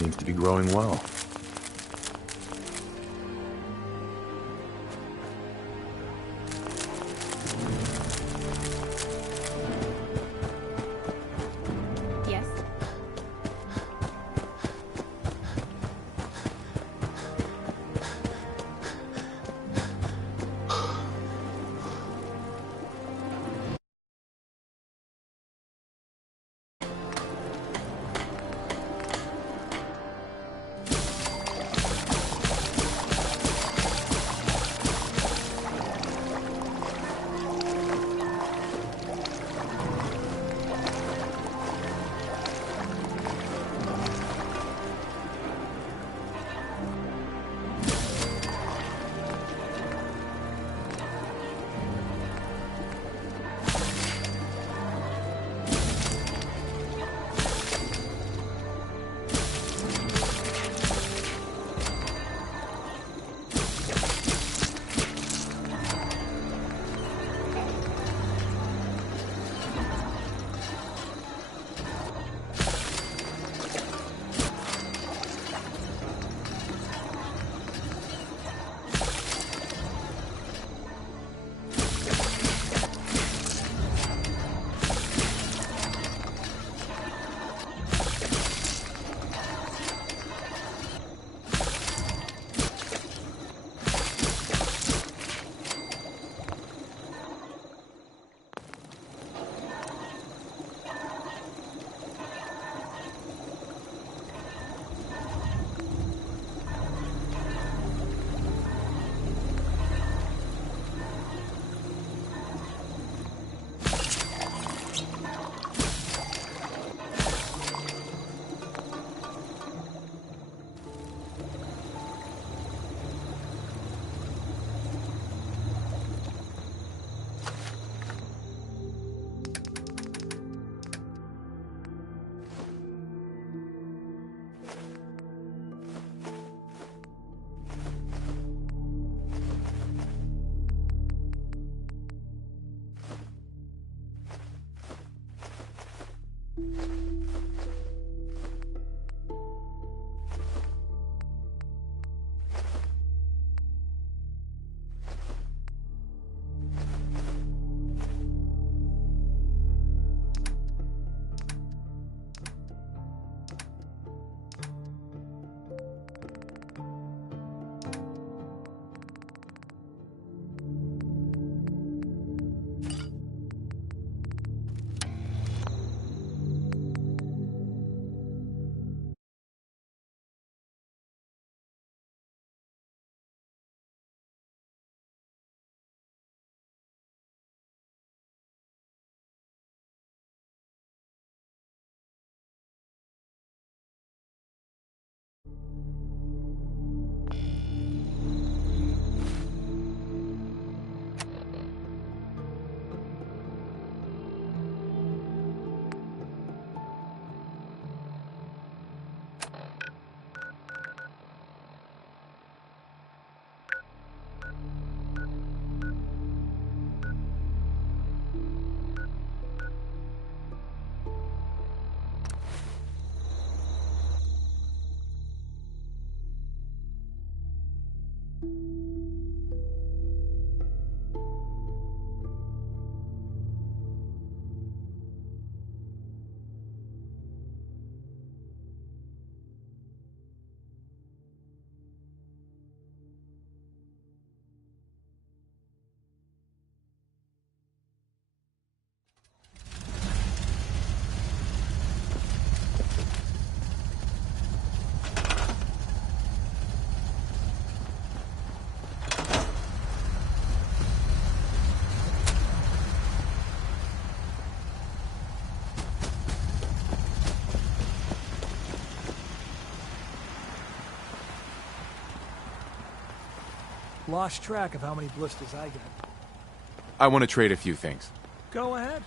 seems to be growing well. Yes? Lost track of how many blisters I got. I want to trade a few things. Go ahead.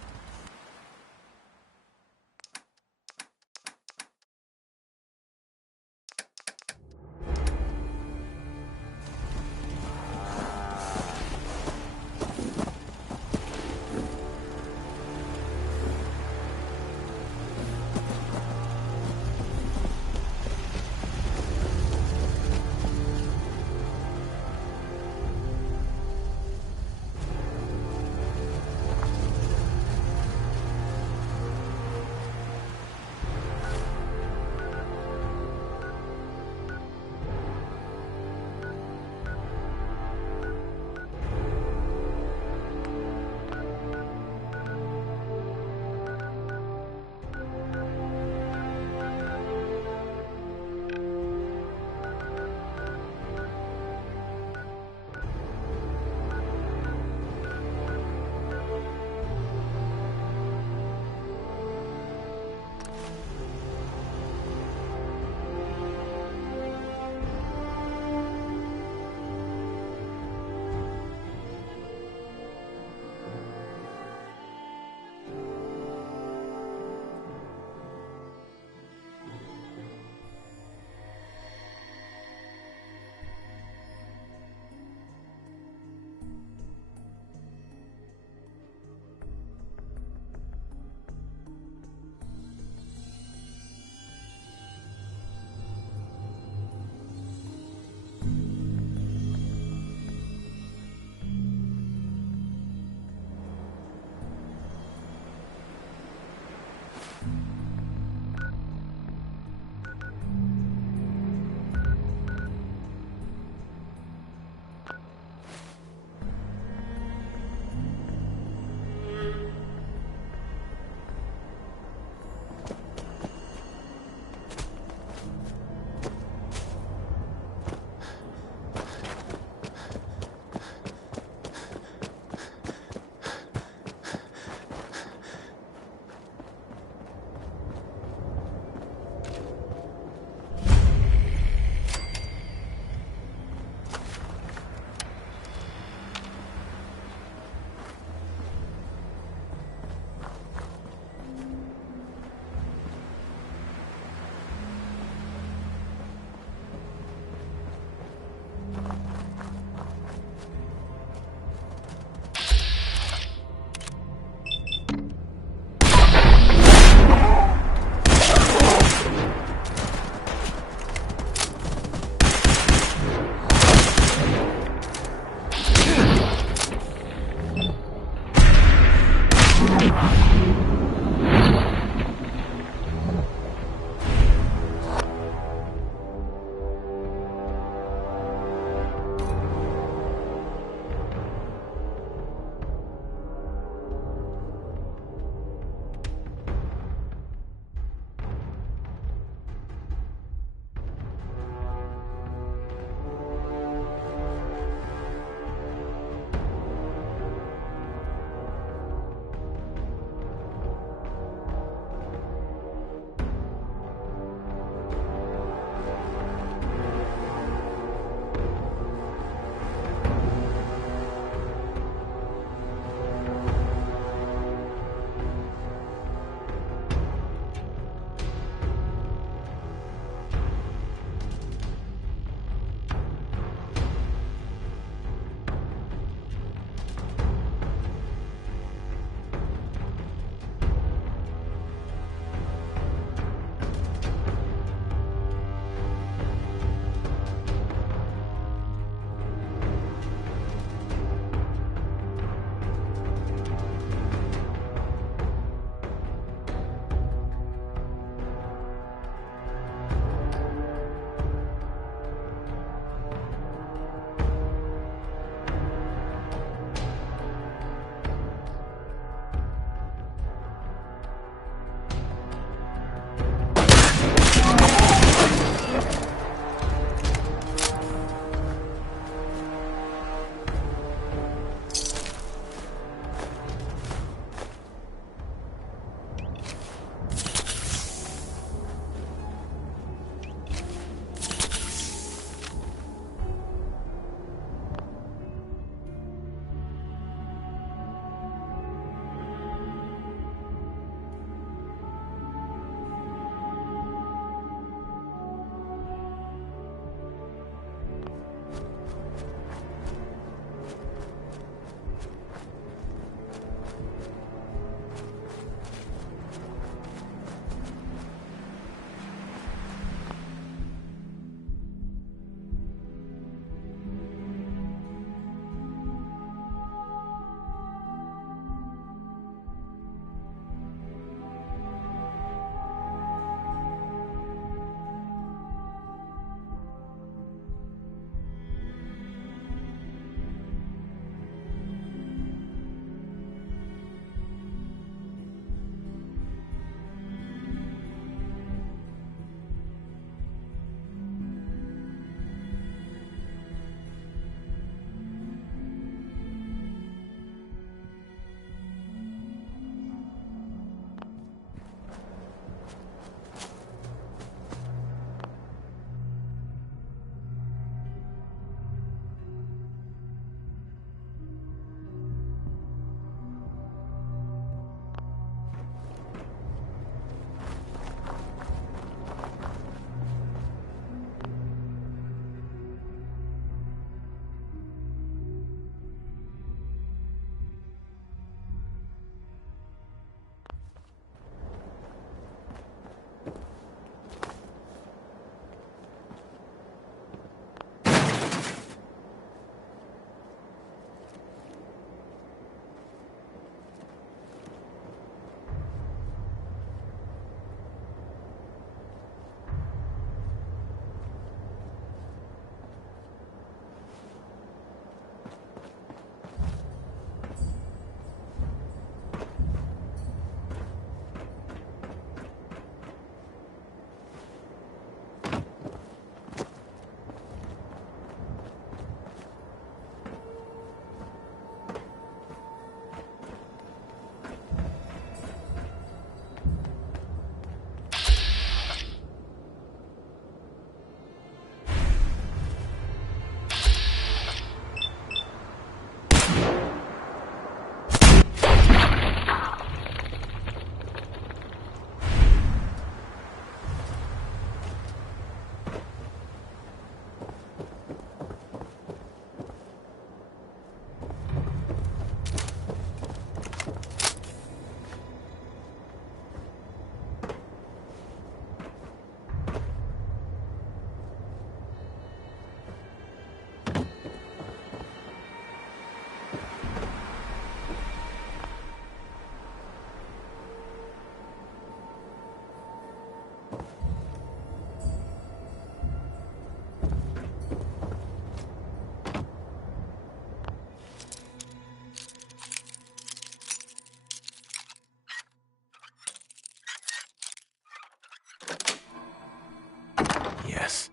this.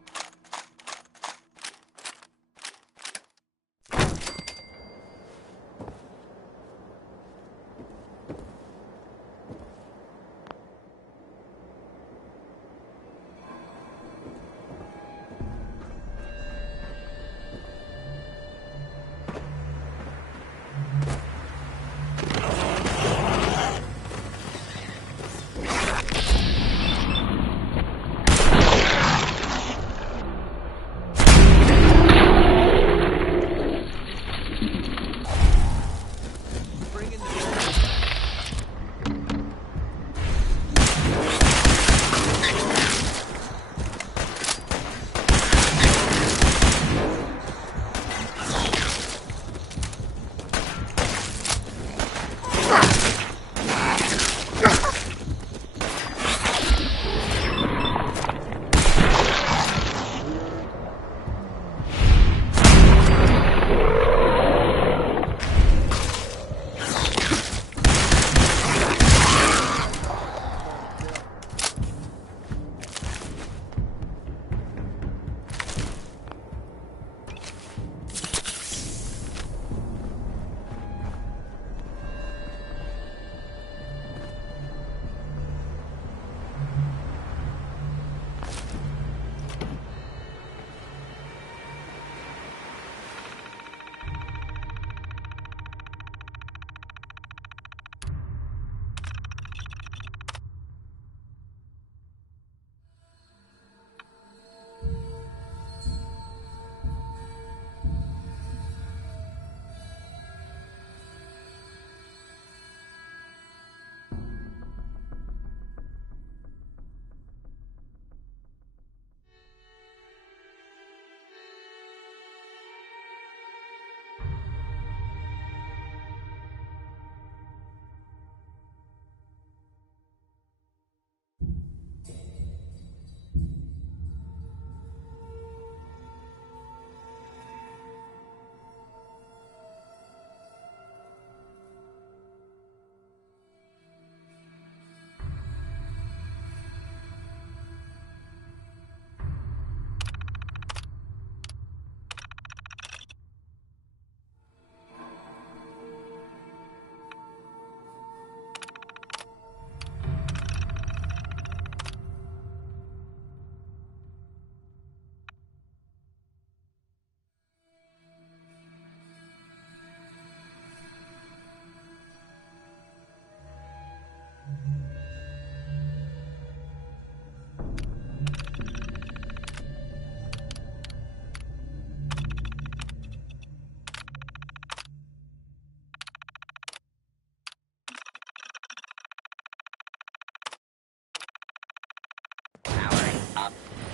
Powering up.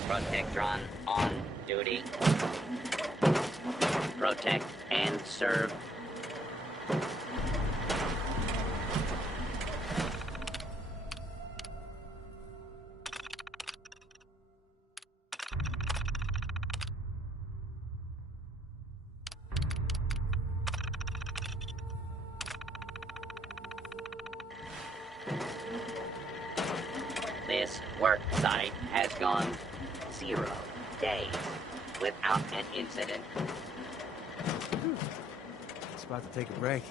Protectron on duty. Protect and serve. This work site has gone 0 days without an incident. It's about to take a break.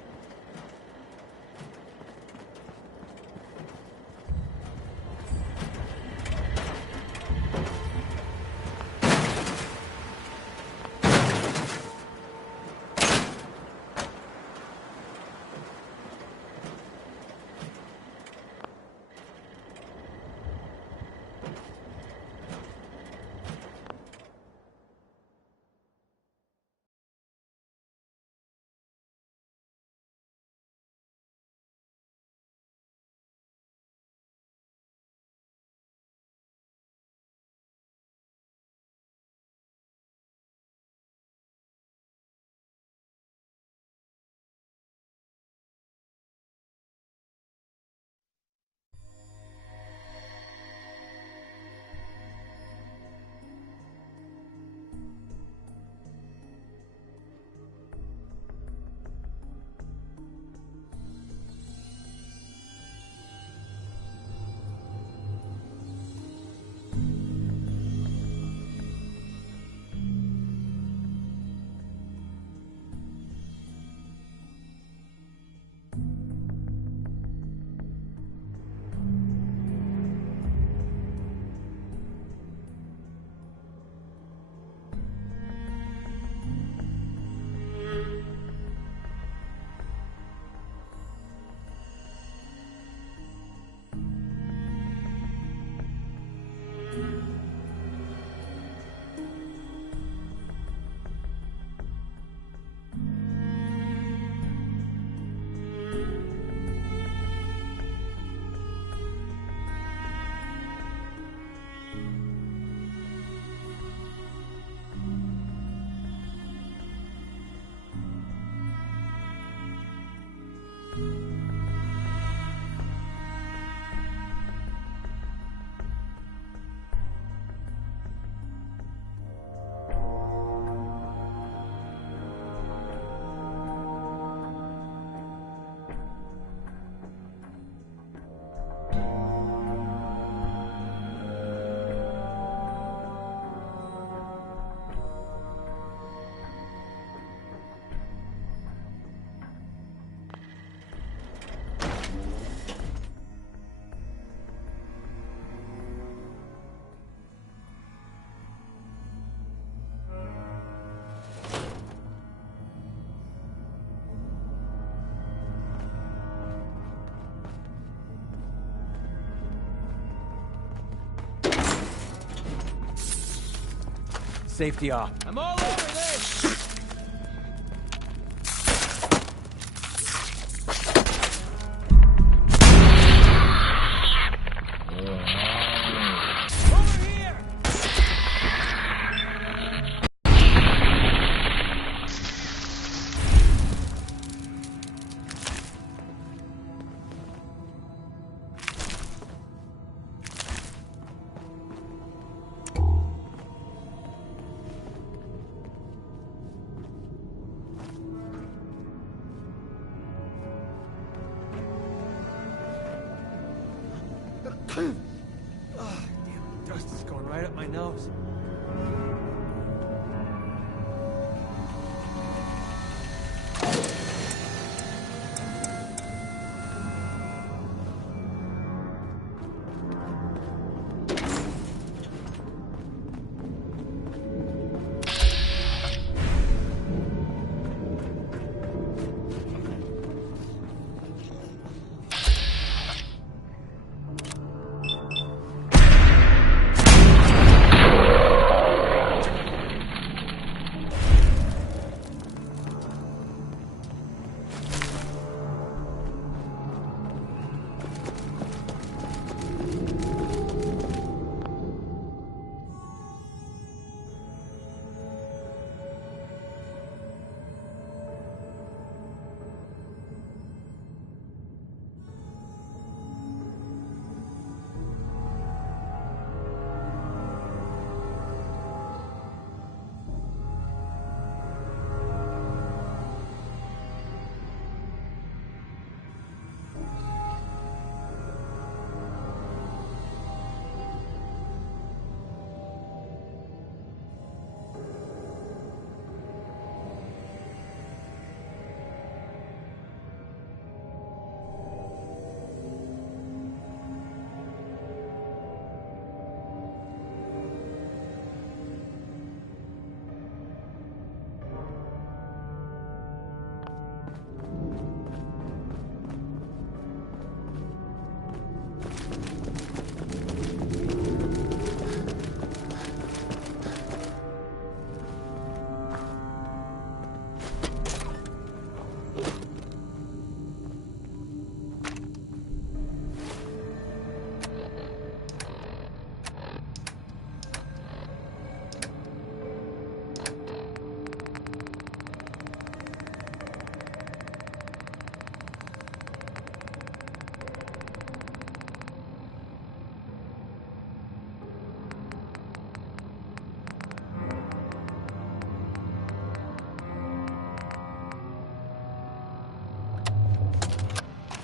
Safety off. I'm all over this! Oh, damn, dust is going right up my nose.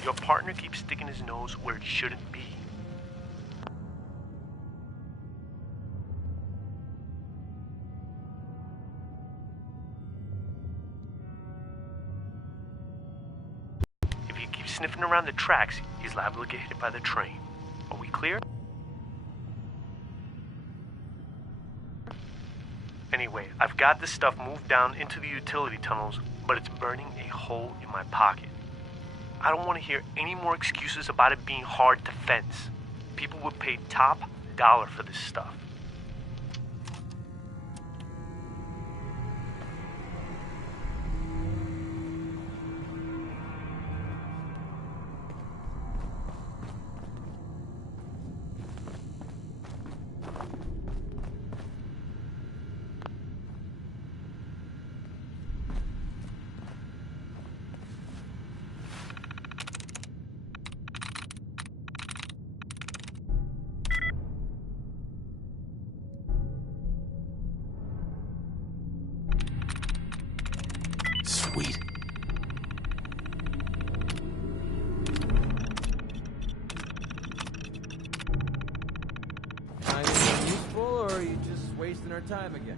Your partner keeps sticking his nose where it shouldn't be. If he keeps sniffing around the tracks, he's liable to get hit by the train. Are we clear? Anyway, I've got this stuff moved down into the utility tunnels, but it's burning a hole in my pocket. I don't want to hear any more excuses about it being hard to fence. People would pay top dollar for this stuff. Sweet. Anything useful, or are you just wasting our time again?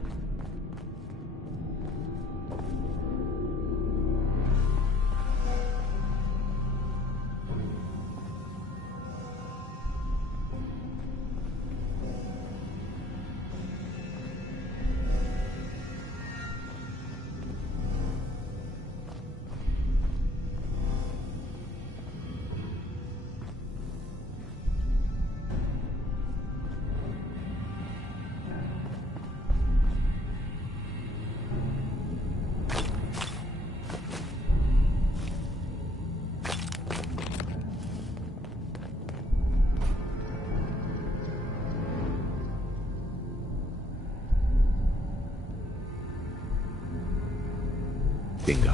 Bingo.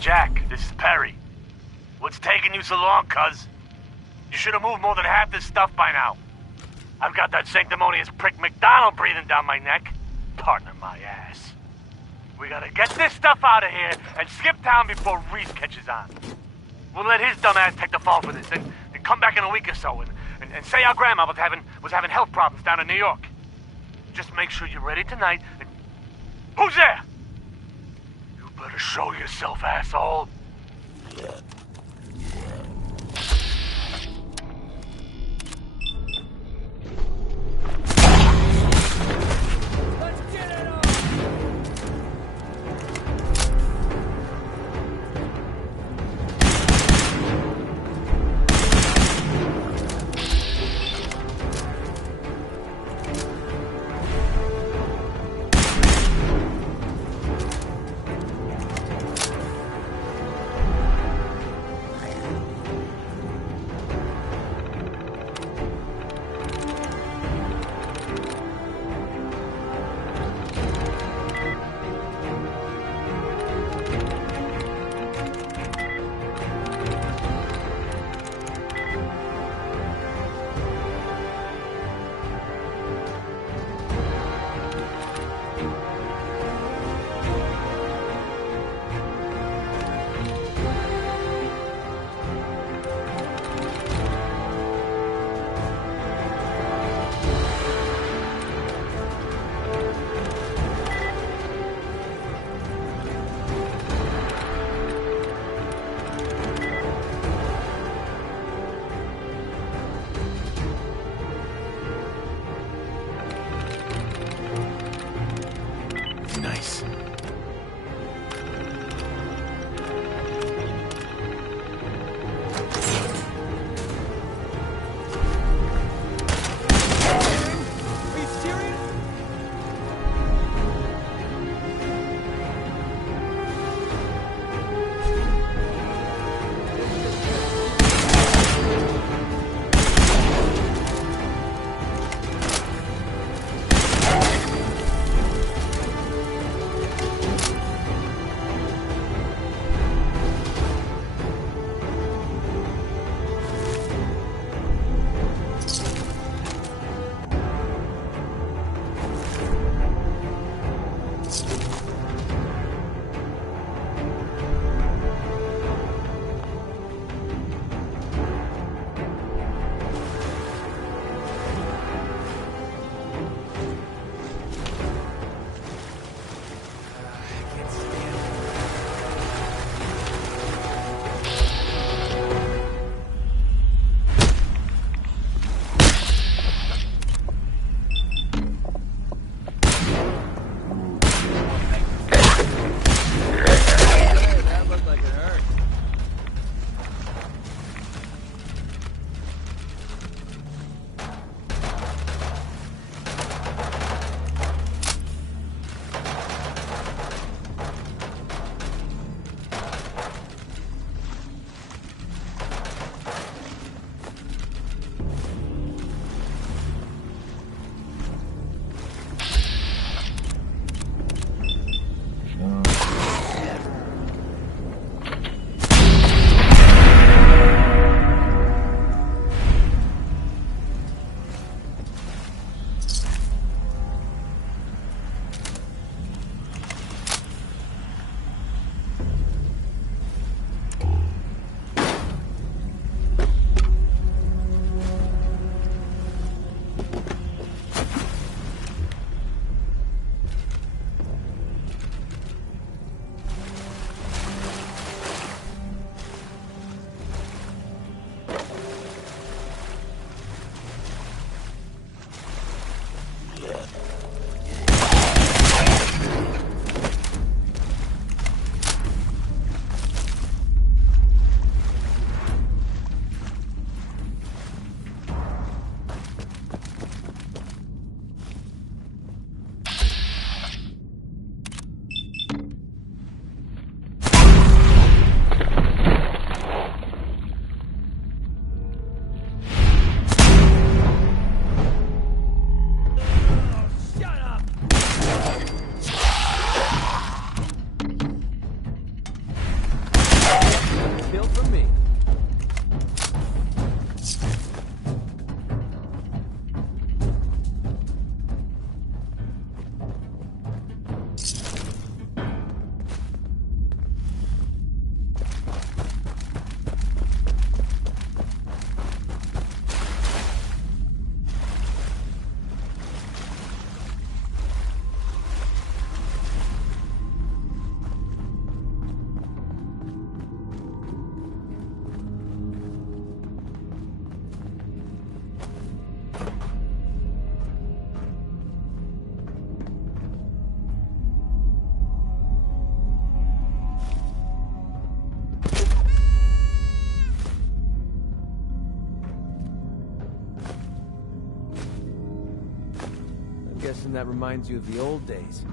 Jack, this is Perry. What's taking you so long, cuz? You should have moved more than half this stuff by now. I've got that sanctimonious prick McDonald breathing down my neck. Partner my ass. We gotta get this stuff out of here and skip town before Reese catches on. We'll let his dumb ass take the fall for this and come back in a week or so and say our grandma was having health problems down in New York. Just make sure you're ready tonight and... Who's there? You better show yourself, asshole. Guessing that reminds you of the old days.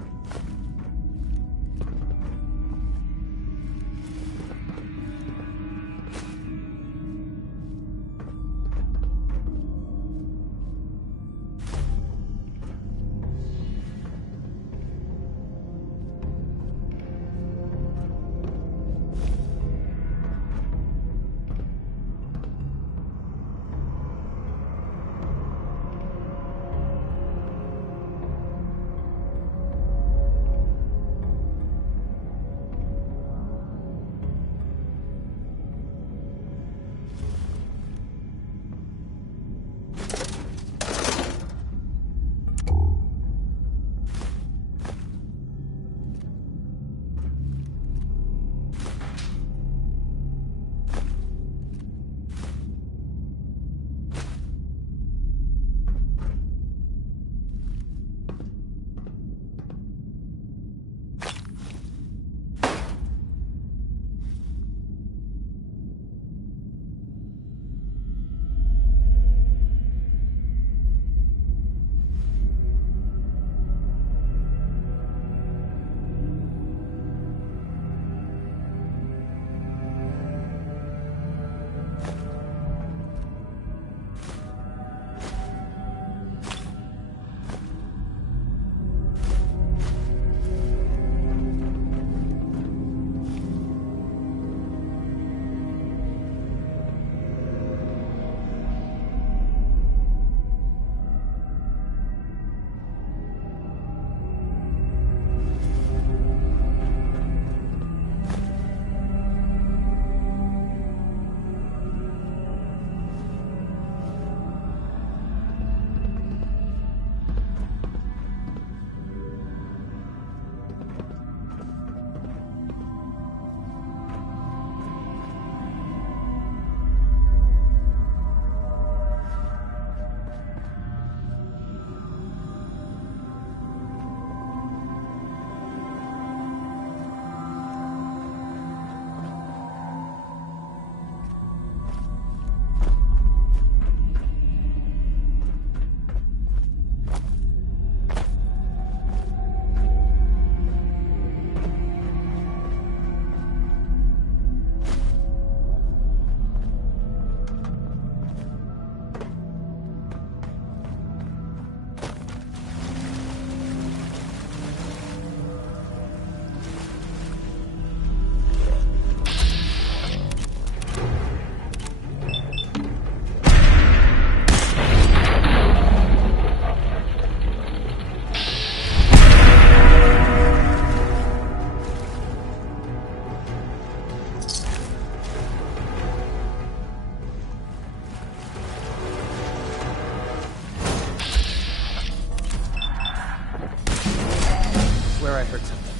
I heard something.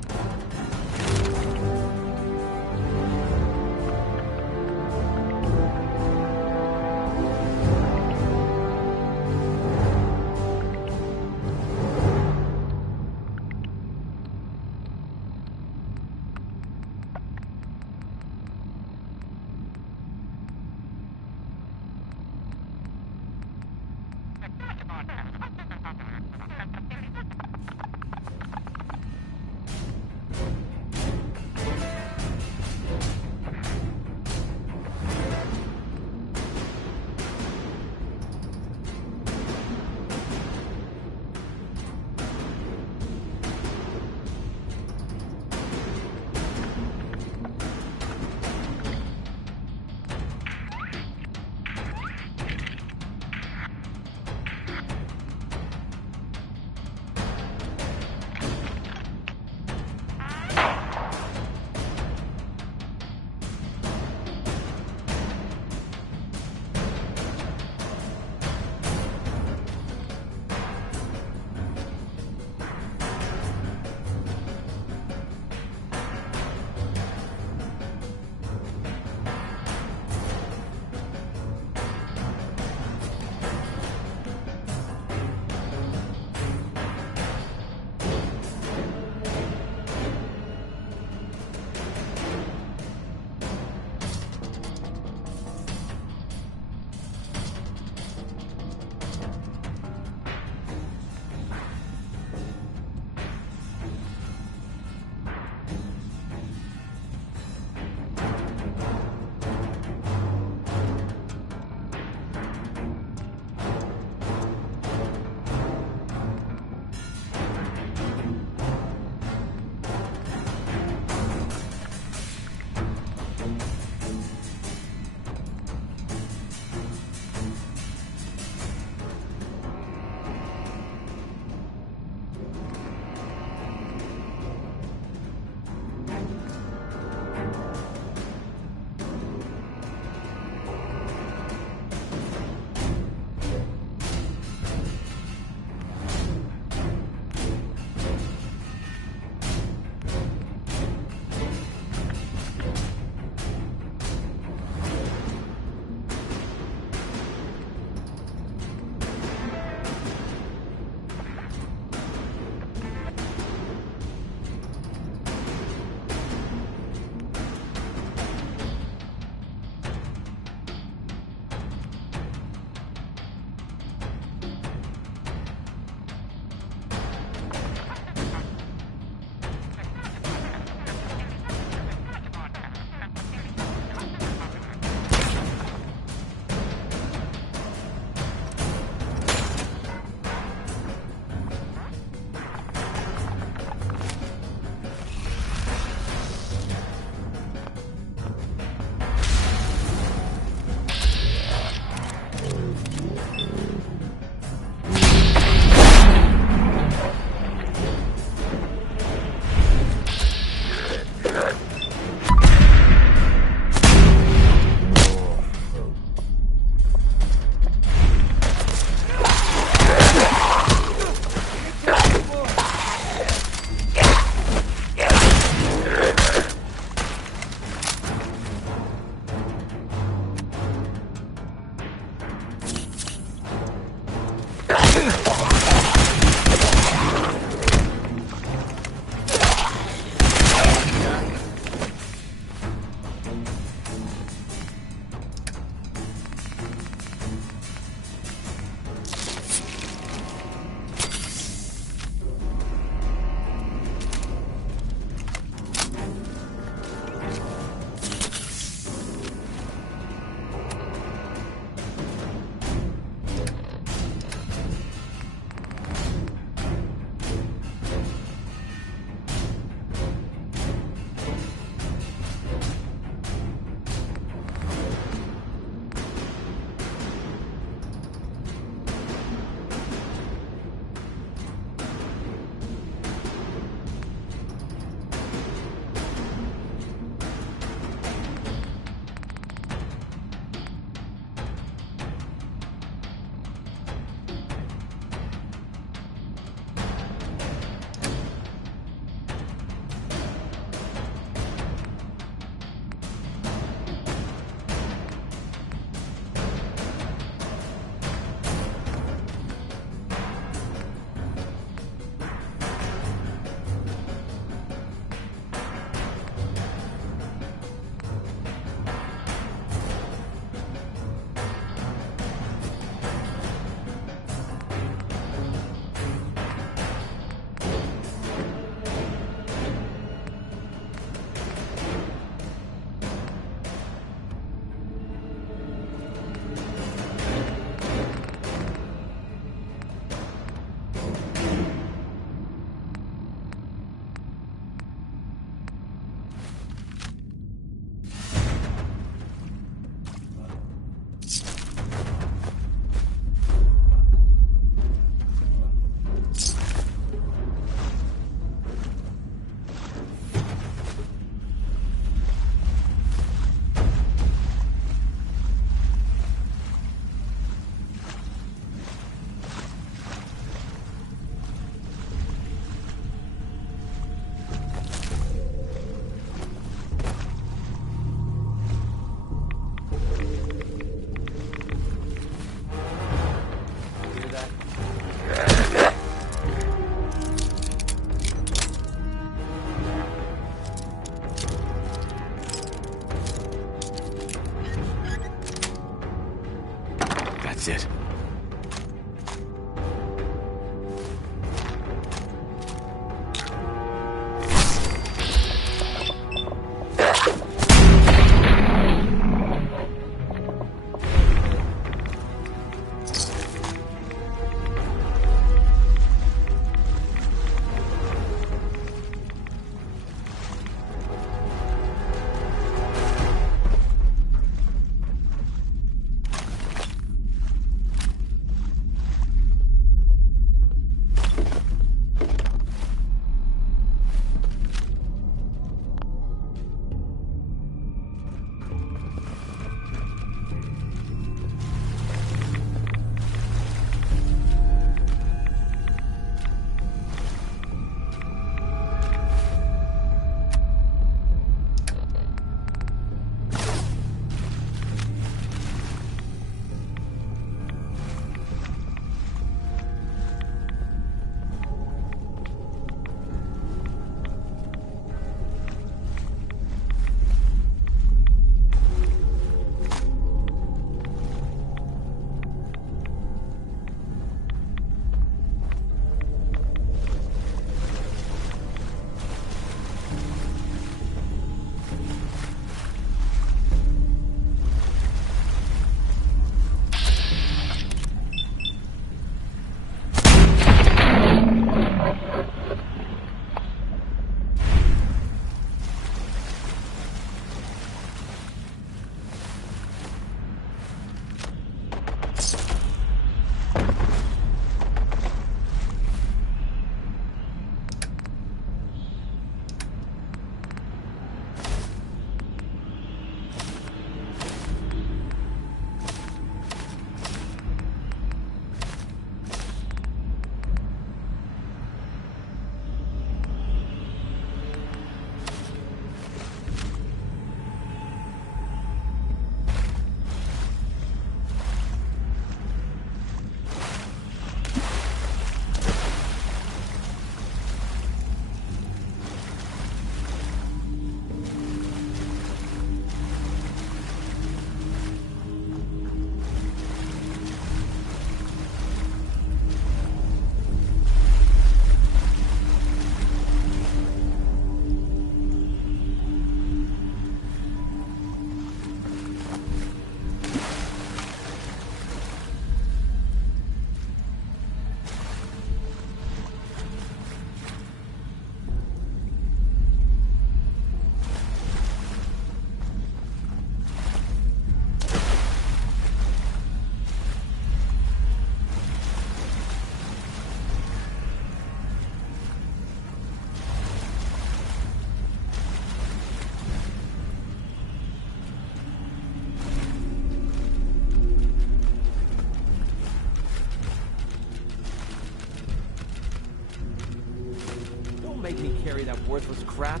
make me carry that worthless crap.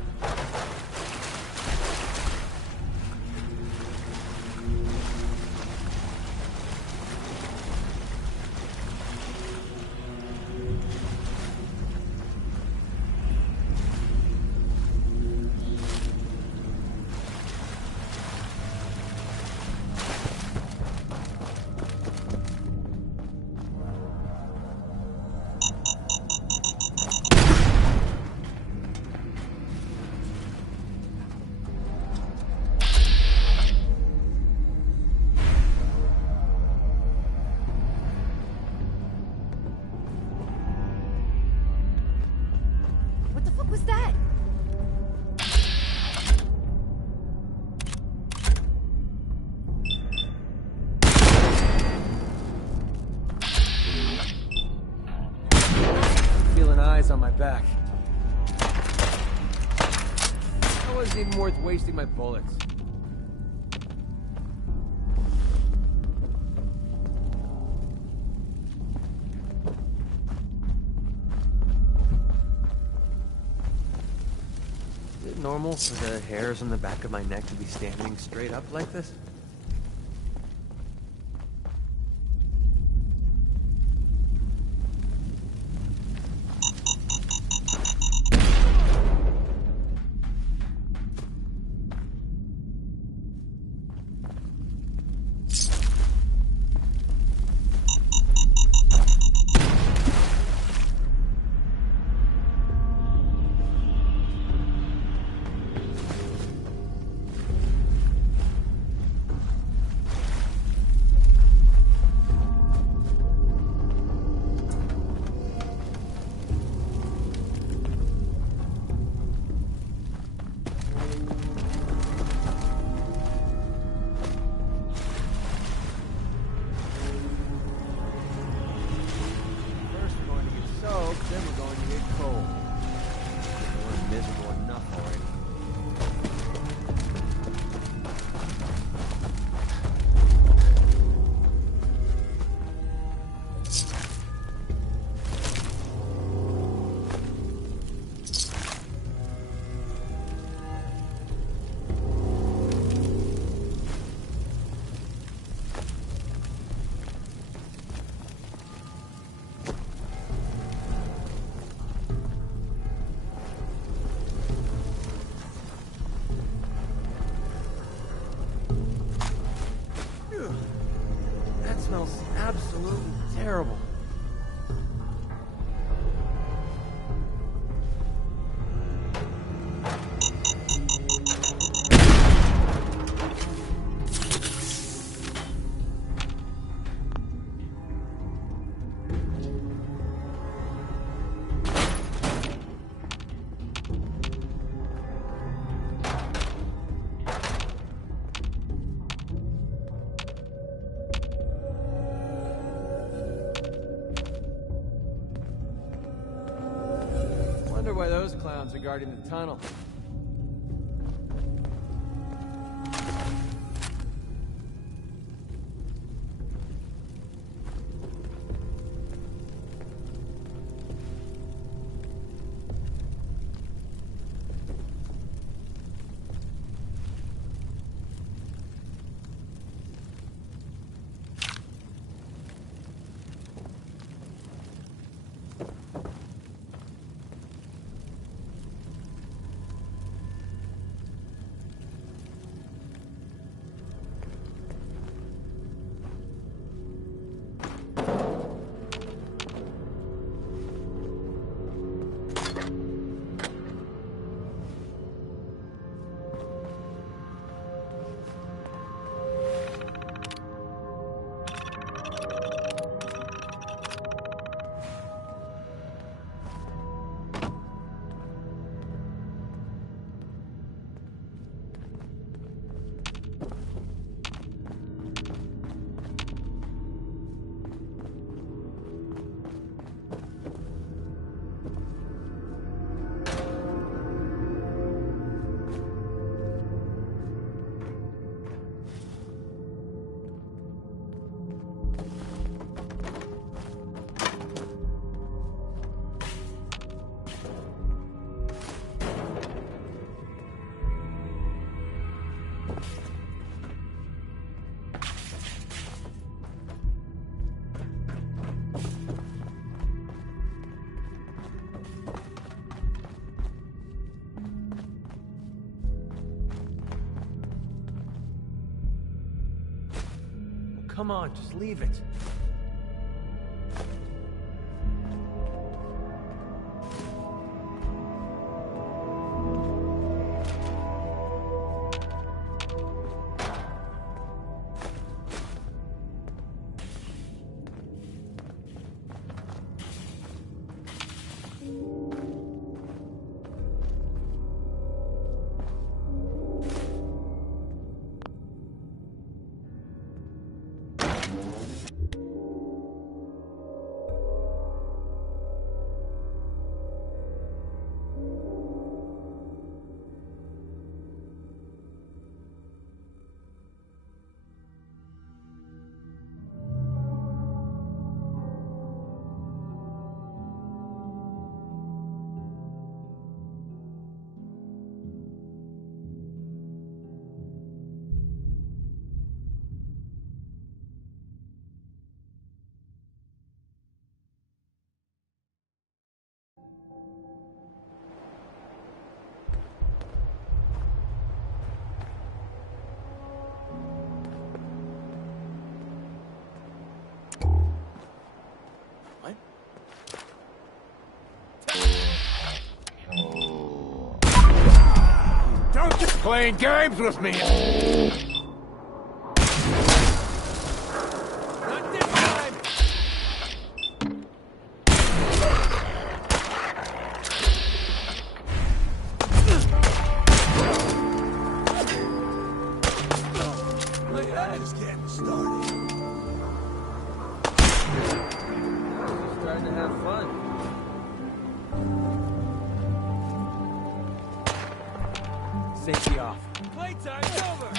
What the fuck was that? Feeling eyes on my back. That wasn't even worth wasting my bullets. Is it normal for the hairs on the back of my neck to be standing straight up like this? First we're going to get soaked, then we're going to get cold. We're miserable enough already. Ugh. That smells absolutely terrible. Wonder why those clowns are guarding the tunnel. Come on, just leave it. Don't get playing games with me! Not this time! My head is getting started. Just starting to have fun. Safety off. Playtime's over!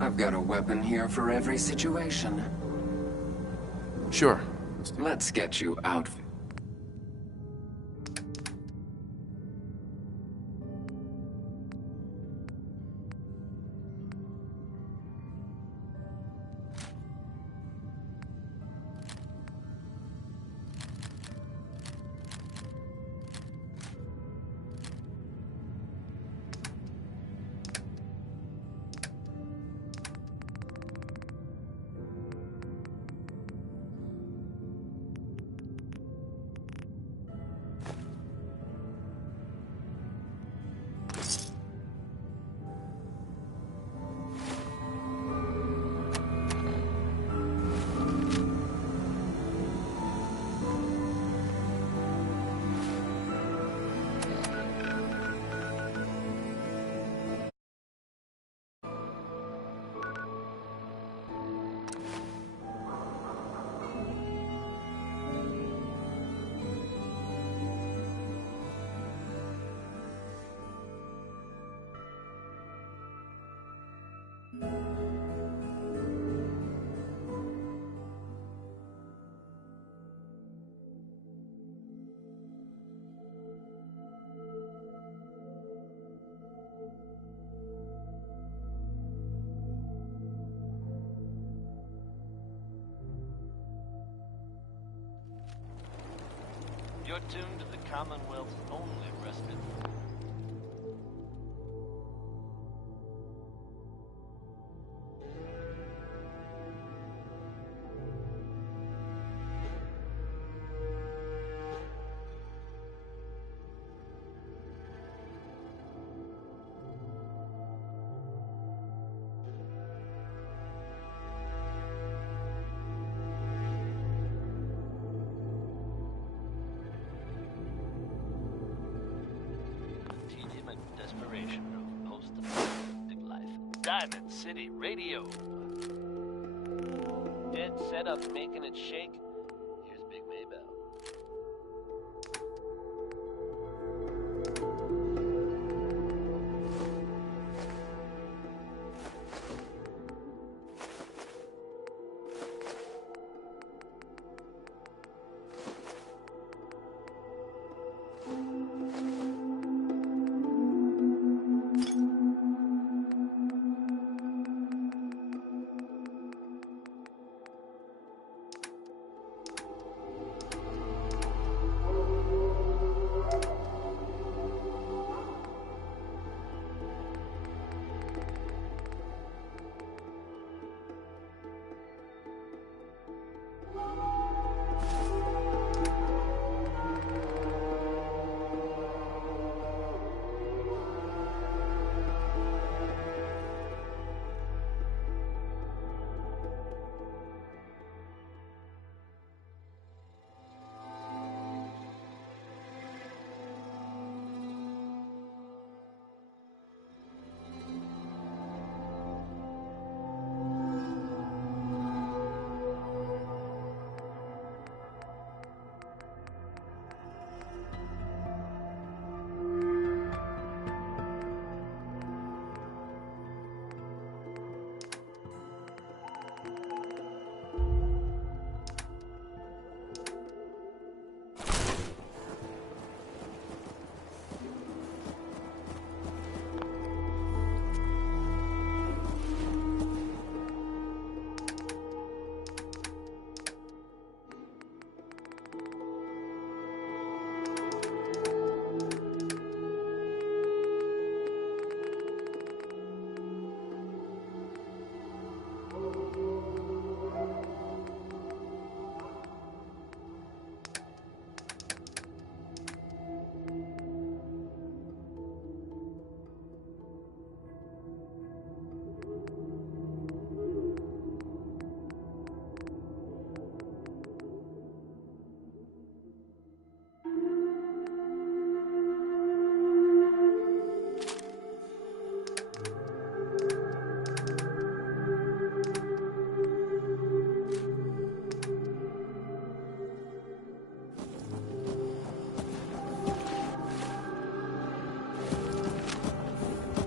I've got a weapon here for every situation. Sure. Let's get you out. You're tuned to the Commonwealth's only respite. Tedium and desperation of post-apocalyptic life. Diamond City Radio. Dead set up making it shake. Here's Big Maybell.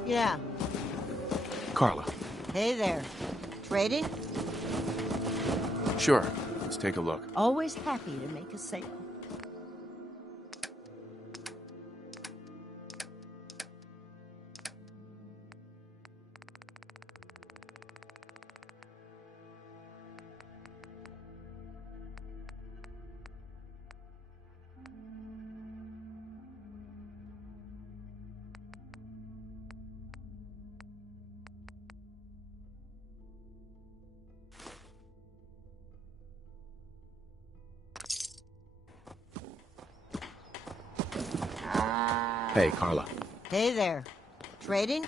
Yeah. Carla, Hey there. Trading? Sure. Let's take a look. Always happy to make a sale. Hey, Carla. Hey there. Trading?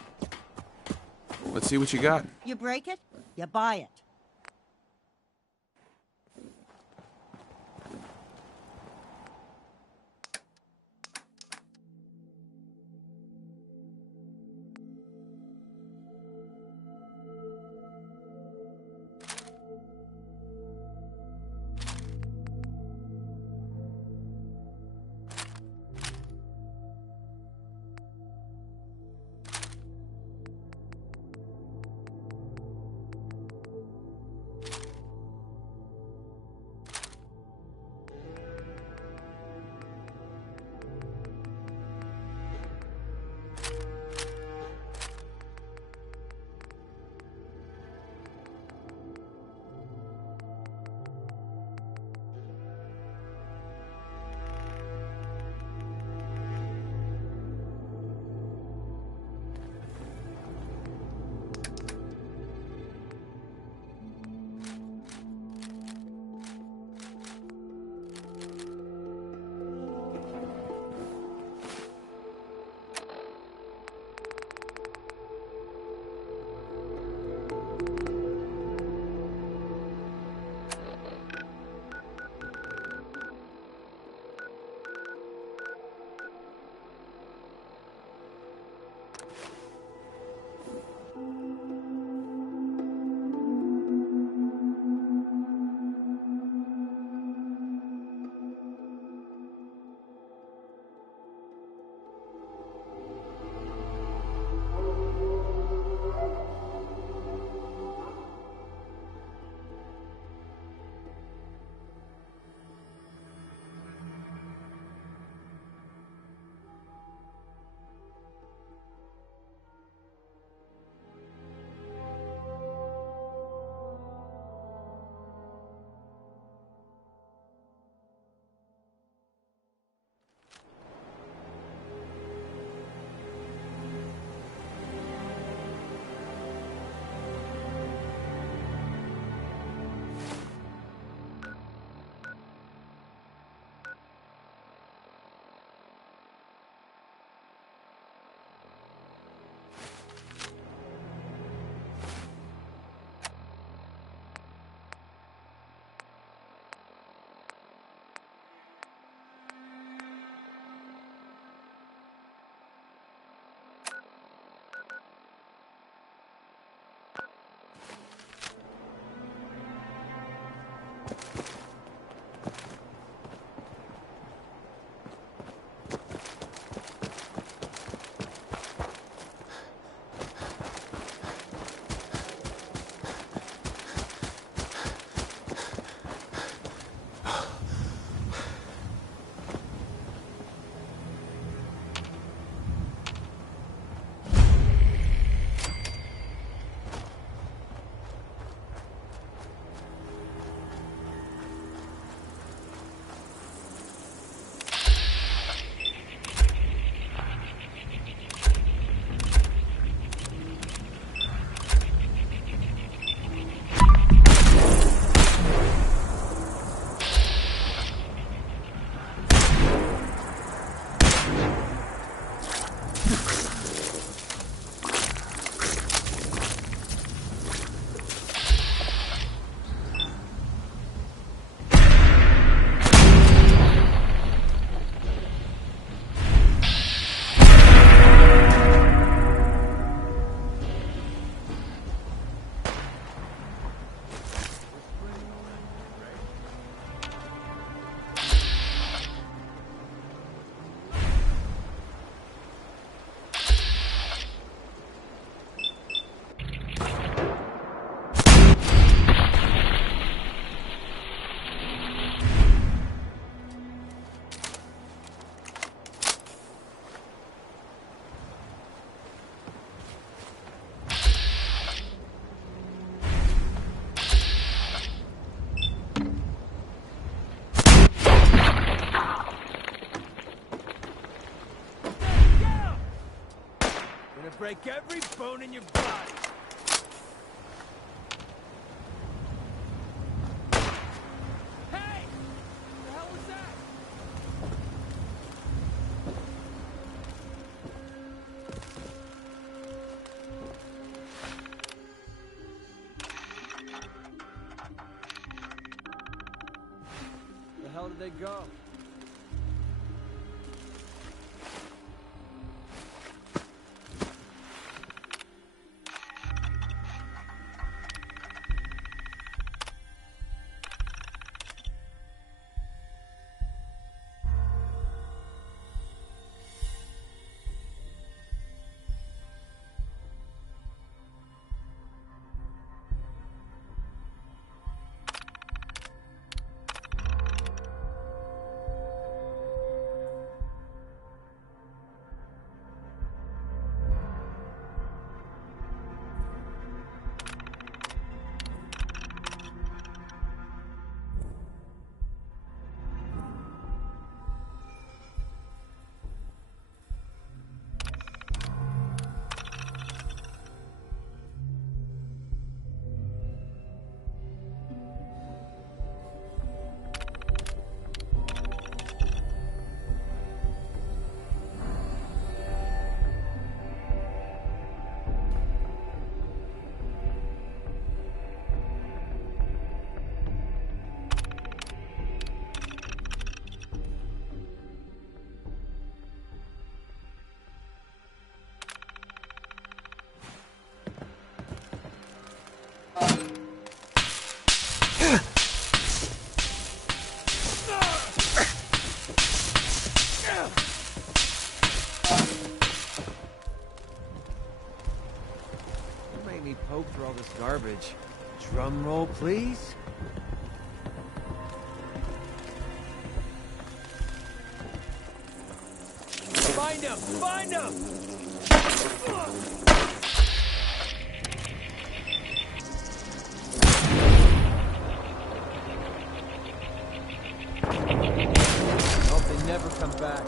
Let's see what you got. You break it, you buy it. break every bone in your body. Hey! What the hell was that? Where the hell did they go? You made me poke through all this garbage. Drum roll, please. Find him! Find him! Hope they never come back.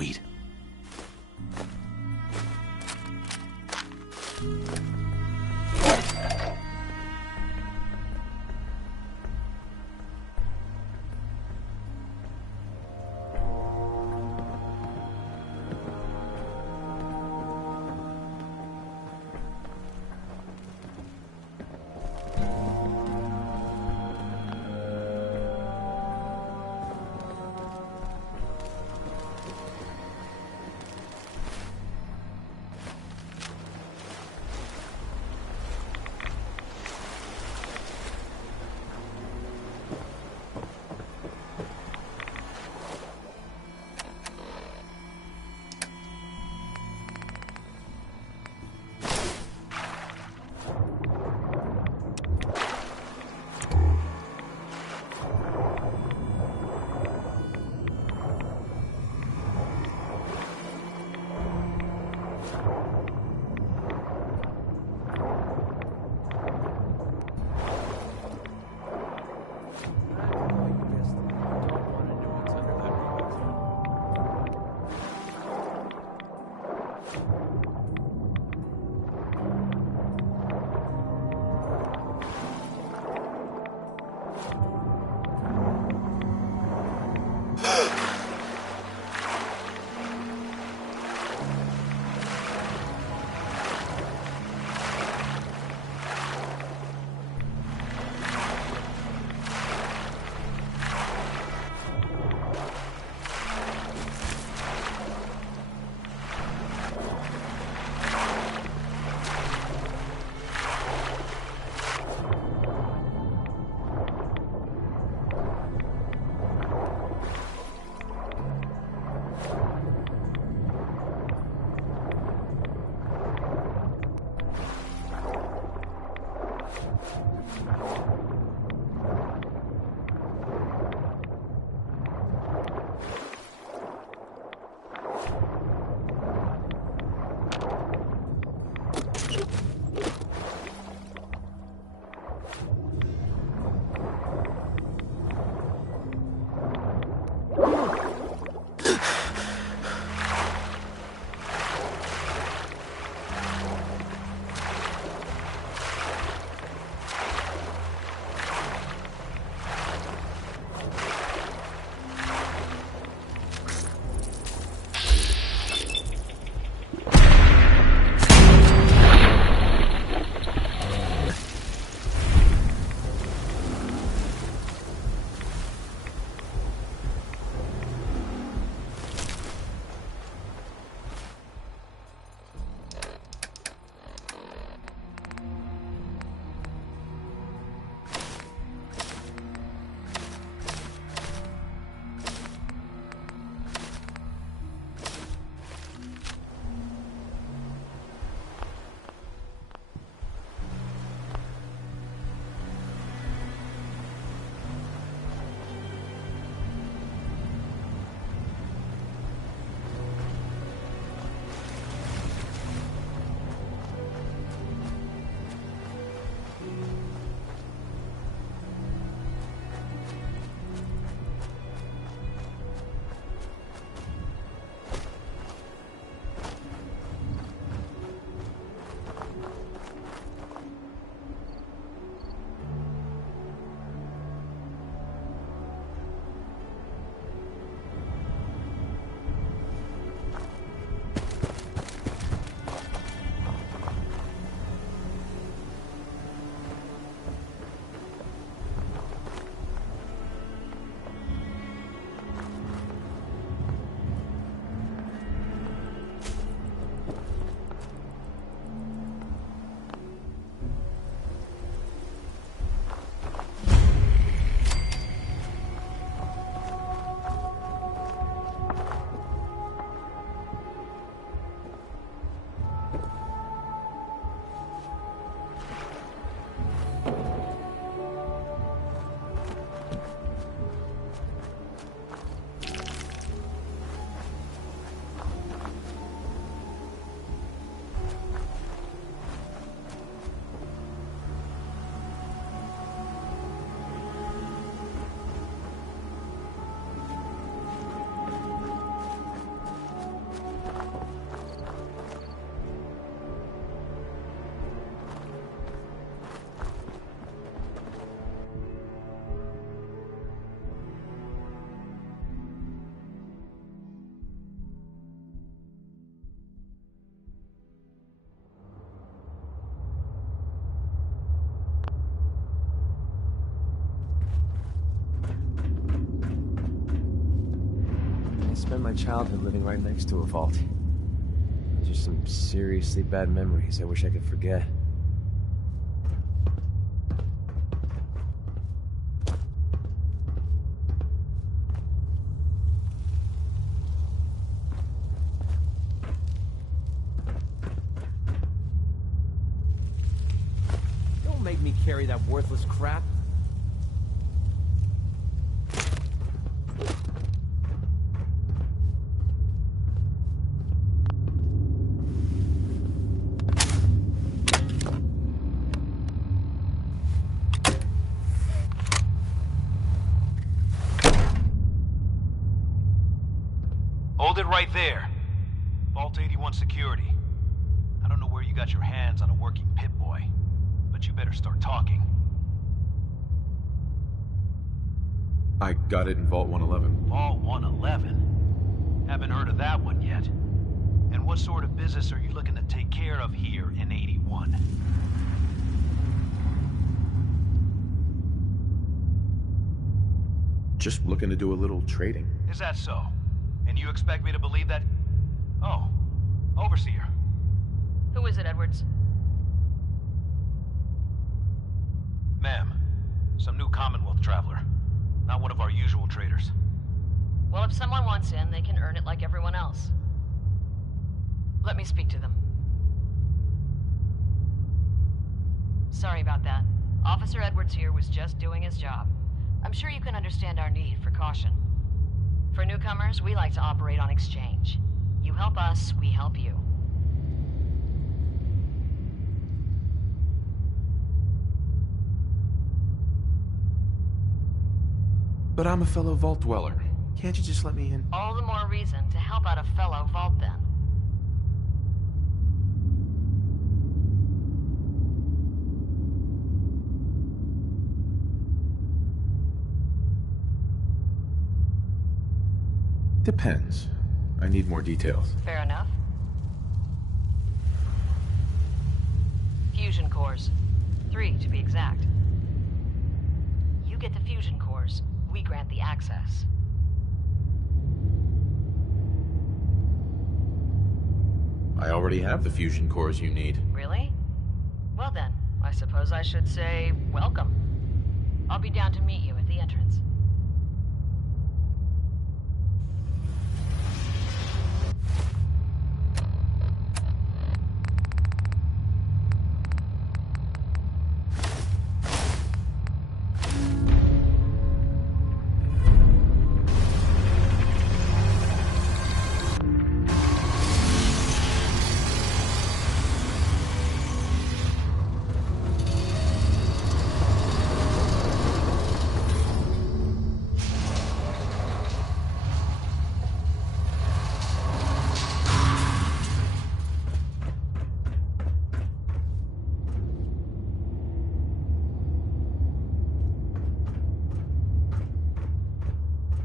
Sweet. I spent my childhood living right next to a vault. Those are some seriously bad memories I wish I could forget. Don't make me carry that worthless crap. Hold it right there. Vault 81 security. I don't know where you got your hands on a working Pip-Boy, but you better start talking. I got it in Vault 111. Vault 111? Haven't heard of that one yet. And what sort of business are you looking to take care of here in 81? Just looking to do a little trading. Is that so? And you expect me to believe that? Oh, Overseer. Who is it, Edwards? Ma'am, some new Commonwealth traveler. Not one of our usual traders. Well, if someone wants in, they can earn it like everyone else. Let me speak to them. Sorry about that. Officer Edwards here was just doing his job. I'm sure you can understand our need for caution. For newcomers, we like to operate on exchange. You help us, we help you. But I'm a fellow Vault dweller. Can't you just let me in? All the more reason to help out a fellow Vault then. Depends. I need more details. Fair enough. Fusion cores. 3, to be exact. You get the fusion cores. We grant the access. I already have the fusion cores you need. Really? Well then, I suppose I should say welcome. I'll be down to meet you at the entrance.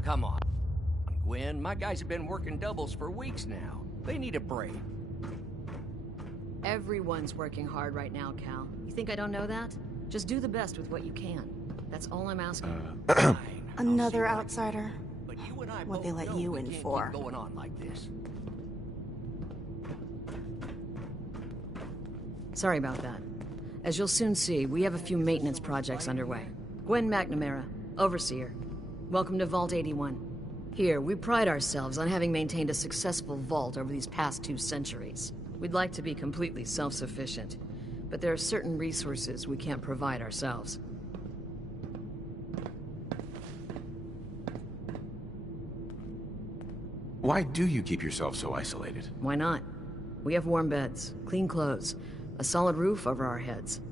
Come on, Gwen. My guys have been working doubles for weeks now. They need a break. Everyone's working hard right now, Cal. You think I don't know that? Just do the best with what you can. That's all I'm asking. Another outsider. But you and I What they let you in for. Going on like this. Sorry about that. As you'll soon see, we have a few maintenance projects underway. Gwen McNamara, Overseer. Welcome to Vault 81. Here, we pride ourselves on having maintained a successful vault over these past 2 centuries. We'd like to be completely self-sufficient, but there are certain resources we can't provide ourselves. Why do you keep yourself so isolated? Why not? We have warm beds, clean clothes, a solid roof over our heads.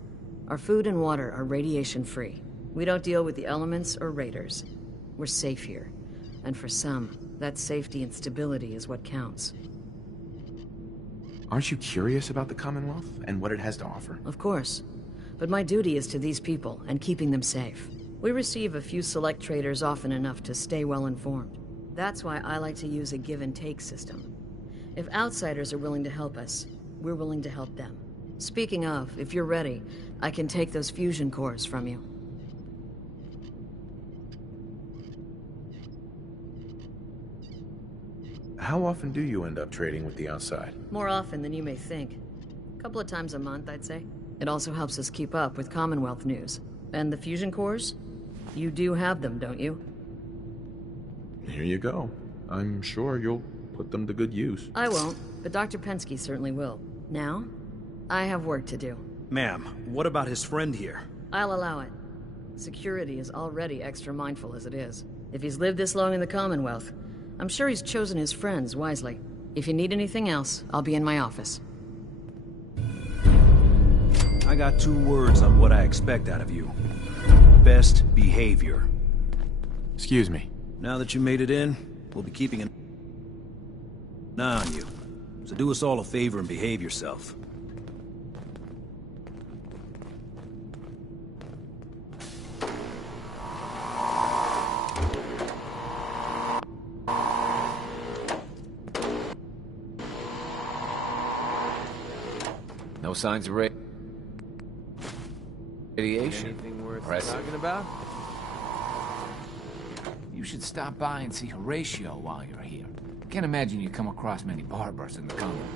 Our food and water are radiation-free. We don't deal with the elements or raiders. We're safe here. And for some, that safety and stability is what counts. Aren't you curious about the Commonwealth and what it has to offer? Of course. But my duty is to these people and keeping them safe. We receive a few select traders often enough to stay well informed. That's why I like to use a give-and-take system. If outsiders are willing to help us, we're willing to help them. Speaking of, if you're ready, I can take those fusion cores from you. How often do you end up trading with the outside? More often than you may think. A couple of times a month, I'd say. It also helps us keep up with Commonwealth news. And the fusion cores? You do have them, don't you? Here you go. I'm sure you'll put them to good use. I won't, but Dr. Pensky certainly will. Now, I have work to do. Ma'am, what about his friend here? I'll allow it. Security is already extra mindful as it is. If he's lived this long in the Commonwealth, I'm sure he's chosen his friends wisely. If you need anything else, I'll be in my office. I got 2 words on what I expect out of you. Best behavior. Excuse me. Now that you made it in, we'll be keeping an eye on you. So do us all a favor and behave yourself. No signs of radiation. Anything worth Impressive. talking about? You should stop by and see Horatio while you're here. Can't imagine you come across many barbers in the Commonwealth.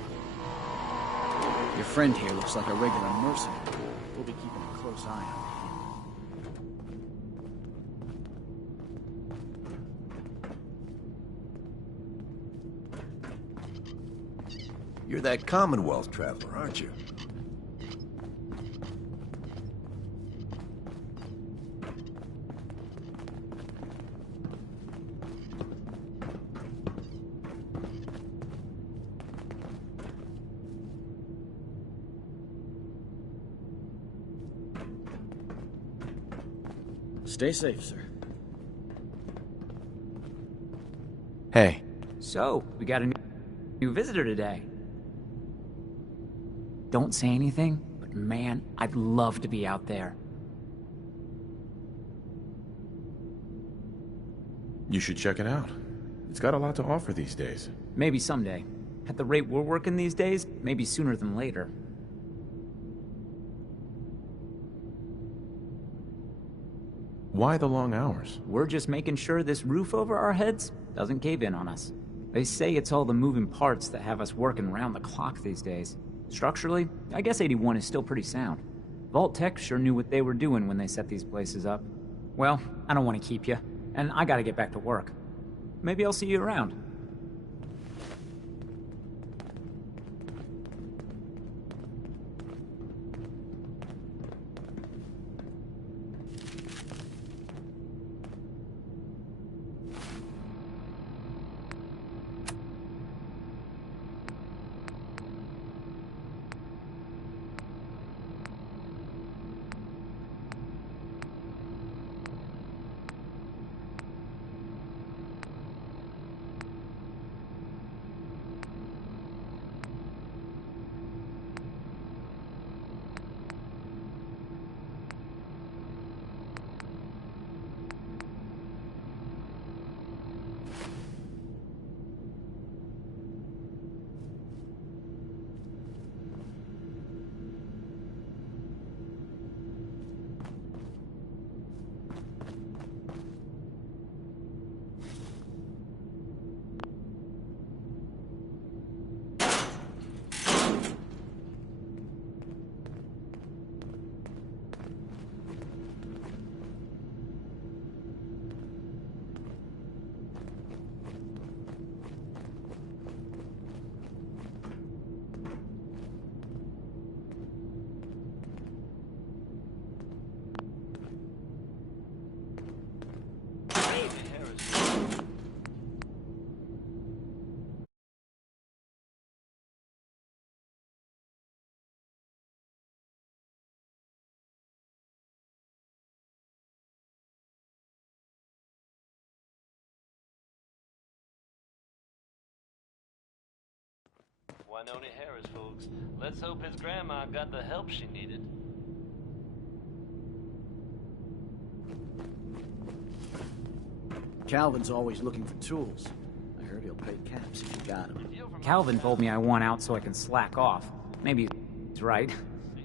Your friend here looks like a regular mercenary. We'll be keeping a close eye on him. You're that Commonwealth traveler, aren't you? Stay safe, sir. Hey. So, we got a new visitor today. Don't say anything, but man, I'd love to be out there. You should check it out. It's got a lot to offer these days. Maybe someday. At the rate we're working these days, maybe sooner than later. Why the long hours? We're just making sure this roof over our heads doesn't cave in on us. They say it's all the moving parts that have us working round the clock these days. Structurally, I guess 81 is still pretty sound. Vault Tech sure knew what they were doing when they set these places up. Well, I don't want to keep you, and I gotta get back to work. Maybe I'll see you around. Winona Harris, folks. Let's hope his grandma got the help she needed. Calvin's always looking for tools. I heard he'll pay caps if you got them. Calvin told me I want out so I can slack off. Maybe he's right.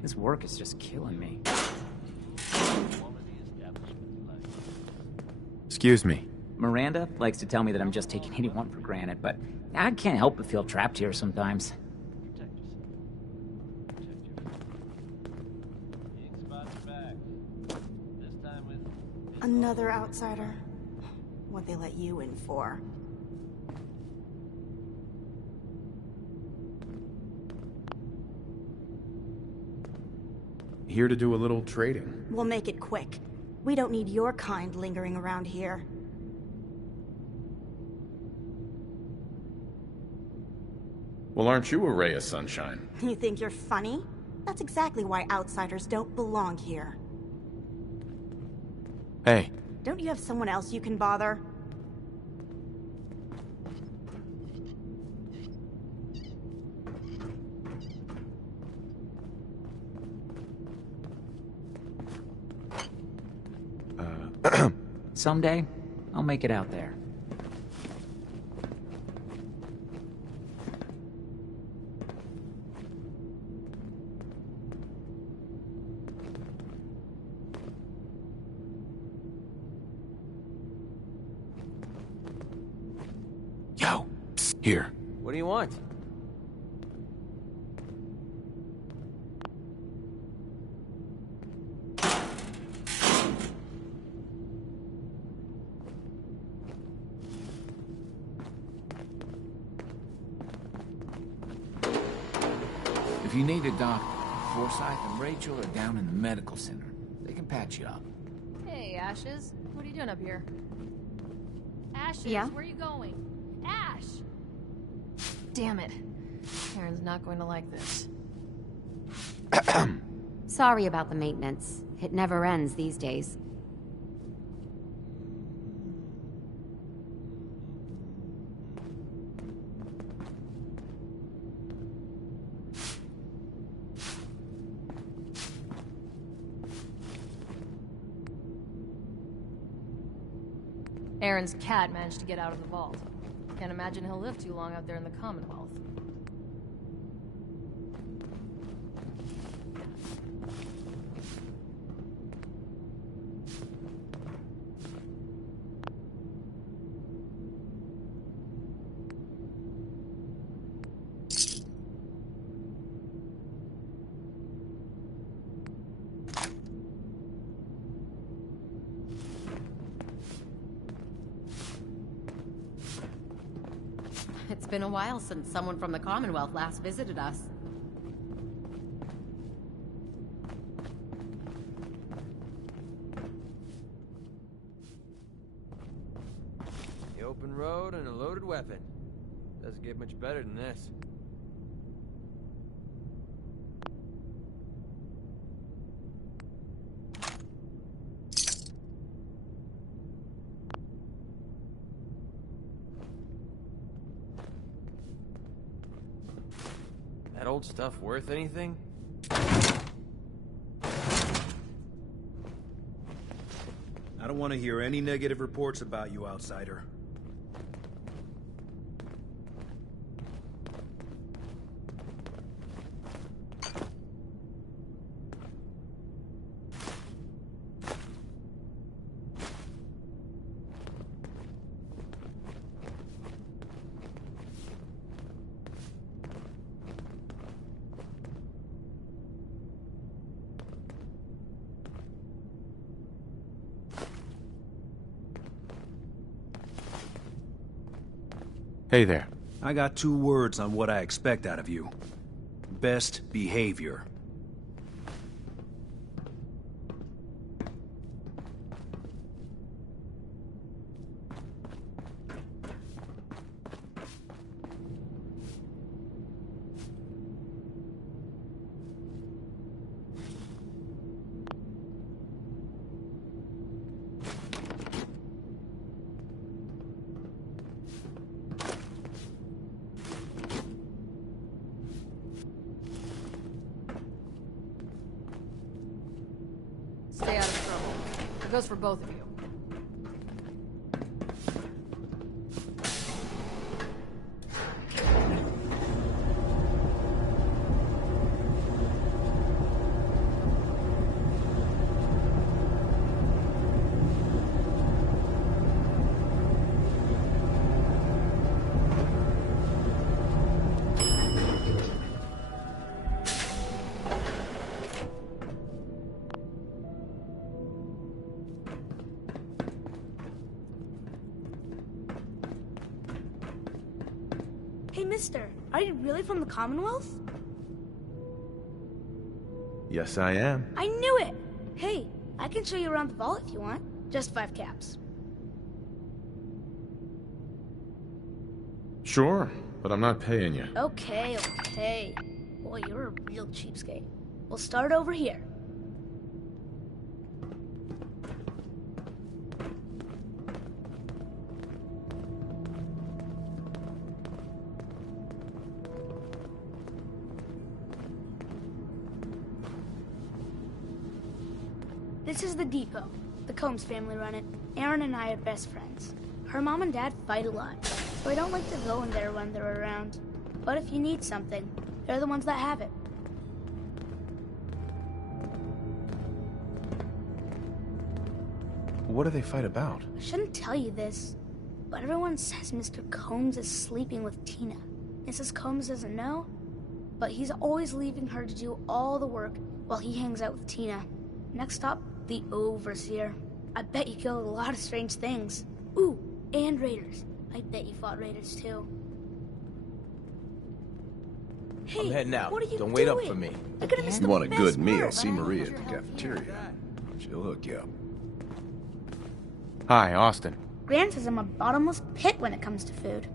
This work is just killing me. Excuse me. Miranda likes to tell me that I'm just taking 81 for granted, but I can't help but feel trapped here sometimes. Another outsider. What they let you in for? Here to do a little trading. We'll make it quick. We don't need your kind lingering around here. Well, aren't you a ray of sunshine? You think you're funny? That's exactly why outsiders don't belong here. Hey. Don't you have someone else you can bother? Someday, I'll make it out there. Yo, psst, here. What do you want? If you need a doctor, Forsyth and Rachel are down in the medical center. They can patch you up. Hey, Ashes. What are you doing up here? Ashes, Yeah? where are you going? Ash! Damn it. Aaron's not going to like this. Sorry about the maintenance. It never ends these days. Aaron's cat managed to get out of the vault. Can't imagine he'll live too long out there in the Commonwealth. It's been a while since someone from the Commonwealth last visited us. The open road and a loaded weapon. Doesn't get much better than this. That old stuff worth anything? I don't want to hear any negative reports about you, outsider. Hey there. I got 2 words on what I expect out of you. Best behavior. Stay out of trouble. It goes for both of you. Hey, mister, are you really from the Commonwealth? Yes, I am. I knew it! Hey, I can show you around the vault if you want. Just 5 caps. Sure, but I'm not paying you. Okay, okay. Boy, you're a real cheapskate. We'll start over here. This is the depot. The Combs family run it. Aaron and I are best friends. Her mom and dad fight a lot, so I don't like to go in there when they're around. But if you need something, they're the ones that have it. What do they fight about? I shouldn't tell you this, but everyone says Mr. Combs is sleeping with Tina. Mrs. Combs doesn't know, but he's always leaving her to do all the work while he hangs out with Tina. Next stop, the Overseer. I bet you killed a lot of strange things. Ooh, and raiders. I bet you fought raiders too. Hey, I'm heading out. What are you Don't doing? wait up for me. You're gonna miss You the want a best good meal? part. See Maria at the cafeteria. She'll hook you up. Hi, Austin. Gran says I'm a bottomless pit when it comes to food.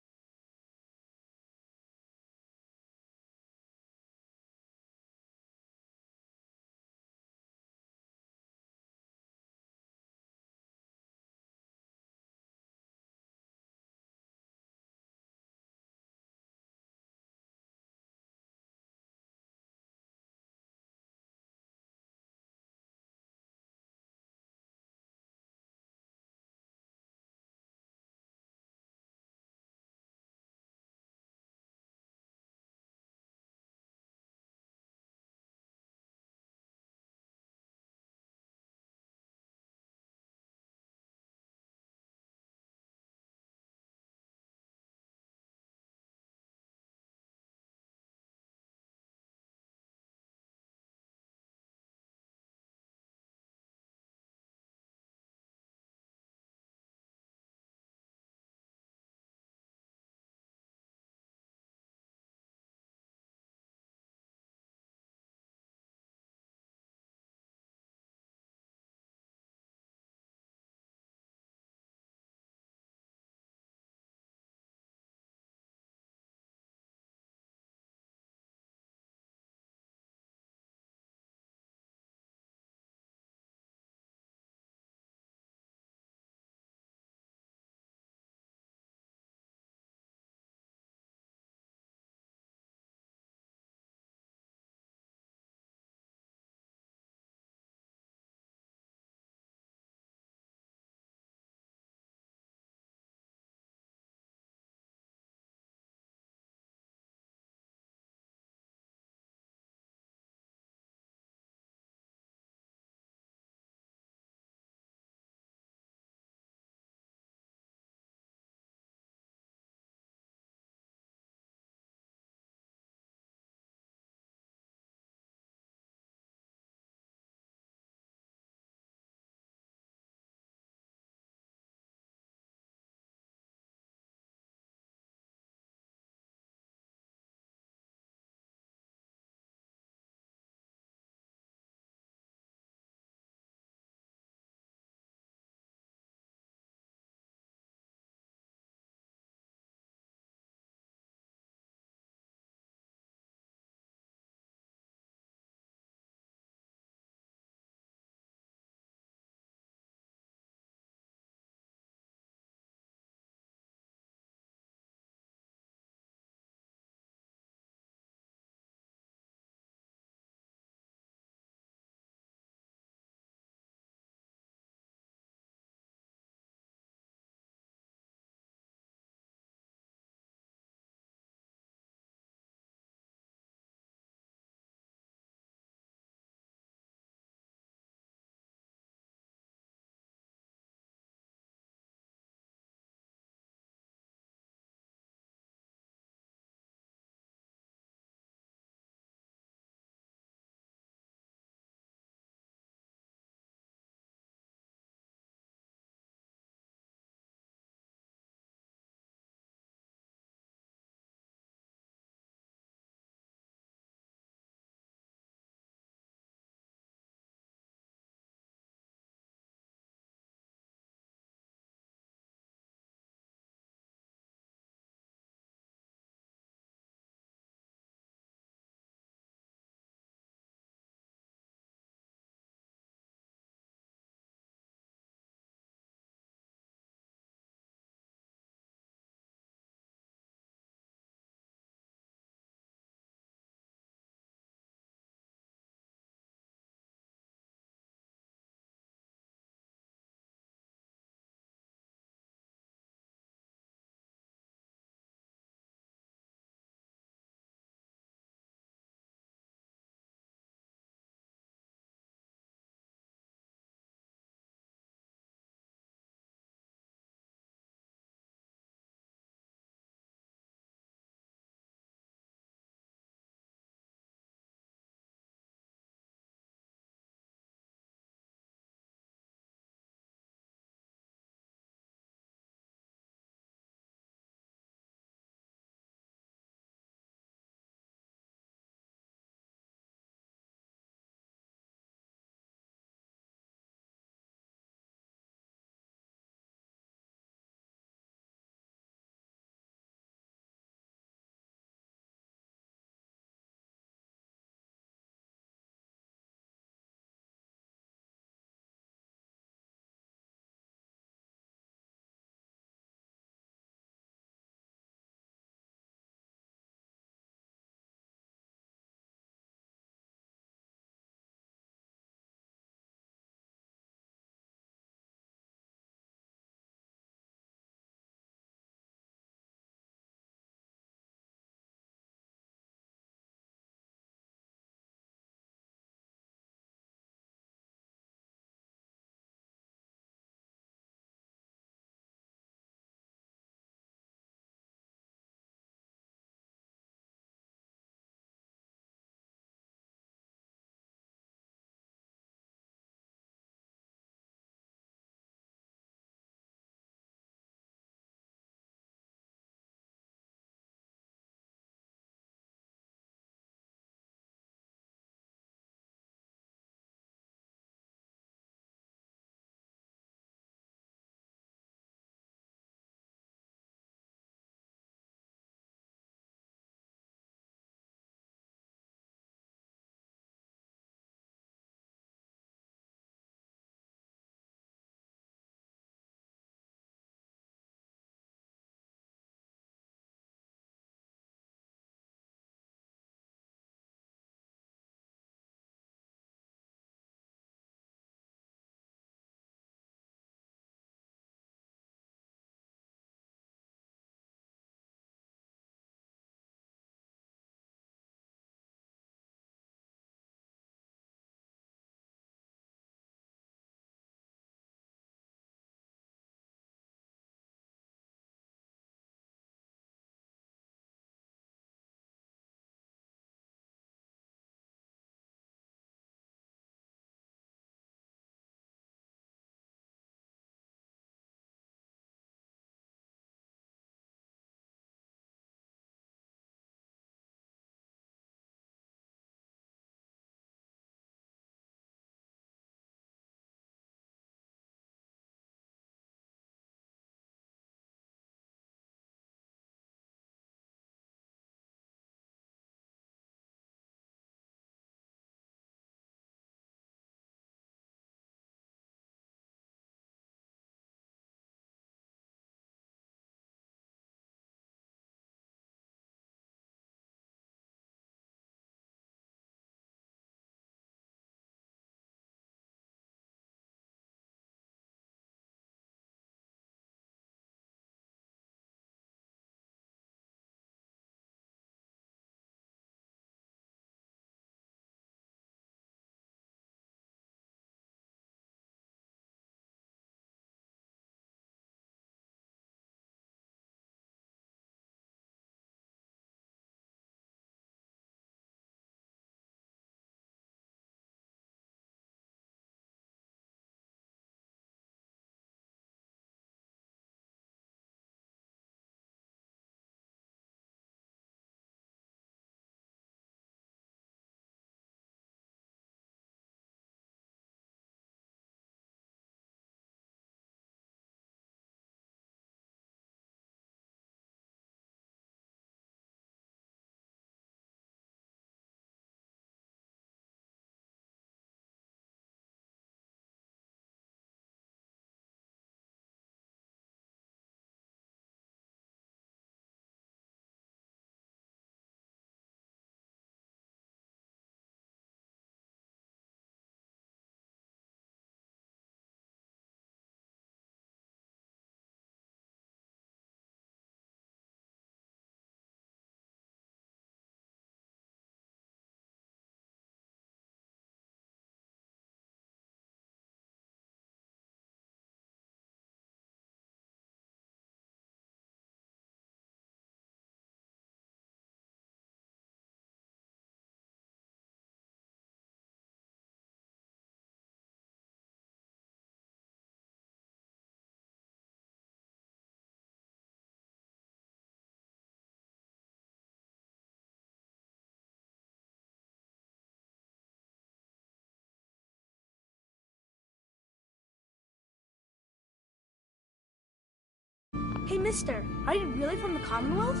Hey, mister, are you really from the Commonwealth?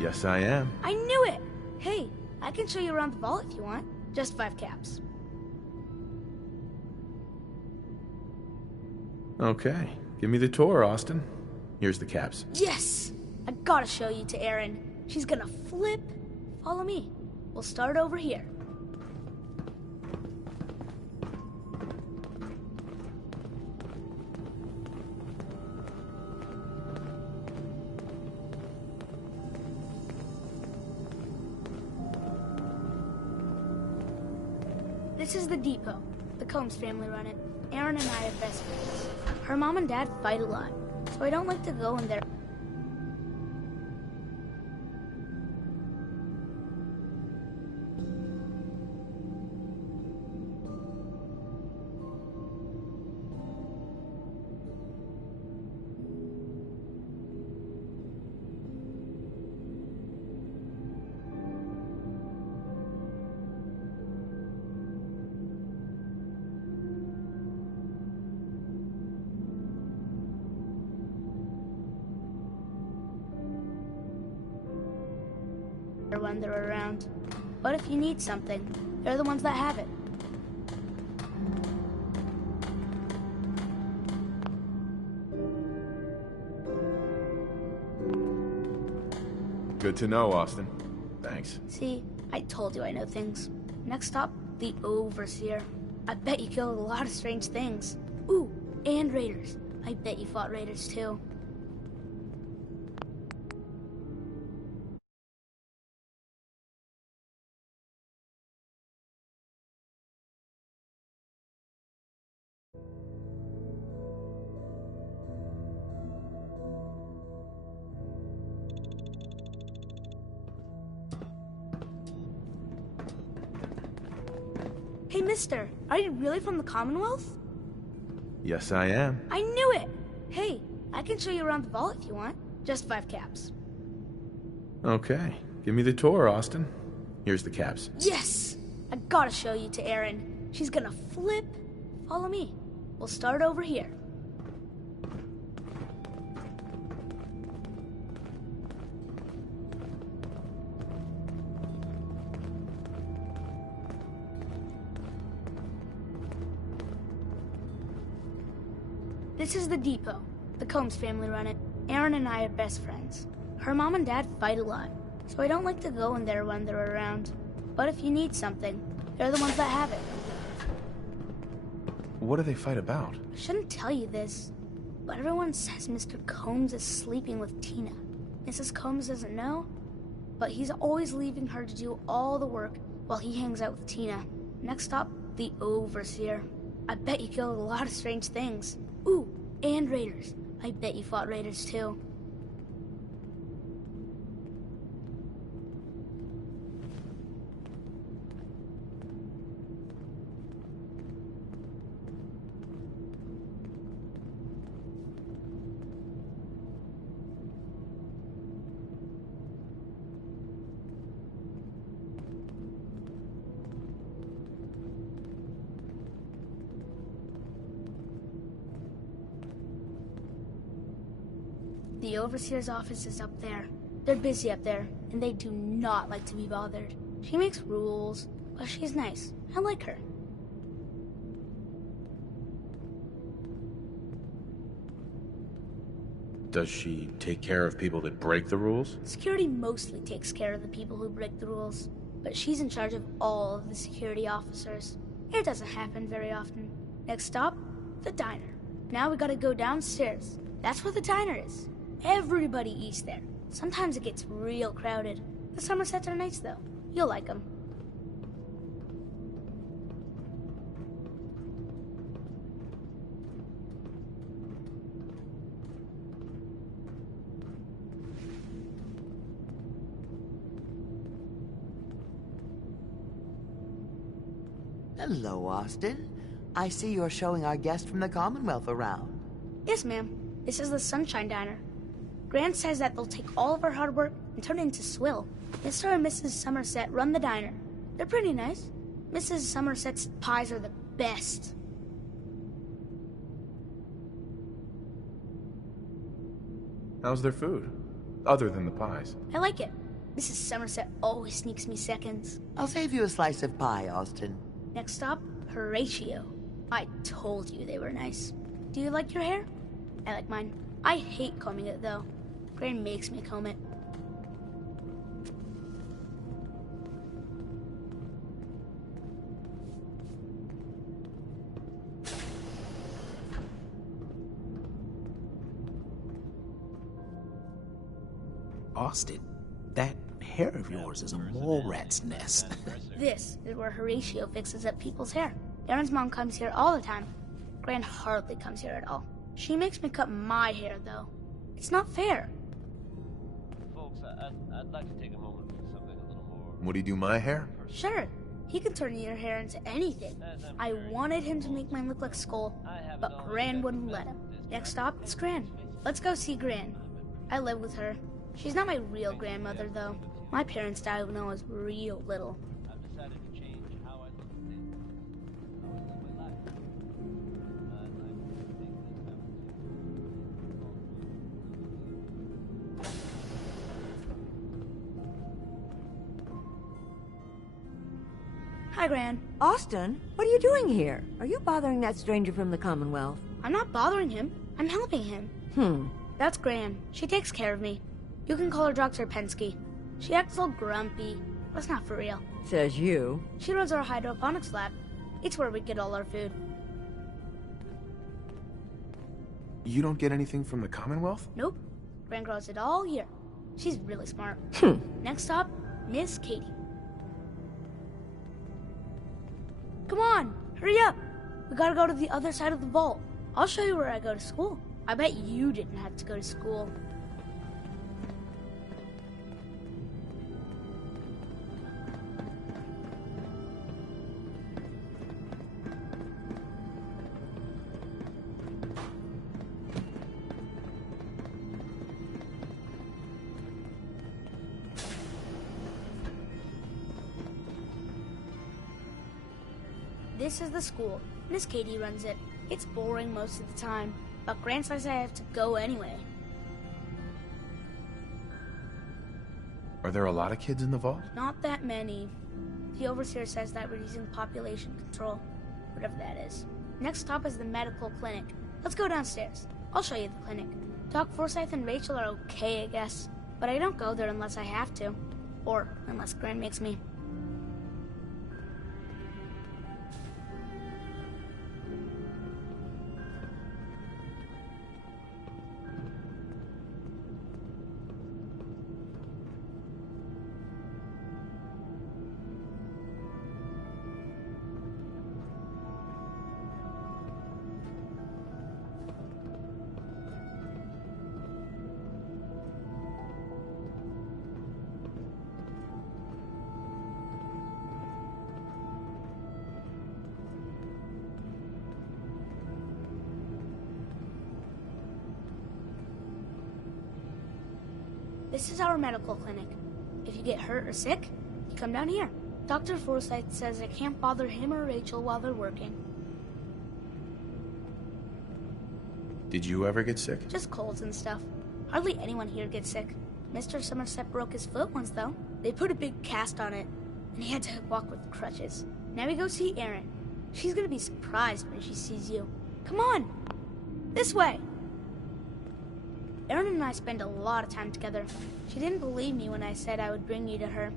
Yes, I am. I knew it! Hey, I can show you around the vault if you want. Just 5 caps. Okay, give me the tour, Austin. Here's the caps. Yes! I gotta show you to Erin. She's gonna flip. Follow me. We'll start over here. This is the depot. The Combs family run it. Erin and I are best friends. Her mom and dad fight a lot, so I don't like to go in there. When they're around. But if you need something, they're the ones that have it. Good to know, Austin. Thanks. See, I told you I know things. Next stop, the Overseer. I bet you killed a lot of strange things. Ooh, and raiders. I bet you fought raiders too. Hey, mister, are you really from the Commonwealth? Yes, I am. I knew it! Hey, I can show you around the vault if you want. Just 5 caps. Okay, give me the tour, Austin. Here's the caps. Yes! I gotta show you to Erin. She's gonna flip. Follow me. We'll start over here. This is the depot. The Combs family run it. Erin and I are best friends. Her mom and dad fight a lot, so I don't like to go in there when they're around. But if you need something, they're the ones that have it. What do they fight about? I shouldn't tell you this, but everyone says Mr. Combs is sleeping with Tina. Mrs. Combs doesn't know, but he's always leaving her to do all the work while he hangs out with Tina. Next stop, the Overseer. I bet you killed a lot of strange things. Ooh, and raiders. I bet you fought raiders too. The Overseer's office is up there. They're busy up there, and they do not like to be bothered. She makes rules, but she's nice. I like her. Does she take care of people that break the rules? Security mostly takes care of the people who break the rules, but she's in charge of all of the security officers. It doesn't happen very often. Next stop, the diner. Now we gotta go downstairs. That's where the diner is. Everybody eats there. Sometimes it gets real crowded. The Somersets are nice, though. You'll like them. Hello, Austin. I see you're showing our guest from the Commonwealth around. Yes, ma'am. This is the Sunshine Diner. Grant says that they'll take all of our hard work and turn it into swill. Mr. and Mrs. Somerset run the diner. They're pretty nice. Mrs. Somerset's pies are the best. How's their food? Other than the pies. I like it. Mrs. Somerset always sneaks me seconds. I'll save you a slice of pie, Austin. Next stop, Horatio. I told you they were nice. Do you like your hair? I like mine. I hate combing it, though. Gran makes me comb it. Austin, that hair of yours is a mole rat's nest. This is where Horatio fixes up people's hair. Aaron's mom comes here all the time. Gran hardly comes here at all. She makes me cut my hair, though. It's not fair. Folks, I'd like to take a moment for something a little more... Would he do my hair? Sure, he can turn your hair into anything. I wanted him to make mine look like Skull, but Gran wouldn't let him. Next stop, it's Gran. Let's go see Gran. I live with her. She's not my real grandmother, though. My parents died when I was real little. I've decided to change how I look at things. How I live my life. I'd like to take this Hi, Gran. Austin, what are you doing here? Are you bothering that stranger from the Commonwealth? I'm not bothering him. I'm helping him. That's Gran. She takes care of me. You can call her Dr. Pensky. She acts all grumpy. That's not for real. Says you. She runs our hydroponics lab. It's where we get all our food. You don't get anything from the Commonwealth? Nope. Gran grows it all year. She's really smart. Next stop, Miss Katie. Come on, hurry up. We gotta go to the other side of the vault. I'll show you where I go to school. I bet you didn't have to go to school. This is the school. Miss Katie runs it. It's boring most of the time, but Gran says I have to go anyway. Are there a lot of kids in the vault? Not that many. The overseer says that we're using population control, whatever that is. Next stop is the medical clinic. Let's go downstairs. I'll show you the clinic. Doc Forsyth and Rachel are okay, I guess, but I don't go there unless I have to, or unless Gran makes me. This is our medical clinic. If you get hurt or sick, you come down here. Dr. Forsyth says I can't bother him or Rachel while they're working. Did you ever get sick? Just colds and stuff. Hardly anyone here gets sick. Mr. Somerset broke his foot once, though. They put a big cast on it, and he had to walk with crutches. Now we go see Erin. She's gonna be surprised when she sees you. Come on! This way! Erin and I spend a lot of time together. She didn't believe me when I said I would bring you to her.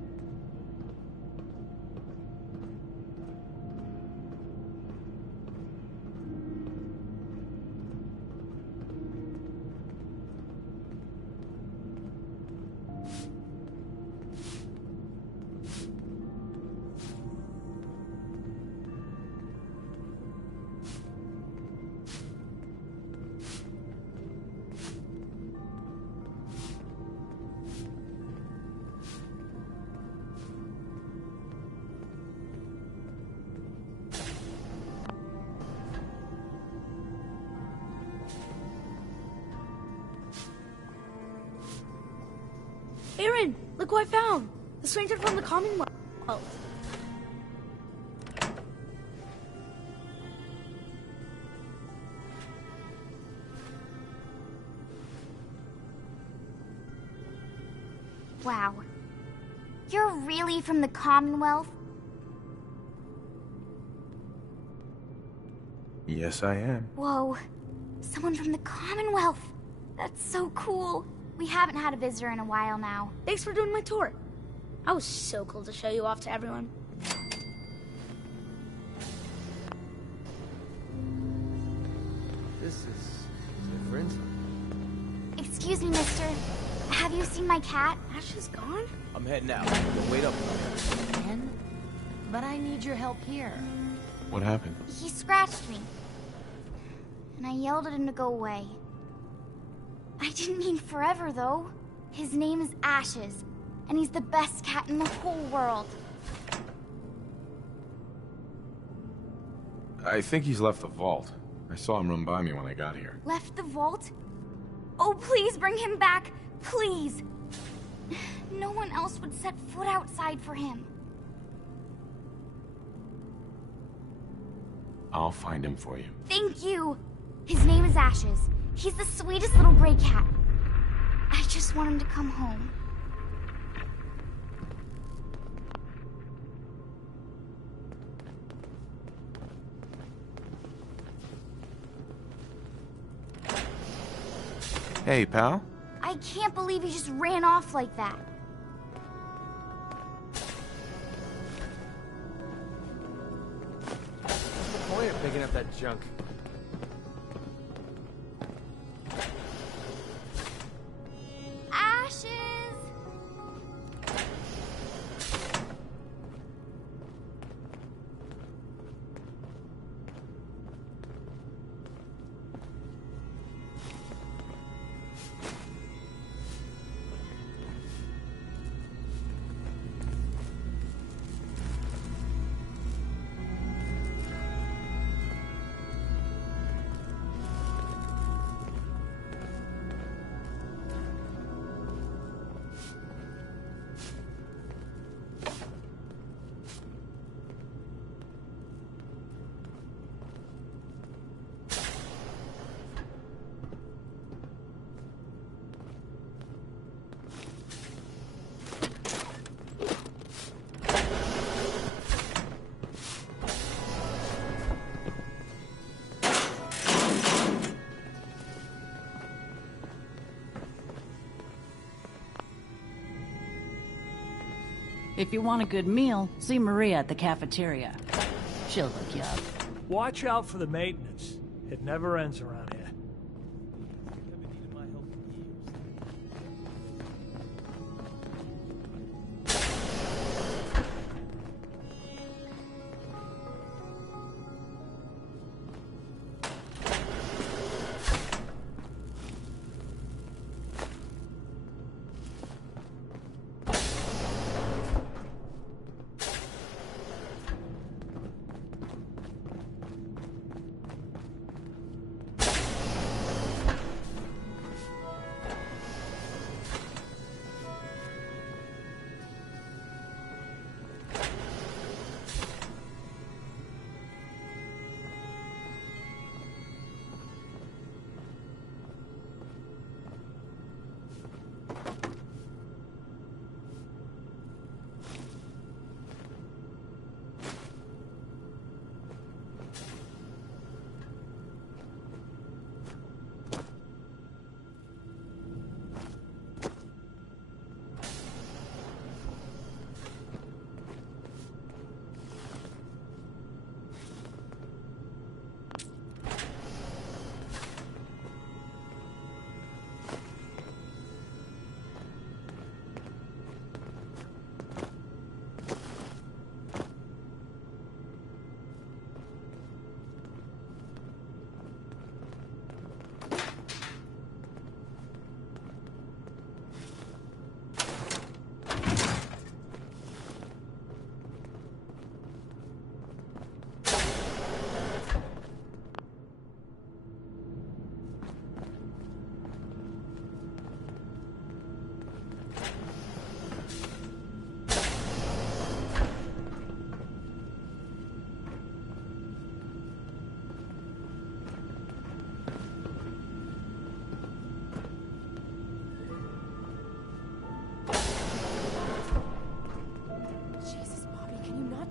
Erin, look who I found! The stranger from the Commonwealth. Wow. You're really from the Commonwealth? Yes, I am. Whoa. Someone from the Commonwealth. That's so cool. We haven't had a visitor in a while now. Thanks for doing my tour. I was so cool to show you off to everyone. This is different. Excuse me, mister. Have you seen my cat? Ash is gone? I'm heading out. Wait up. Ken? But I need your help here. What happened? He scratched me. And I yelled at him to go away. I didn't mean forever, though. His name is Ashes, and he's the best cat in the whole world. I think he's left the vault. I saw him run by me when I got here. Left the vault? Oh, please bring him back. Please. No one else would set foot outside for him. I'll find him for you. Thank you. His name is Ashes. He's the sweetest little gray cat. I just want him to come home. Hey, pal. I can't believe he just ran off like that. What's the point of picking up that junk? Ashes! If you want a good meal, see Maria at the cafeteria. She'll hook you up. Watch out for the maintenance. It never ends around here.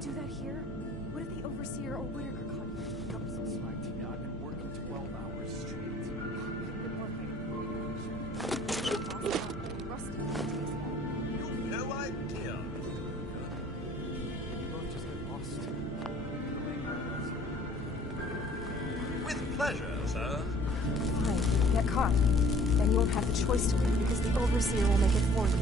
do that here? What if the Overseer or Whitaker caught you? Cut me some slack, Tina. I've been working 12 hours straight. Good working. Rusty. You've no idea. You both just get lost. With pleasure, sir. Fine, get caught. Then you won't have the choice to leave because the Overseer will make it for you.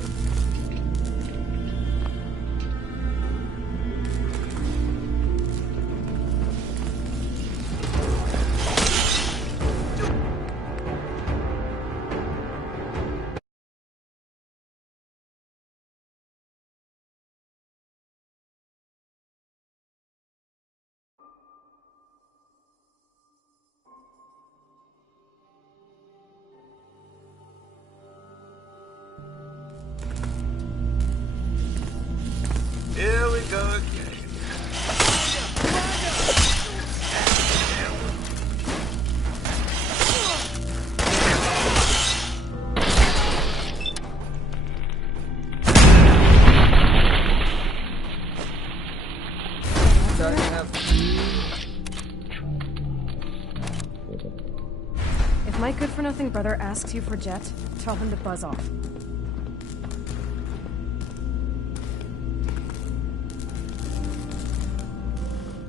Here we go again. If my good-for-nothing brother asks you for Jet, tell him to buzz off.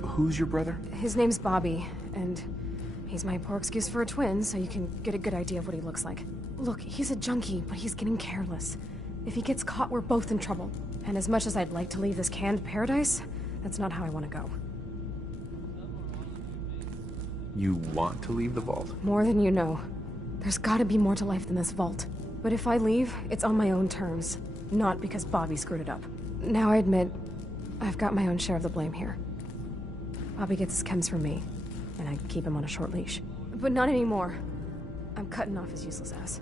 Who's your brother? His name's Bobby, and he's my poor excuse for a twin, so you can get a good idea of what he looks like. Look, he's a junkie, but he's getting careless. If he gets caught, we're both in trouble. And as much as I'd like to leave this canned paradise, that's not how I want to go. You want to leave the vault? More than you know. There's gotta be more to life than this vault. But if I leave, it's on my own terms, not because Bobby screwed it up. Now I admit, I've got my own share of the blame here. Bobby gets his chems from me, and I keep him on a short leash. But not anymore. I'm cutting off his useless ass.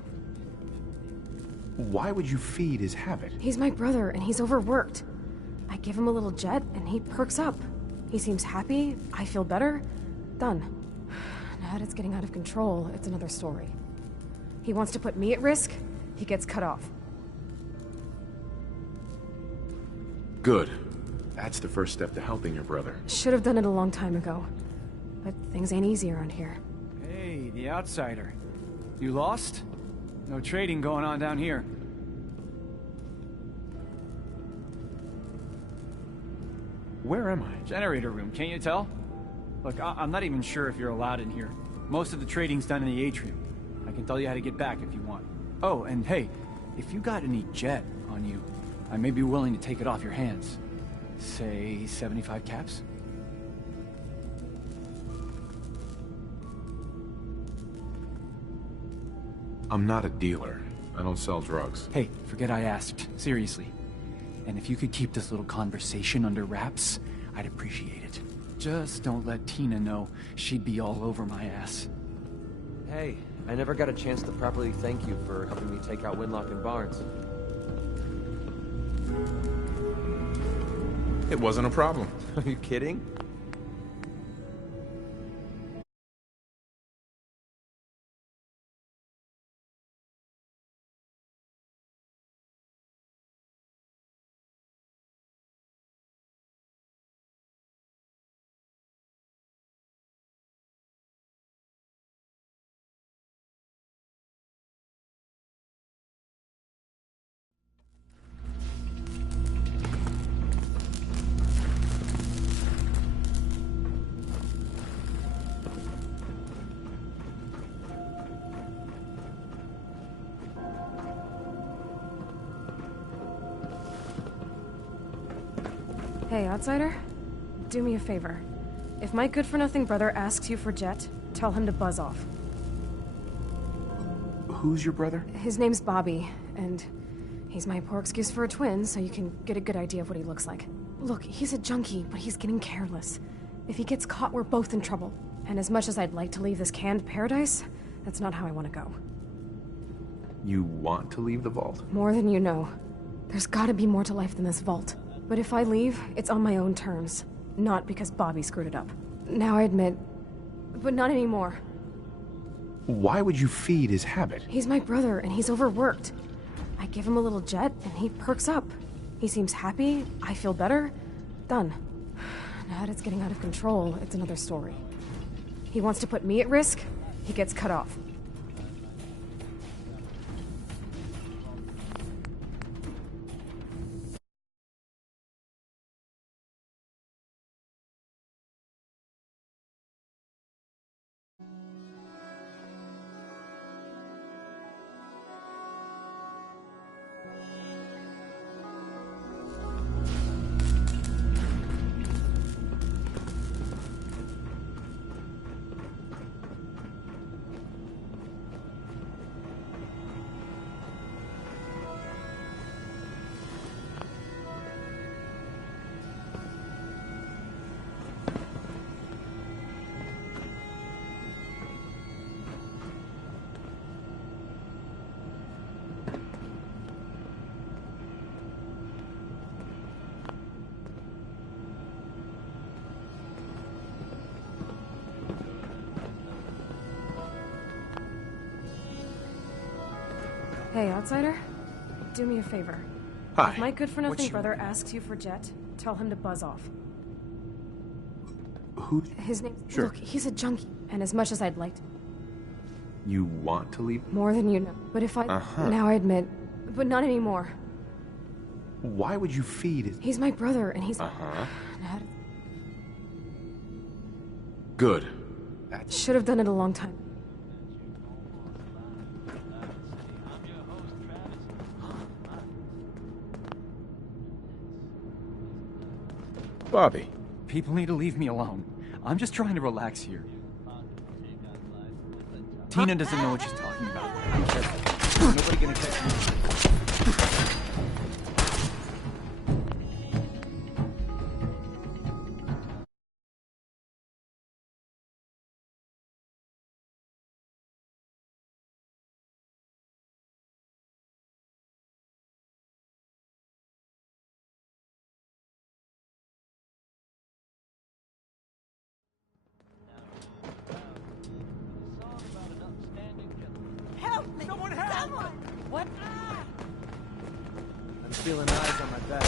Why would you feed his habit? He's my brother, and he's overworked. I give him a little Jet, and he perks up. He seems happy, I feel better. Done. Now that it's getting out of control, it's another story. He wants to put me at risk, he gets cut off. Good. That's the first step to helping your brother. Should have done it a long time ago. But things ain't easy around here. Hey, the outsider. You lost? No trading going on down here. Where am I? Generator room, can't you tell? Look, I'm not even sure if you're allowed in here. Most of the trading's done in the atrium. I can tell you how to get back if you want. Oh, and hey, if you got any Jet on you, I may be willing to take it off your hands. Say 75 caps? I'm not a dealer. I don't sell drugs. Hey, forget I asked. Seriously. And if you could keep this little conversation under wraps, I'd appreciate it. Just don't let Tina know. She'd be all over my ass. Hey, I never got a chance to properly thank you for helping me take out Winlock and Barnes. It wasn't a problem. Are you kidding? Hey, outsider. Do me a favor. If my good-for-nothing brother asks you for Jet, tell him to buzz off. Who's your brother? His name's Bobby, and he's my poor excuse for a twin, so you can get a good idea of what he looks like. Look, he's a junkie, but he's getting careless. If he gets caught, we're both in trouble. And as much as I'd like to leave this canned paradise, that's not how I want to go. You want to leave the vault? More than you know. There's gotta be more to life than this vault. But if I leave, it's on my own terms, not because Bobby screwed it up. Now I admit, but not anymore. Why would you feed his habit? He's my brother, and he's overworked. I give him a little Jet, and he perks up. He seems happy, I feel better. Done. Now that it's getting out of control, it's another story. He wants to put me at risk, he gets cut off. Hey, outsider. Do me a favor. Hi. If my good-for-nothing brother asks you for Jet, tell him to buzz off. Who? His name... Sure. Look, he's a junkie, and as much as I'd like to... You want to leave? More than you know. But if I... Now I admit... But not anymore. Why would you feed it? He's my brother, and he's... Good. Should have done it a long time. Bobby. People need to leave me alone. I'm just trying to relax here. Tina doesn't know what she's talking about. I'm careful. Nobody gonna catch me. Help me! Someone help! Someone! What? I'm feeling eyes on my back.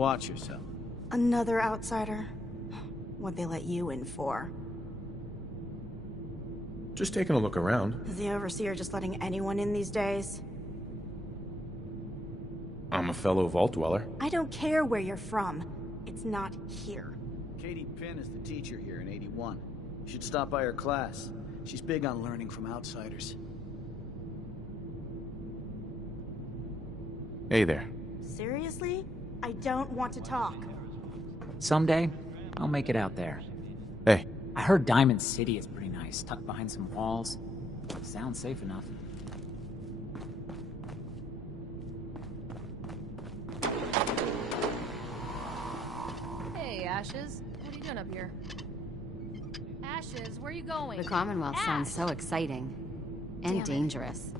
Watch yourself. Another outsider? What'd they let you in for? Just taking a look around. Is the Overseer just letting anyone in these days? I'm a fellow Vault Dweller. I don't care where you're from. It's not here. Katie Pinn is the teacher here in 81. You should stop by her class. She's big on learning from outsiders. Hey there. Seriously? I don't want to talk. Someday, I'll make it out there. Hey. I heard Diamond City is pretty nice, tucked behind some walls. Sounds safe enough. Hey, Ashes. What are you doing up here? Ashes, where are you going? The Commonwealth sounds so exciting. And Damn it. dangerous.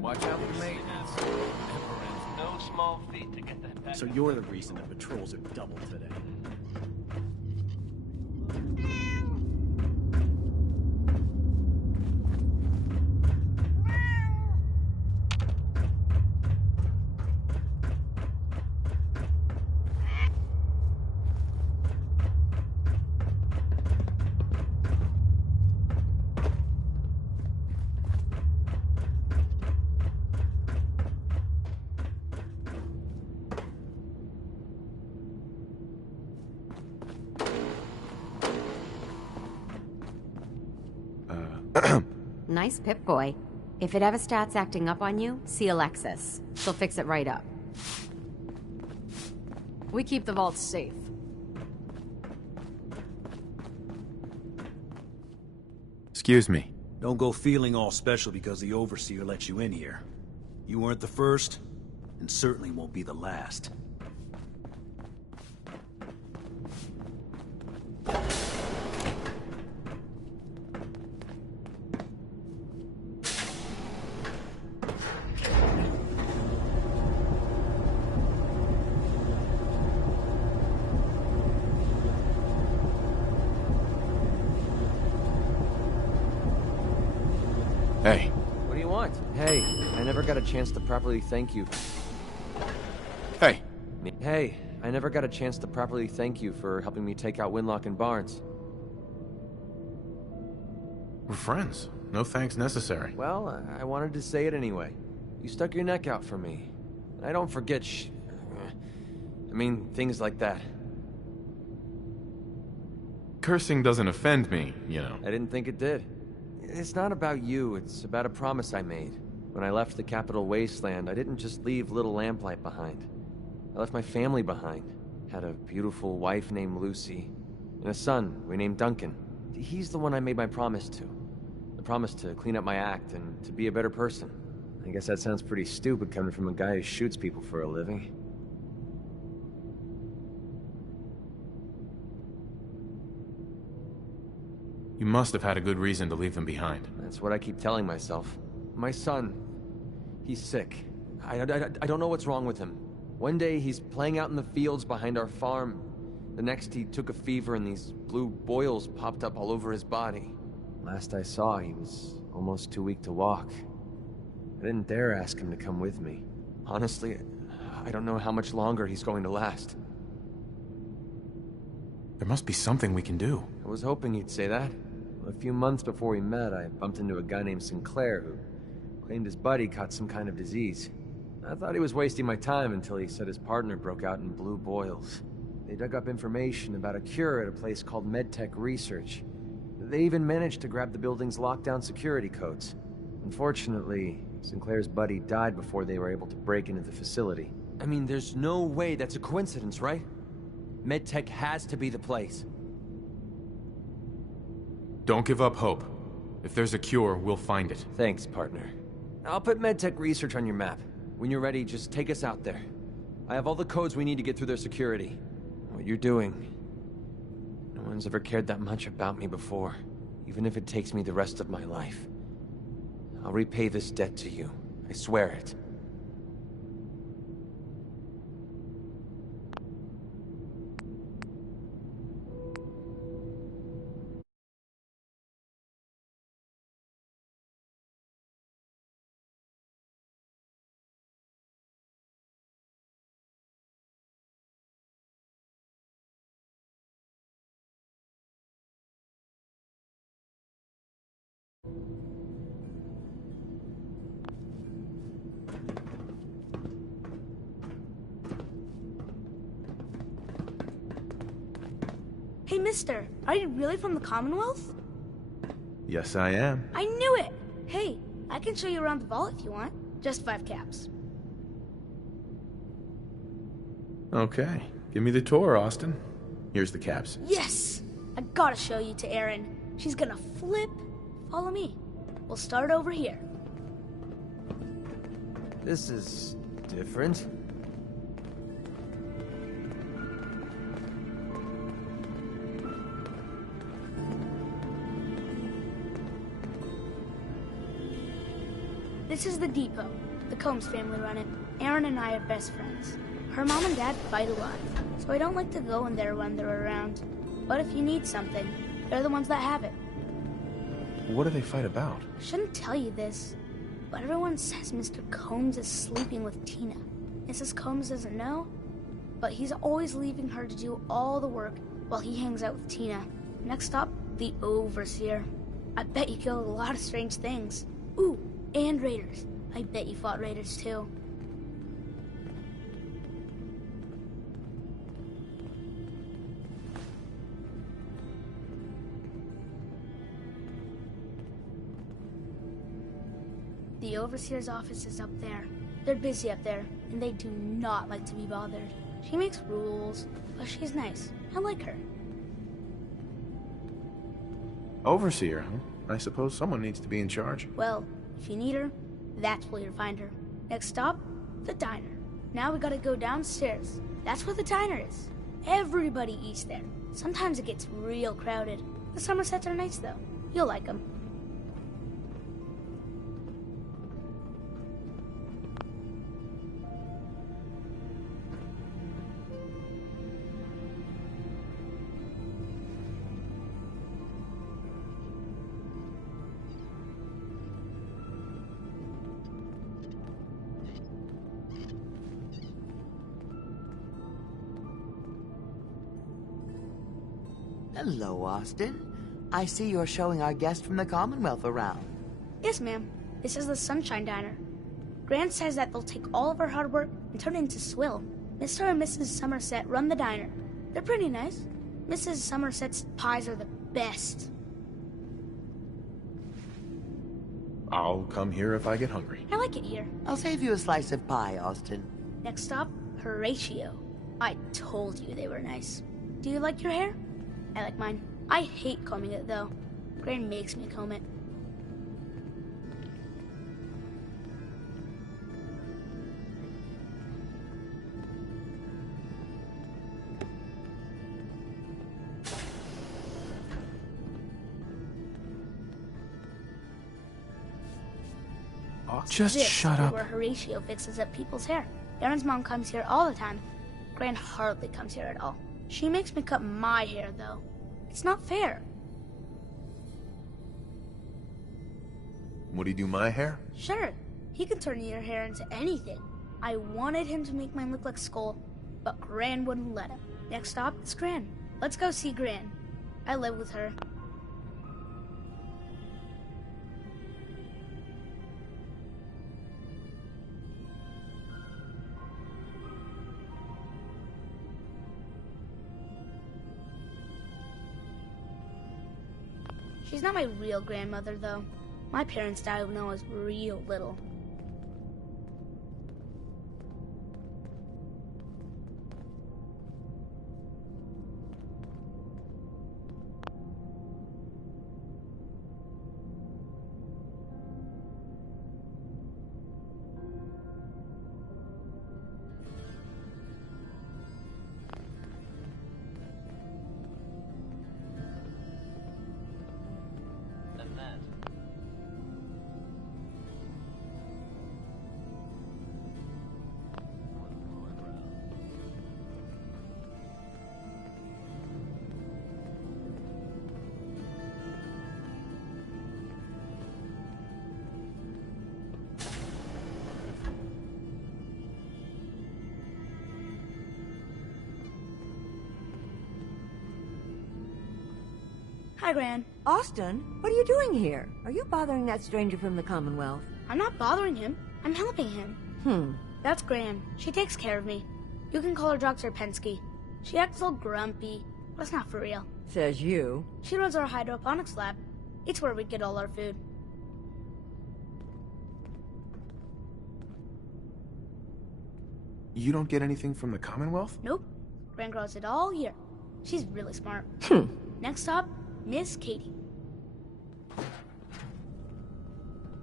Watch out for maintenance. No small feat to get that back. So you're the reason the patrols are double today. Nice Pip-Boy. If it ever starts acting up on you, see Alexis. She'll fix it right up. We keep the vaults safe. Excuse me. Don't go feeling all special because the Overseer let you in here. You weren't the first, and certainly won't be the last. Hey. What do you want? Hey, I never got a chance to properly thank you. Hey. Hey, I never got a chance to properly thank you for helping me take out Winlock and Barnes. We're friends. No thanks necessary. Well, I wanted to say it anyway. You stuck your neck out for me. I don't forget I mean, things like that. Cursing doesn't offend me, you know. I didn't think it did. It's not about you, it's about a promise I made. When I left the Capital Wasteland, I didn't just leave Little Lamplight behind. I left my family behind. Had a beautiful wife named Lucy, and a son we named Duncan. He's the one I made my promise to. The promise to clean up my act and to be a better person. I guess that sounds pretty stupid coming from a guy who shoots people for a living. You must have had a good reason to leave them behind. That's what I keep telling myself. My son, he's sick. I don't know what's wrong with him. One day he's playing out in the fields behind our farm. The next he took a fever and these blue boils popped up all over his body. Last I saw, he was almost too weak to walk. I didn't dare ask him to come with me. Honestly, I don't know how much longer he's going to last. There must be something we can do. I was hoping you'd say that. A few months before we met, I bumped into a guy named Sinclair who claimed his buddy caught some kind of disease. I thought he was wasting my time until he said his partner broke out in blue boils. They dug up information about a cure at a place called MedTech Research. They even managed to grab the building's lockdown security codes. Unfortunately, Sinclair's buddy died before they were able to break into the facility. I mean, there's no way that's a coincidence, right? MedTech has to be the place. Don't give up hope. If there's a cure, we'll find it. Thanks, partner. I'll put MedTech Research on your map. When you're ready, just take us out there. I have all the codes we need to get through their security. What you're doing... No one's ever cared that much about me before. Even if it takes me the rest of my life. I'll repay this debt to you. I swear it. mister, are you really from the Commonwealth? Yes, I am. I knew it! Hey, I can show you around the vault if you want. Just 5 caps. Okay, give me the tour, Austin. Here's the caps. Yes! I gotta show you to Erin. She's gonna flip. Follow me. We'll start over here. This is different. This is the depot. The Combs family run it. Erin and I are best friends. Her mom and dad fight a lot, so I don't like to go in there when they're around. But if you need something, they're the ones that have it. What do they fight about? I shouldn't tell you this, but everyone says Mr. Combs is sleeping with Tina. Mrs. Combs doesn't know, but he's always leaving her to do all the work while he hangs out with Tina. Next stop, the Overseer. I bet you killed a lot of strange things. Ooh, and raiders. I bet you fought raiders too. The Overseer's office is up there. They're busy up there, and they do not like to be bothered. She makes rules, but she's nice. I like her. Overseer, huh? I suppose someone needs to be in charge. Well, if you need her, that's where you'll find her. Next stop, the diner. Now we gotta go downstairs. That's where the diner is. Everybody eats there. Sometimes it gets real crowded. The Somersets are nice, though. You'll like them. Hello, Austin. I see you're showing our guest from the Commonwealth around. Yes, ma'am. This is the Sunshine Diner. Grant says that they'll take all of our hard work and turn it into swill. Mr. and Mrs. Somerset run the diner. They're pretty nice. Mrs. Somerset's pies are the best. I'll come here if I get hungry. I like it here. I'll save you a slice of pie, Austin. Next stop, Horatio. I told you they were nice. Do you like your hair? I like mine. I hate combing it, though. Gran makes me comb it. Just This shut is up. where Horatio fixes up people's hair. Aaron's mom comes here all the time. Gran hardly comes here at all. She makes me cut my hair, though. It's not fair. Would he do my hair? Sure, he can turn your hair into anything. I wanted him to make mine look like Skull, but Gran wouldn't let him. Next stop is Gran. Let's go see Gran. I live with her. She's not my real grandmother, though. My parents died when I was real little. Hi, Gran. Austin, what are you doing here? Are you bothering that stranger from the Commonwealth? I'm not bothering him. I'm helping him. That's Gran. She takes care of me. You can call her Dr. Pensky. She acts all grumpy, but it's not for real. Says you. She runs our hydroponics lab. It's where we get all our food. You don't get anything from the Commonwealth? Nope. Gran grows it all here. She's really smart. Next stop, Miss Katie.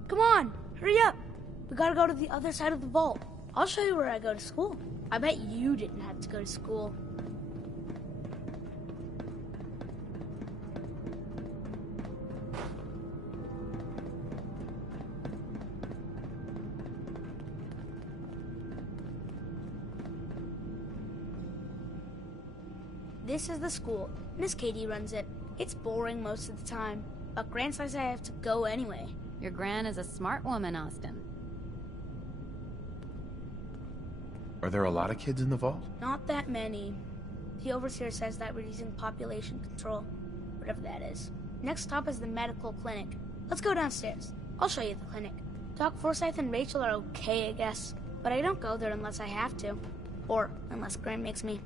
Come on, hurry up. We gotta go to the other side of the vault. I'll show you where I go to school. I bet you didn't have to go to school. This is the school. Miss Katie runs it. It's boring most of the time, but Gran says I have to go anyway. Your Gran is a smart woman, Austin. Are there a lot of kids in the vault? Not that many. The overseer says that we're using population control, whatever that is. Next stop is the medical clinic. Let's go downstairs. I'll show you the clinic. Doc Forsyth and Rachel are okay, I guess, but I don't go there unless I have to. Or unless Gran makes me.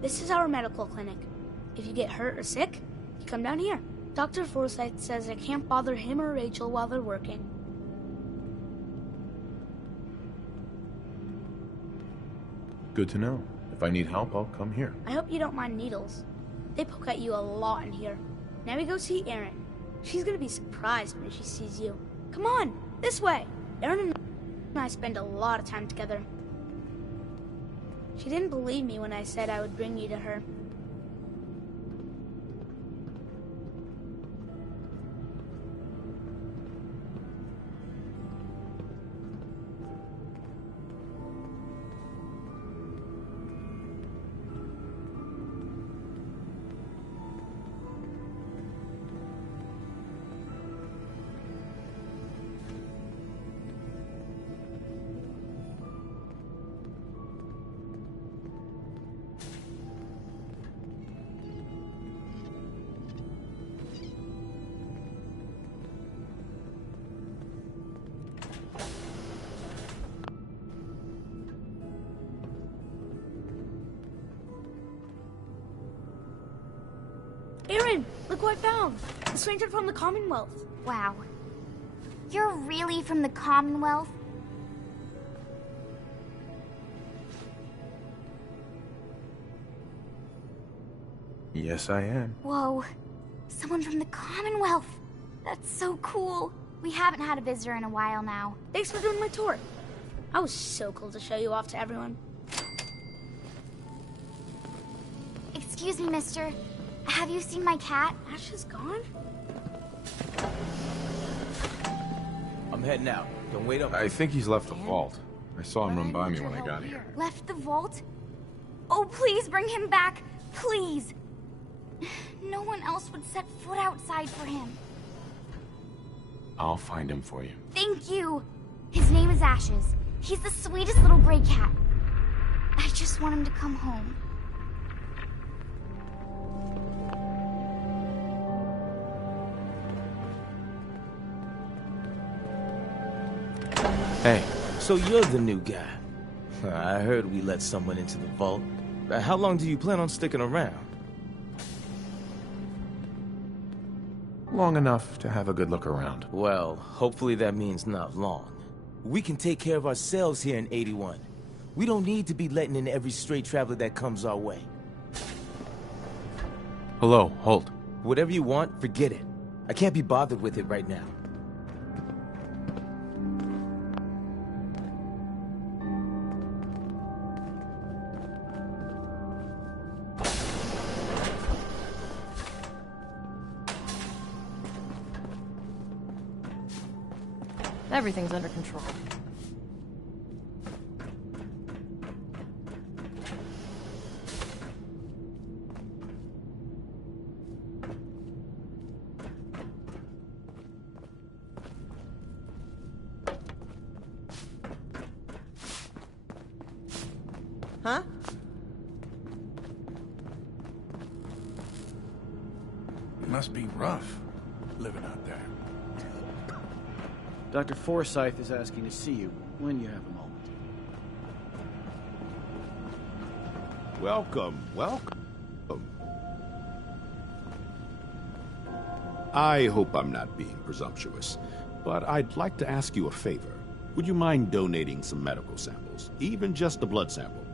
This is our medical clinic. If you get hurt or sick, you come down here. Dr. Forsyth says I can't bother him or Rachel while they're working. Good to know. If I need help, I'll come here. I hope you don't mind needles. They poke at you a lot in here. Now we go see Erin. She's gonna be surprised when she sees you. Come on, this way. Erin and I spend a lot of time together. She didn't believe me when I said I would bring you to her. Erin, look what I found! A stranger from the Commonwealth. Wow. You're really from the Commonwealth? Yes, I am. Whoa. Someone from the Commonwealth. That's so cool. We haven't had a visitor in a while now. Thanks for doing my tour. I was so cool to show you off to everyone. Excuse me, mister. Have you seen my cat? Ash is gone? I'm heading out. Don't wait up. I think he's left the vault. I saw him run by me when I got here. Left the vault? Oh, please bring him back. Please. No one else would set foot outside for him. I'll find him for you. Thank you. His name is Ashes. He's the sweetest little gray cat. I just want him to come home. Hey, so you're the new guy. I heard we let someone into the vault. How long do you plan on sticking around? Long enough to have a good look around. Well, hopefully that means not long. We can take care of ourselves here in 81. We don't need to be letting in every stray traveler that comes our way. Hello, Holt. Whatever you want, forget it. I can't be bothered with it right now. Everything's under control. huh? It must be rough, living out there. Dr. Forsyth is asking to see you when you have a moment. Welcome, welcome. I hope I'm not being presumptuous, but I'd like to ask you a favor. Would you mind donating some medical samples, even just a blood sample?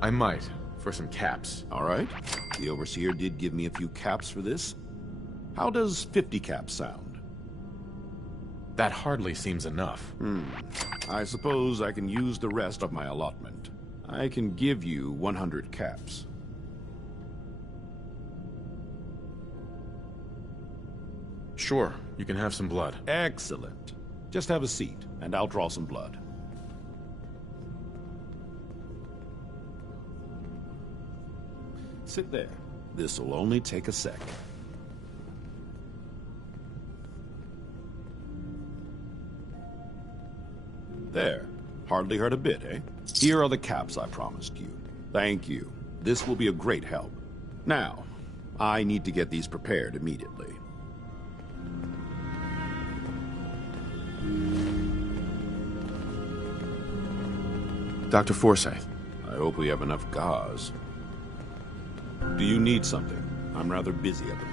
I might, for some caps. All right. The Overseer did give me a few caps for this. How does 50 caps sound? That hardly seems enough. I suppose I can use the rest of my allotment. I can give you 100 caps. Sure, you can have some blood. Excellent. Just have a seat, and I'll draw some blood. Sit there. This'll only take a sec. There. Hardly hurt a bit, eh? Here are the caps I promised you. Thank you. This will be a great help. Now, I need to get these prepared immediately. Dr. Forsyth. I hope we have enough gauze. Do you need something? I'm rather busy at the moment.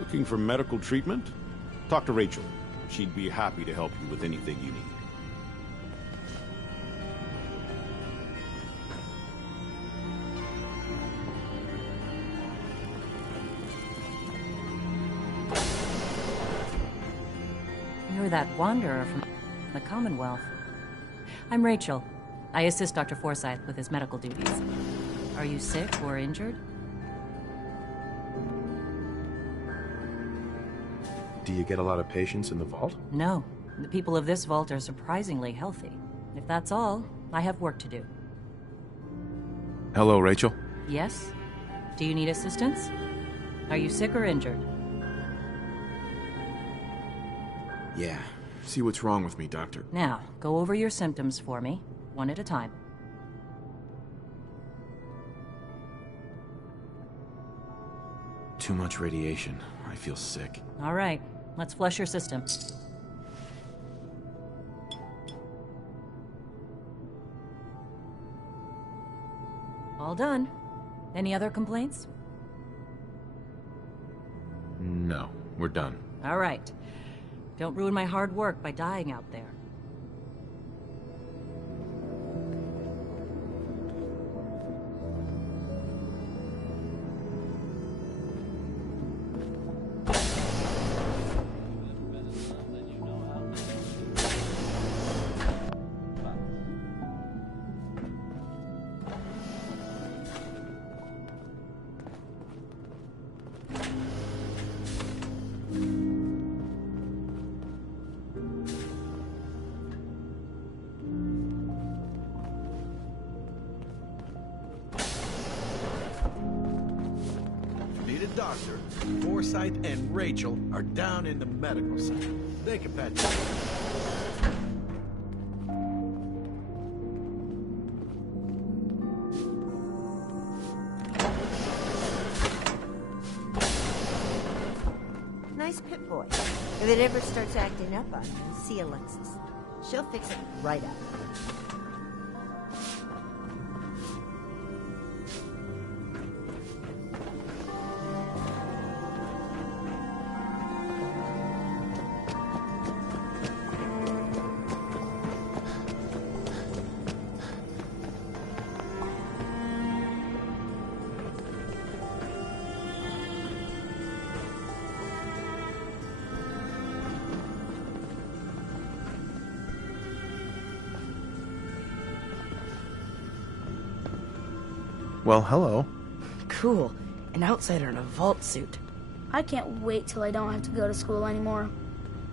Looking for medical treatment? Talk to Rachel. She'd be happy to help you with anything you need. You're that wanderer from the Commonwealth. I'm Rachel. I assist Dr. Forsyth with his medical duties. Are you sick or injured? Do you get a lot of patients in the vault? No. The people of this vault are surprisingly healthy. If that's all, I have work to do. Hello, Rachel. Yes? Do you need assistance? Are you sick or injured? Yeah. See what's wrong with me, Doctor. Now, go over your symptoms for me, one at a time. Too much radiation. I feel sick. All right. Let's flush your system. All done. Any other complaints? No, we're done. All right. Don't ruin my hard work by dying out there. Doctor, Forsyth and Rachel are down in the medical center. They can patch you up. Nice pit boy. If it ever starts acting up on you, see Alexis. She'll fix it right up. Well, hello. Cool. An outsider in a vault suit. I can't wait till I don't have to go to school anymore.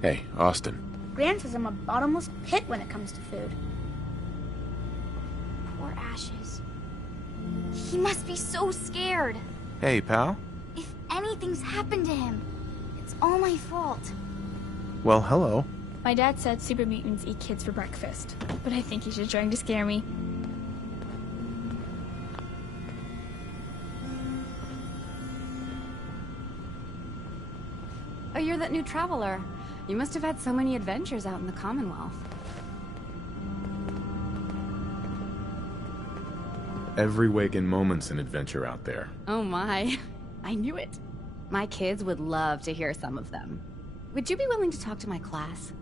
Hey, Austin. Gran says I'm a bottomless pit when it comes to food. Poor Ashes. He must be so scared. Hey, pal. If anything's happened to him, it's all my fault. Well, hello. My dad said super mutants eat kids for breakfast, but I think he's just trying to scare me. Oh, you're that new traveler. You must have had so many adventures out in the Commonwealth. Every waking moment's an adventure out there. Oh my. I knew it. My kids would love to hear some of them. Would you be willing to talk to my class?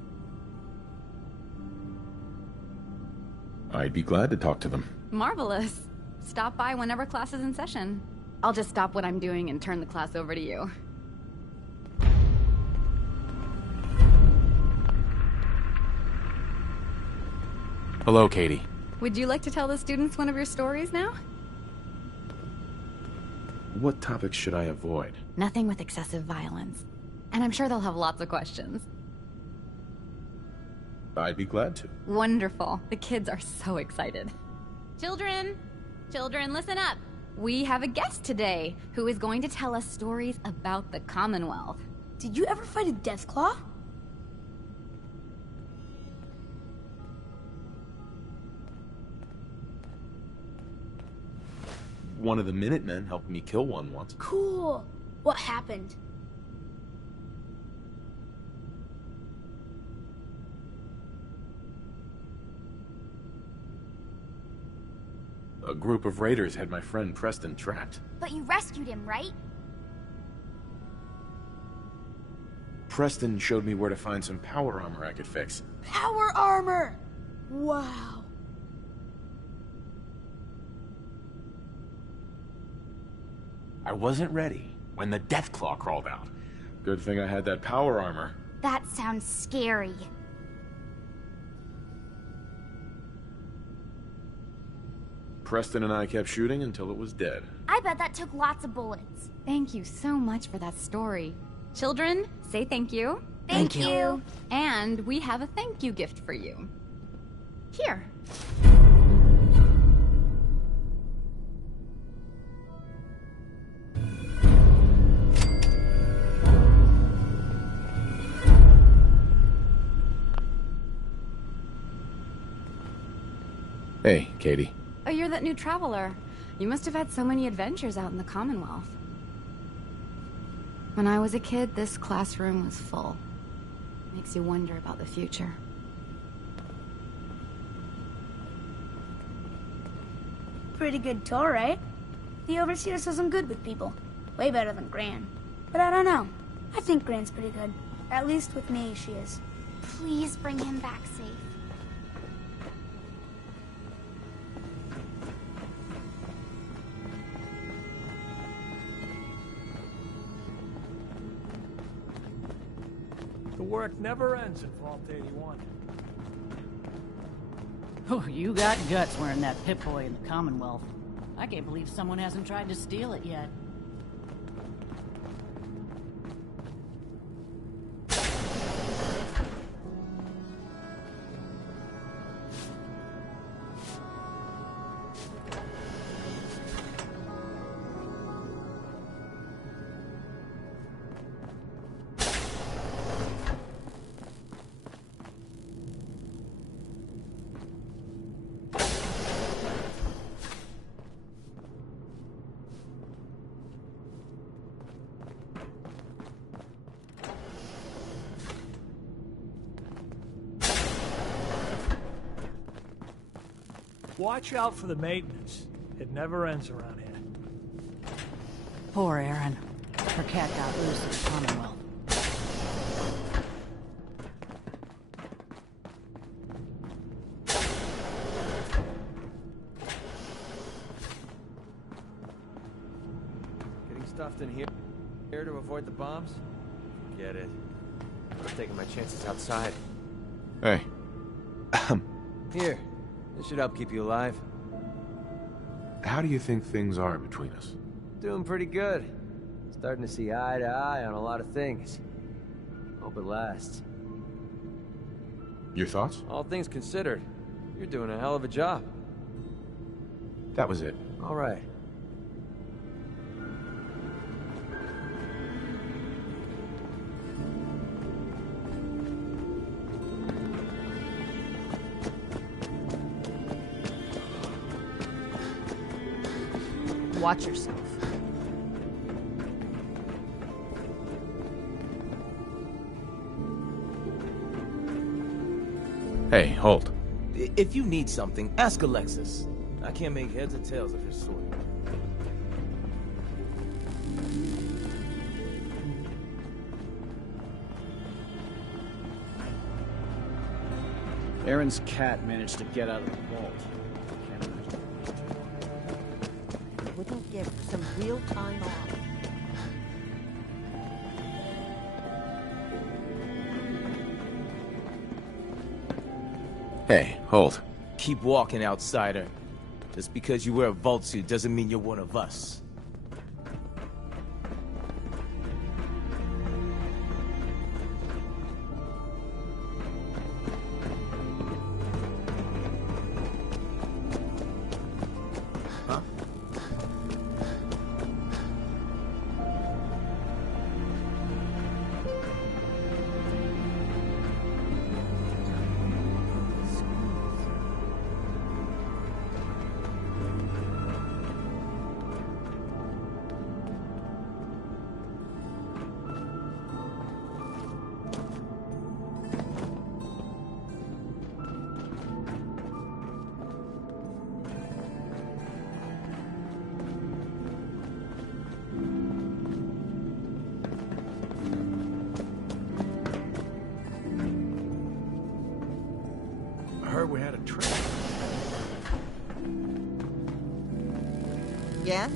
I'd be glad to talk to them. Marvelous. Stop by whenever class is in session. I'll just stop what I'm doing and turn the class over to you. Hello, Katie. Would you like to tell the students one of your stories now? What topics should I avoid? Nothing with excessive violence. And I'm sure they'll have lots of questions. I'd be glad to. Wonderful. The kids are so excited. Children! Children, listen up! We have a guest today who is going to tell us stories about the Commonwealth. Did you ever fight a Deathclaw? One of the Minutemen helped me kill one once. Cool. What happened? A group of raiders had my friend Preston trapped. But you rescued him, right? Preston showed me where to find some power armor I could fix. Power armor! Wow. I wasn't ready when the Deathclaw crawled out. Good thing I had that power armor. That sounds scary. Preston and I kept shooting until it was dead. I bet that took lots of bullets. Thank you so much for that story. Children, say thank you. Thank you. And we have a thank you gift for you. Here. Hey, Katie. Oh, you're that new traveler. You must have had so many adventures out in the Commonwealth. When I was a kid, this classroom was full. Makes you wonder about the future. Pretty good tour, right? The Overseer says I'm good with people. Way better than Gran. But I don't know. I think Gran's pretty good. At least with me, she is. Please bring him back safe. The work never ends in Vault 81. Oh, you got guts wearing that Pip-Boy in the Commonwealth. I can't believe someone hasn't tried to steal it yet. Watch out for the maintenance. It never ends around here. Poor Erin. Her cat got loose in the Commonwealth. Getting stuffed in here to avoid the bombs? Forget it. I'm taking my chances outside. Hey. Here. This should help keep you alive. How do you think things are between us? Doing pretty good. Starting to see eye to eye on a lot of things. Hope it lasts. Your thoughts? All things considered, you're doing a hell of a job. That was it. All right. Watch yourself. Hey, hold. If you need something, ask Alexis. I can't make heads or tails of his story. Aaron's cat managed to get out of the vault. Can't imagine. Wouldn't give some real time off. Hey, hold. Keep walking, outsider. Just because you wear a vault suit doesn't mean you're one of us. Huh? I heard we had a trip. Yeah?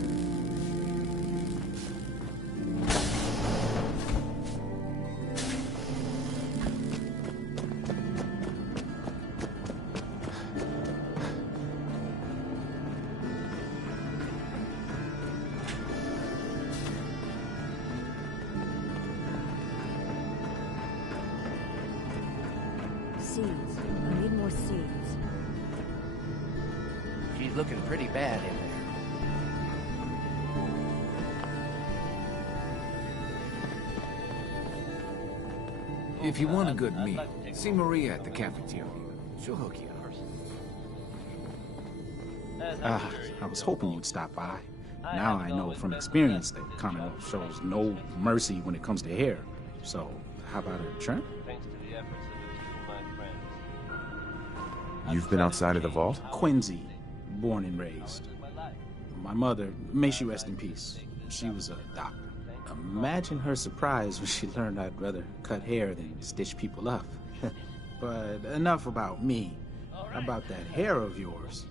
Seeds. I need more seeds. She's looking pretty bad in there. If you want a good meal, see Maria at the cafeteria. She'll hook you up. I was hoping you'd stop by. Now I know from experience that Commonwealth shows no mercy when it comes to hair. So, how about a trim? You've been outside of the vault? Quincy, born and raised. My mother, may she rest in peace, she was a doctor. Imagine her surprise when she learned I'd rather cut hair than stitch people up. But enough about me. How about that hair of yours?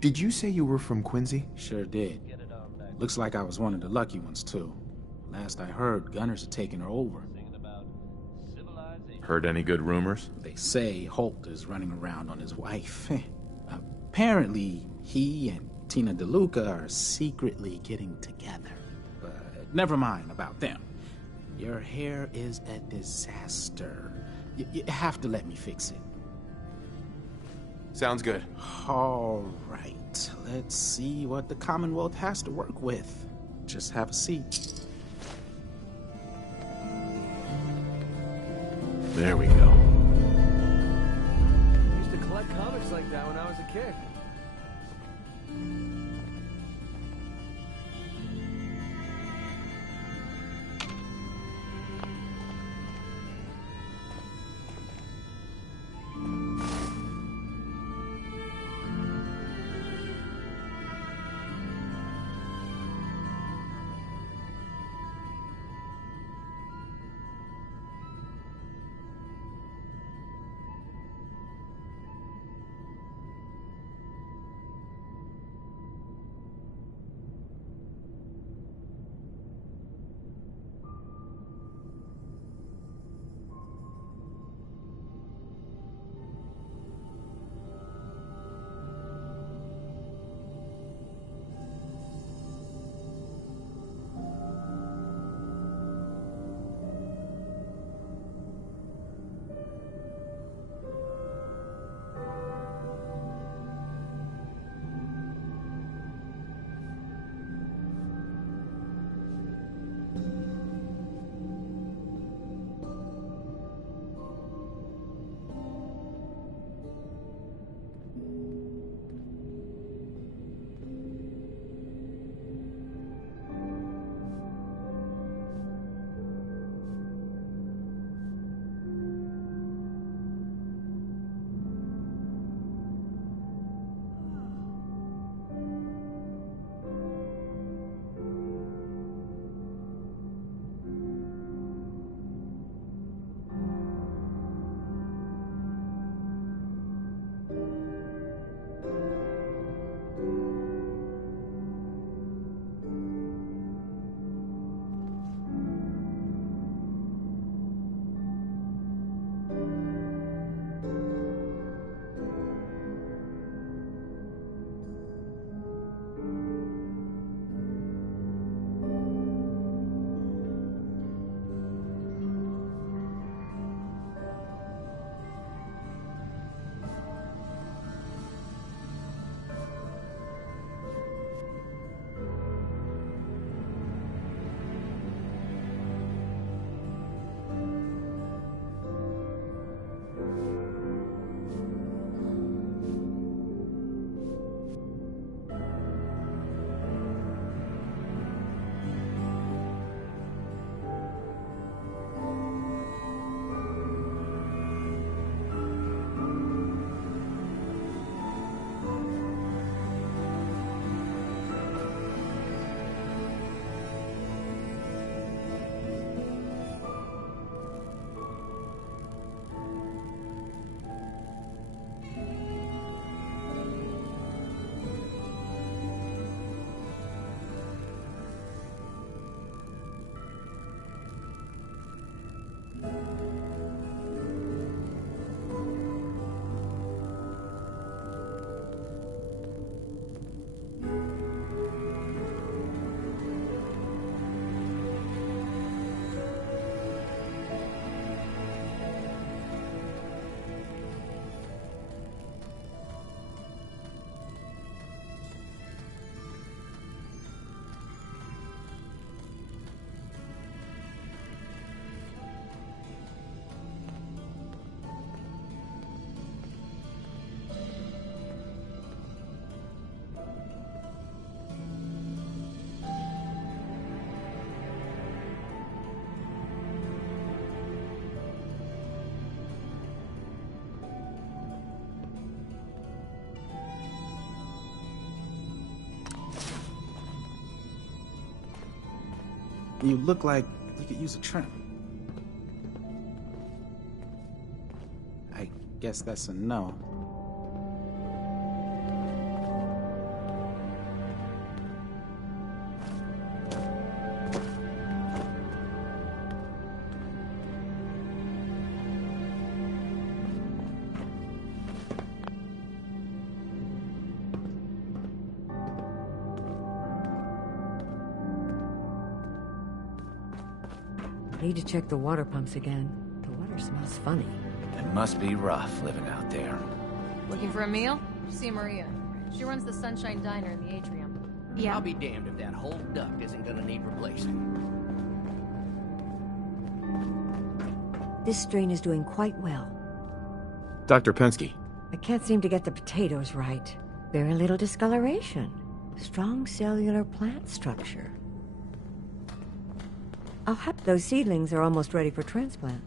Did you say you were from Quincy? Sure did. Looks like I was one of the lucky ones, too. Last I heard, Gunners are taking her over. Heard any good rumors? They say Holt is running around on his wife. Apparently, he and Tina DeLuca are secretly getting together. But never mind about them. Your hair is a disaster. You have to let me fix it. Sounds good. All right. Let's see what the Commonwealth has to work with. Just have a seat. There we go. I used to collect comics like that when I was a kid. You look like you could use a trim. I guess that's a no. Need to check the water pumps again. The water smells funny. It must be rough living out there. Looking for a meal? See Maria. She runs the Sunshine Diner in the atrium. Yeah. I'll be damned if that whole duct isn't gonna need replacing. This strain is doing quite well. Dr. Pensky. I can't seem to get the potatoes right. Very little discoloration. Strong cellular plant structure. I'll have those seedlings are almost ready for transplant.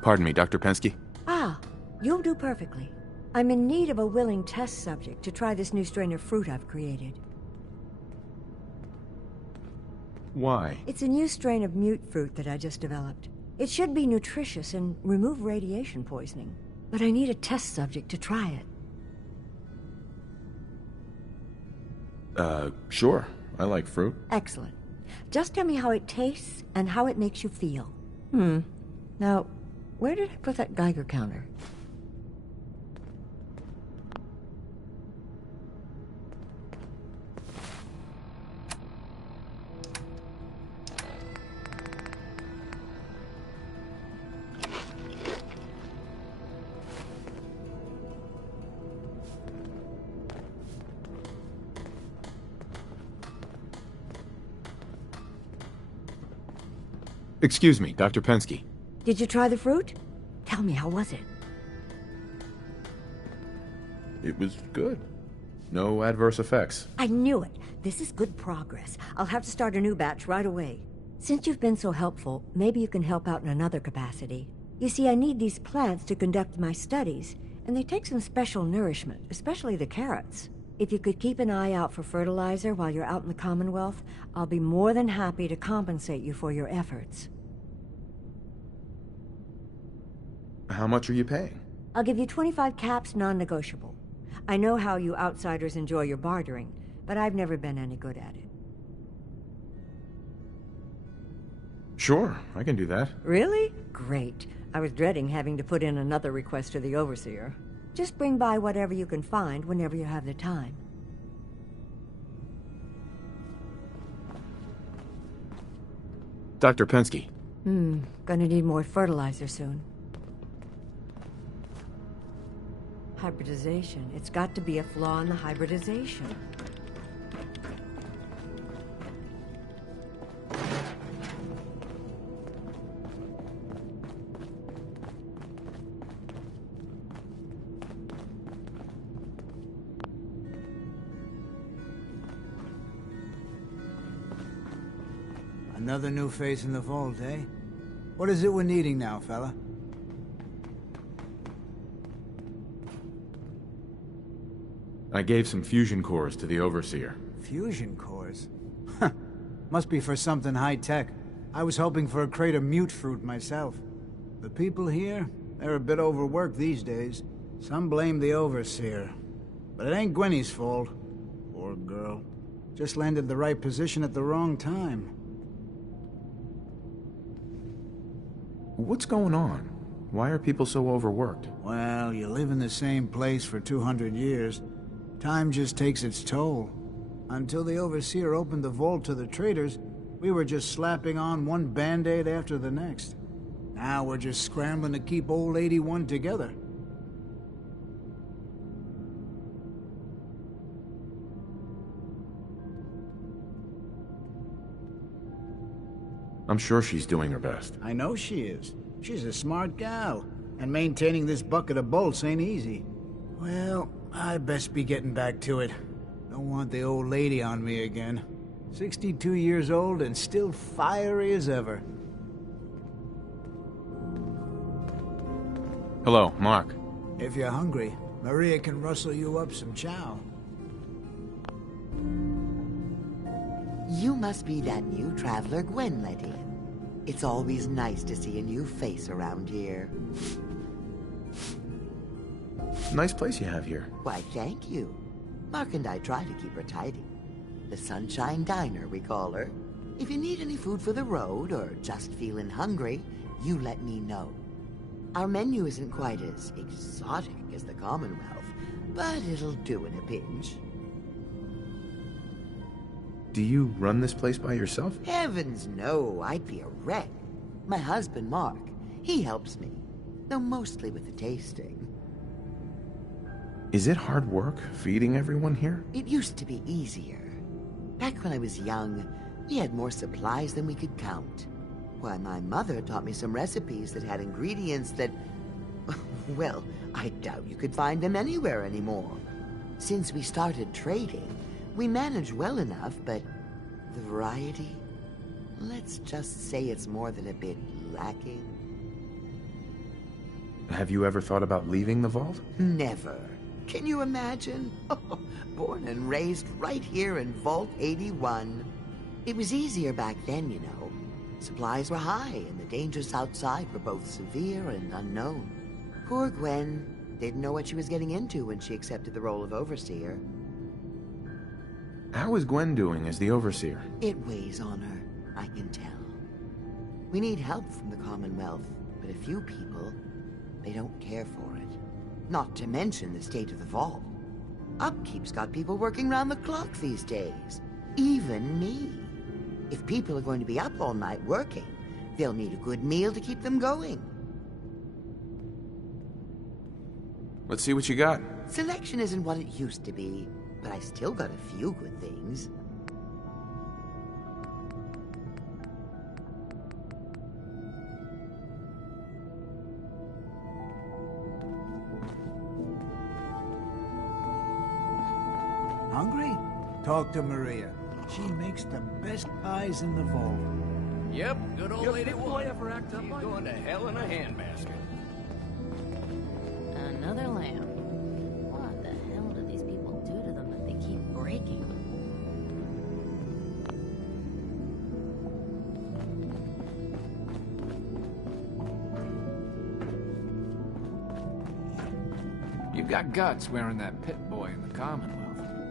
Pardon me, Dr. Pensky? Ah, you'll do perfectly. I'm in need of a willing test subject to try this new strain of fruit I've created. Why? It's a new strain of mute fruit that I just developed. It should be nutritious and remove radiation poisoning, but I need a test subject to try it. Sure. I like fruit. Excellent. Just tell me how it tastes and how it makes you feel. Now, where did I put that Geiger counter? Excuse me, Dr. Pensky. Did you try the fruit? Tell me, how was it? It was good. No adverse effects. I knew it. This is good progress. I'll have to start a new batch right away. Since you've been so helpful, maybe you can help out in another capacity. You see, I need these plants to conduct my studies, and they take some special nourishment, especially the carrots. If you could keep an eye out for fertilizer while you're out in the Commonwealth, I'll be more than happy to compensate you for your efforts. How much are you paying? I'll give you 25 caps, non-negotiable. I know how you outsiders enjoy your bartering, but I've never been any good at it. Sure, I can do that. Really? Great. I was dreading having to put in another request to the Overseer. Just bring by whatever you can find whenever you have the time. Dr. Pensky. Gonna need more fertilizer soon. Hybridization. It's got to be a flaw in the hybridization. Another new face in the vault, eh? What is it we're needing now, fella? I gave some fusion cores to the Overseer. Fusion cores? Huh. Must be for something high-tech. I was hoping for a crate of mute fruit myself. The people here, they're a bit overworked these days. Some blame the Overseer. But it ain't Gwenny's fault. Poor girl. Just landed the right position at the wrong time. What's going on? Why are people so overworked? Well, you live in the same place for 200 years. Time just takes its toll. Until the Overseer opened the vault to the traders, we were just slapping on one band-aid after the next. Now we're just scrambling to keep old 81 together. I'm sure she's doing her best. I know she is. She's a smart gal. And maintaining this bucket of bolts ain't easy. Well, I best be getting back to it. Don't want the old lady on me again. 62 years old and still fiery as ever. Hello, Mark. If you're hungry, Maria can rustle you up some chow. You must be that new traveler Gwen let in. It's always nice to see a new face around here. Nice place you have here. Why, thank you. Mark and I try to keep her tidy. The Sunshine Diner, we call her. If you need any food for the road, or just feeling hungry, you let me know. Our menu isn't quite as exotic as the Commonwealth, but it'll do in a pinch. Do you run this place by yourself? Heavens no, I'd be a wreck. My husband, Mark, he helps me, though mostly with the tasting. Is it hard work feeding everyone here? It used to be easier. Back when I was young, we had more supplies than we could count. Why, my mother taught me some recipes that had ingredients that... well, I doubt you could find them anywhere anymore. Since we started trading, we manage well enough, but the variety... let's just say it's more than a bit lacking. Have you ever thought about leaving the vault? Never. Can you imagine? Born and raised right here in Vault 81. It was easier back then, you know. Supplies were high, and the dangers outside were both severe and unknown. Poor Gwen didn't know what she was getting into when she accepted the role of Overseer. How is Gwen doing as the Overseer? It weighs on her, I can tell. We need help from the Commonwealth, but a few people, they don't care for it. Not to mention the state of the vault. Upkeep's got people working round the clock these days. Even me. If people are going to be up all night working, they'll need a good meal to keep them going. Let's see what you got. Selection isn't what it used to be, but I still got a few good things. Hungry? Talk to Maria. She makes the best pies in the vault. Yep, good old lady boy ever act up. She's going to hell in a handbasket. Another lamb. What the hell do these people do to them that they keep breaking? You've got guts wearing that pit boy in the Commonwealth.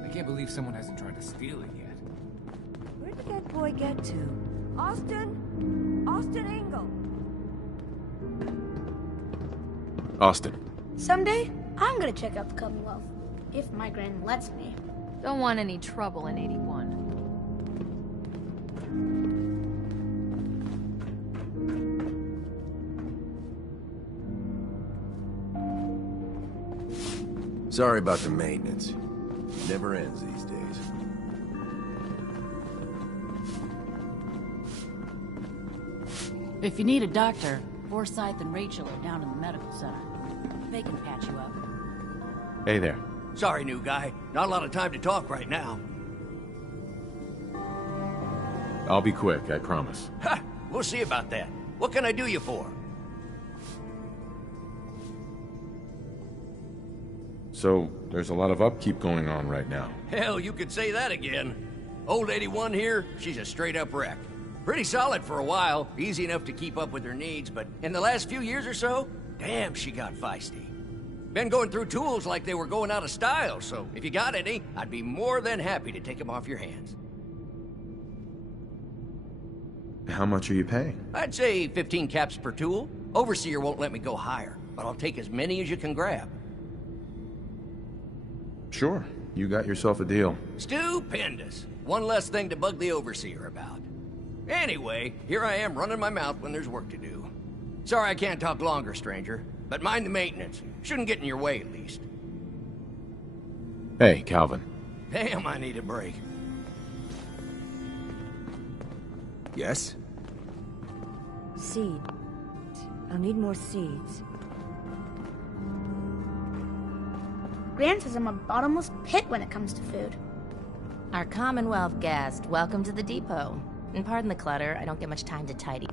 I can't believe someone hasn't tried to steal it yet. Where did that boy get to? Austin? Austin Engel. Austin. Someday, I'm gonna check out the Commonwealth. If my gran lets me. Don't want any trouble in 81. Sorry about the maintenance. Never ends these days. If you need a doctor, Forsyth and Rachel are down in the medical center. They can patch you up. Hey there. Sorry, new guy. Not a lot of time to talk right now. I'll be quick, I promise. Ha! We'll see about that. What can I do you for? So, there's a lot of upkeep going on right now. Hell, you could say that again. Old 81 here, she's a straight-up wreck. Pretty solid for a while, easy enough to keep up with her needs, but in the last few years or so, damn, she got feisty. Been going through tools like they were going out of style, so if you got any, I'd be more than happy to take them off your hands. How much are you paying? I'd say 15 caps per tool. Overseer won't let me go higher, but I'll take as many as you can grab. Sure. You got yourself a deal. Stupendous. One less thing to bug the Overseer about. Anyway, here I am running my mouth when there's work to do. Sorry I can't talk longer, stranger, but mind the maintenance. Shouldn't get in your way, at least. Hey, Calvin. Damn, I need a break. Yes? Seed. I'll need more seeds. Gran says I'm a bottomless pit when it comes to food. Our Commonwealth guest, welcome to the depot. And pardon the clutter, I don't get much time to tidy.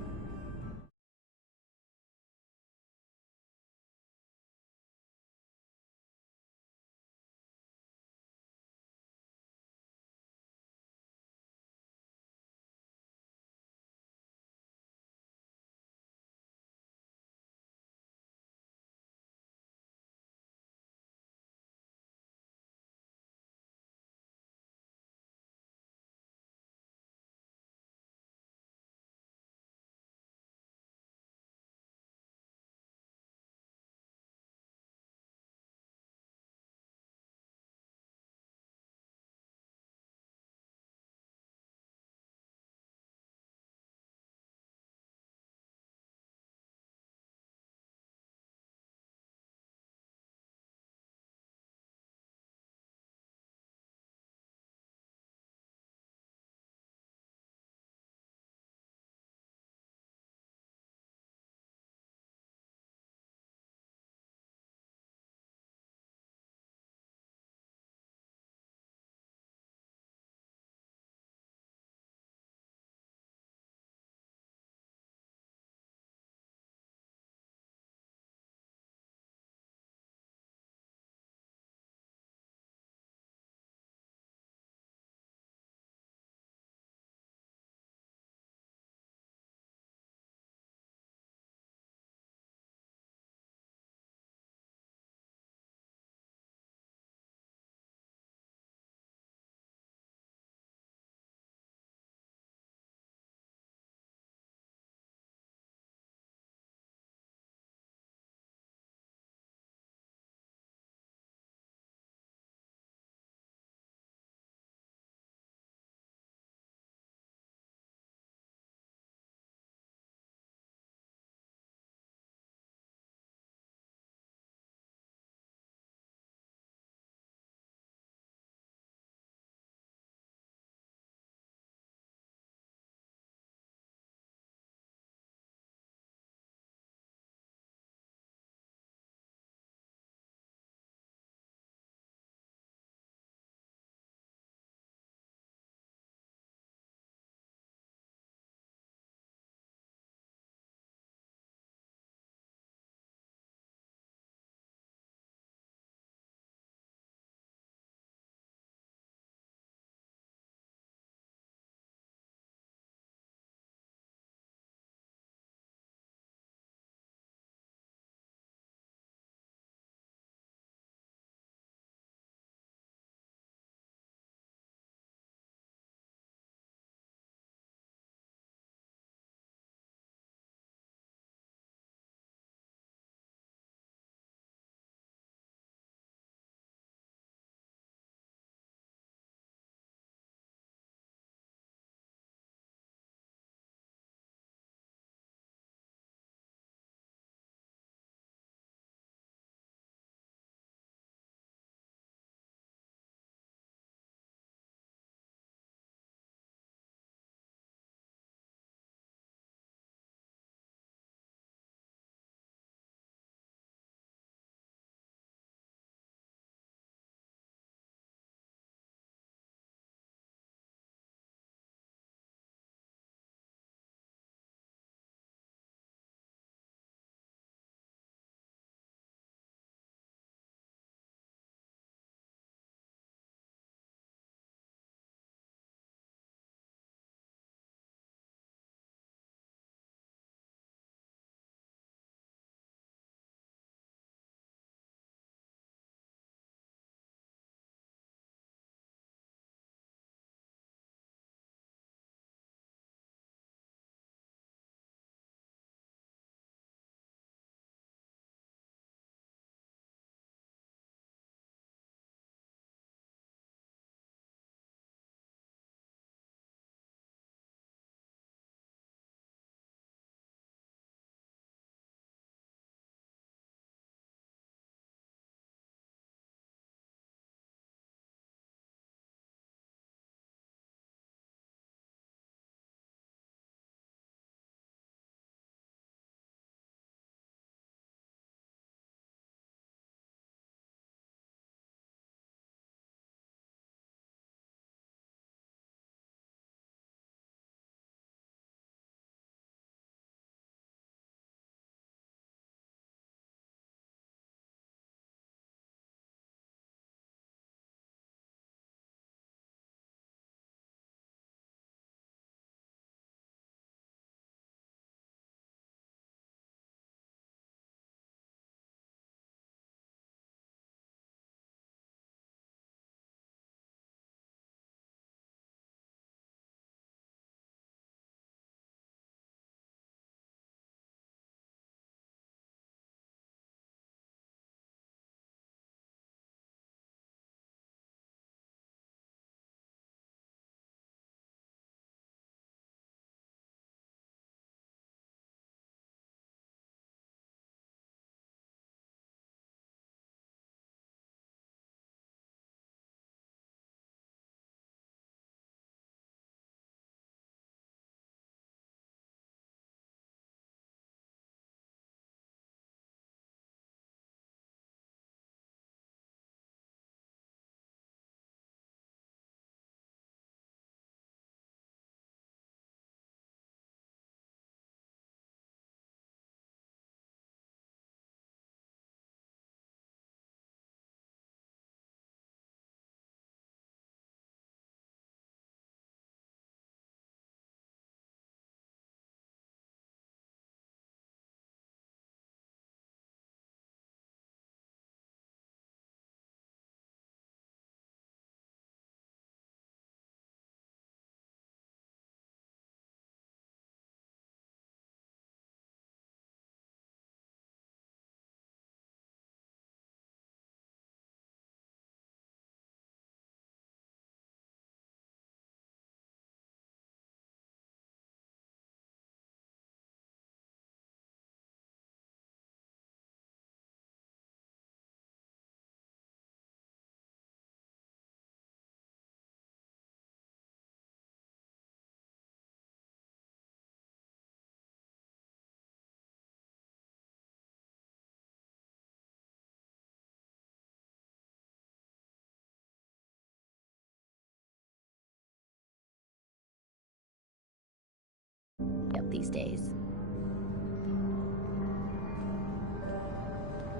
these days.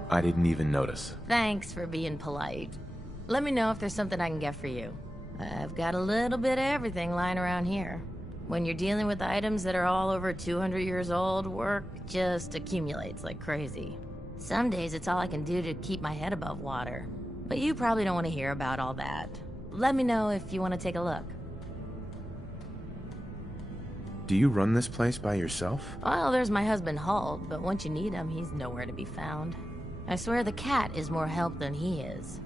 I didn't even notice. Thanks for being polite. Let me know if there's something I can get for you. I've got a little bit of everything lying around here. When you're dealing with items that are all over 200 years old, work just accumulates like crazy. Some days it's all I can do to keep my head above water. But you probably don't want to hear about all that. Let me know if you want to take a look. Do you run this place by yourself? Well, there's my husband Hald, but once you need him, he's nowhere to be found. I swear the cat is more help than he is.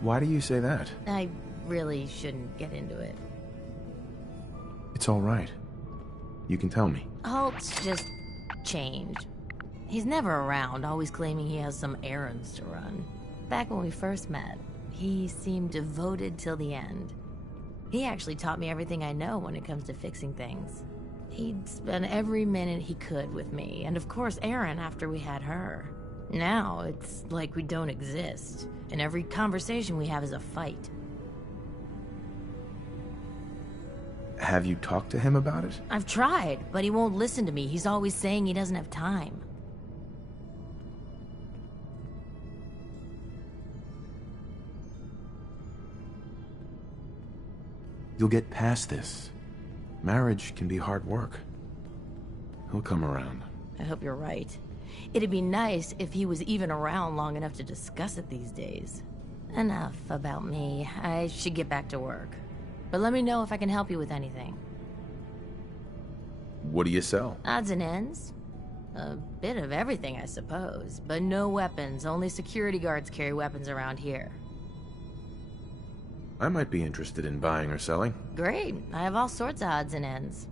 Why do you say that? I really shouldn't get into it. It's all right. You can tell me. Halt's just changed. He's never around, always claiming he has some errands to run. Back when we first met, he seemed devoted till the end. He actually taught me everything I know when it comes to fixing things. He'd spend every minute he could with me, and of course Erin after we had her. Now, it's like we don't exist, and every conversation we have is a fight. Have you talked to him about it? I've tried, but he won't listen to me. He's always saying he doesn't have time. You'll get past this. Marriage can be hard work. He'll come around. I hope you're right. It'd be nice if he was even around long enough to discuss it these days. Enough about me. I should get back to work. But let me know if I can help you with anything. What do you sell? Odds and ends. A bit of everything, I suppose. But no weapons. Only security guards carry weapons around here. I might be interested in buying or selling. Great. I have all sorts of odds and ends.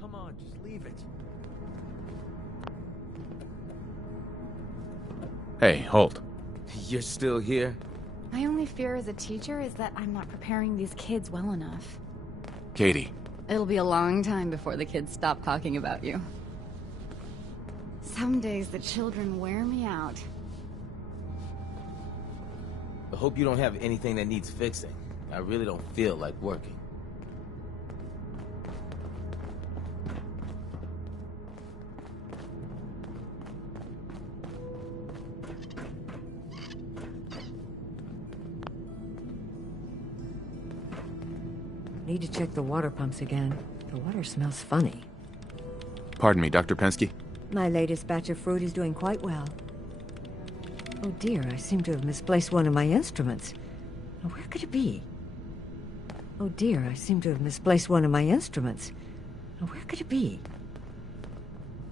Come on, just leave it. Hey, Holt. You're still here? My only fear as a teacher is that I'm not preparing these kids well enough. Katie. It'll be a long time before the kids stop talking about you. Some days the children wear me out. I hope you don't have anything that needs fixing. I really don't feel like working. Need to check the water pumps again. The water smells funny. Pardon me, Dr. Pensky? My latest batch of fruit is doing quite well. Oh dear, I seem to have misplaced one of my instruments. Now, where could it be? Oh dear, I seem to have misplaced one of my instruments. Now, where could it be?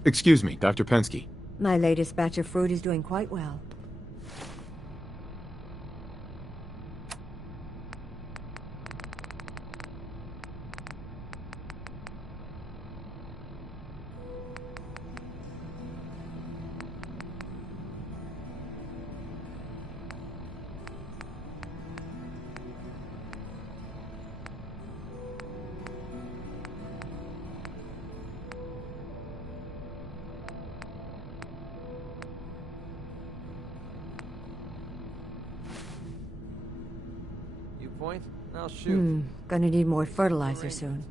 Excuse me, Dr. Pensky. My latest batch of fruit is doing quite well. point, I'll shoot. Gonna need more fertilizer soon.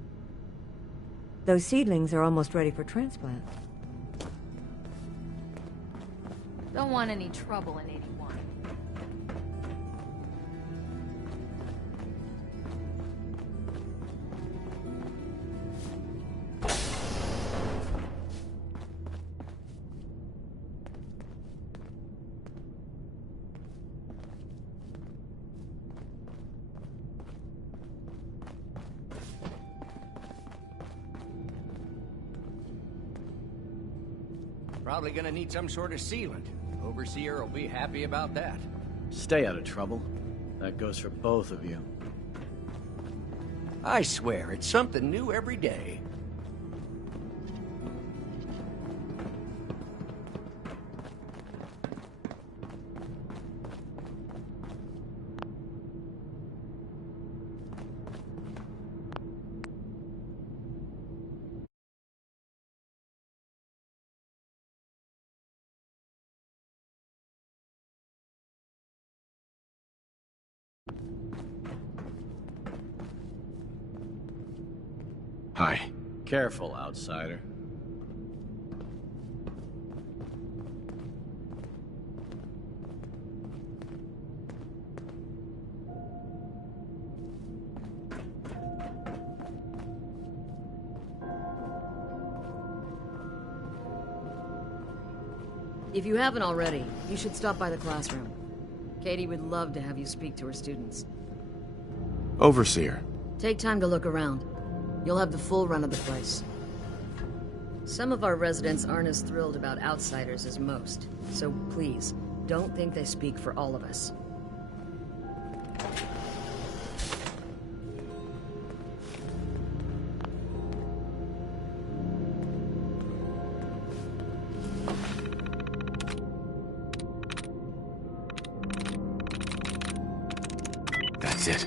Those seedlings are almost ready for transplant. Don't want any trouble in 81. Probably gonna need some sort of sealant. Overseer will be happy about that. Stay out of trouble. That goes for both of you. I swear, it's something new every day. Hi. Careful, outsider. If you haven't already, you should stop by the classroom. Katie would love to have you speak to her students. Overseer. Take time to look around. You'll have the full run of the place. Some of our residents aren't as thrilled about outsiders as most, so please, don't think they speak for all of us. That's it.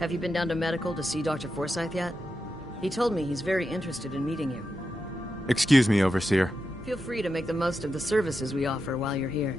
Have you been down to medical to see Dr. Forsyth yet? He told me he's very interested in meeting you. Excuse me, Overseer. Feel free to make the most of the services we offer while you're here.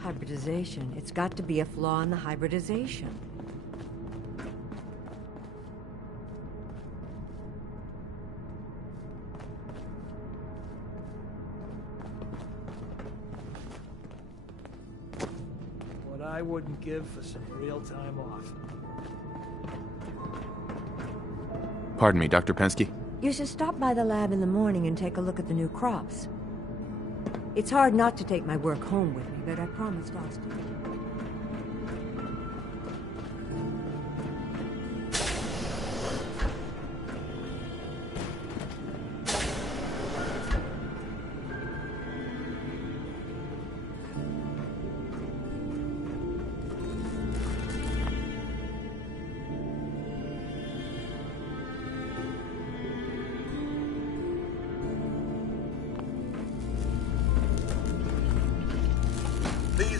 Hybridization. It's got to be a flaw in the hybridization. What I wouldn't give for some real time off. Pardon me, Dr. Pensky? You should stop by the lab in the morning and take a look at the new crops. It's hard not to take my work home with me, but I promised Austin.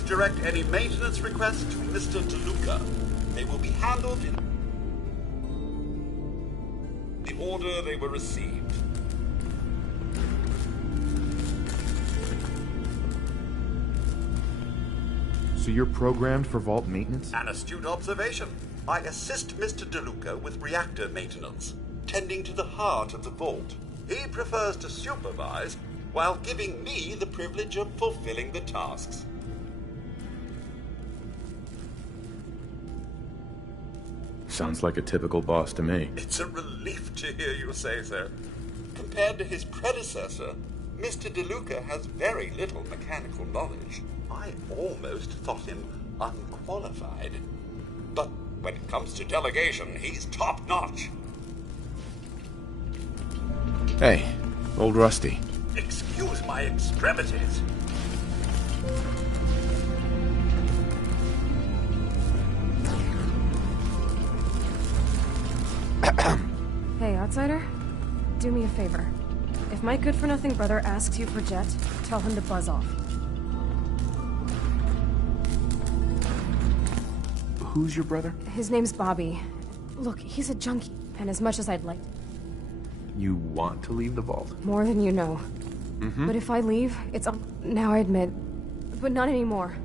Direct any maintenance requests to Mr. DeLuca. They will be handled in the order they were received. So you're programmed for vault maintenance? An astute observation. I assist Mr. DeLuca with reactor maintenance, tending to the heart of the vault. He prefers to supervise while giving me the privilege of fulfilling the tasks. Sounds like a typical boss to me. It's a relief to hear you say so. Compared to his predecessor, Mr. DeLuca has very little mechanical knowledge. I almost thought him unqualified. But when it comes to delegation, he's top-notch. Hey, old Rusty. Excuse my extremities. Hey, outsider. Do me a favor. If my good-for-nothing brother asks you for Jet, tell him to buzz off. Who's your brother? His name's Bobby. Look, he's a junkie, and as much as I'd like... You want to leave the vault? More than you know. Mm-hmm. But if I leave, it's... Now I admit, but not anymore.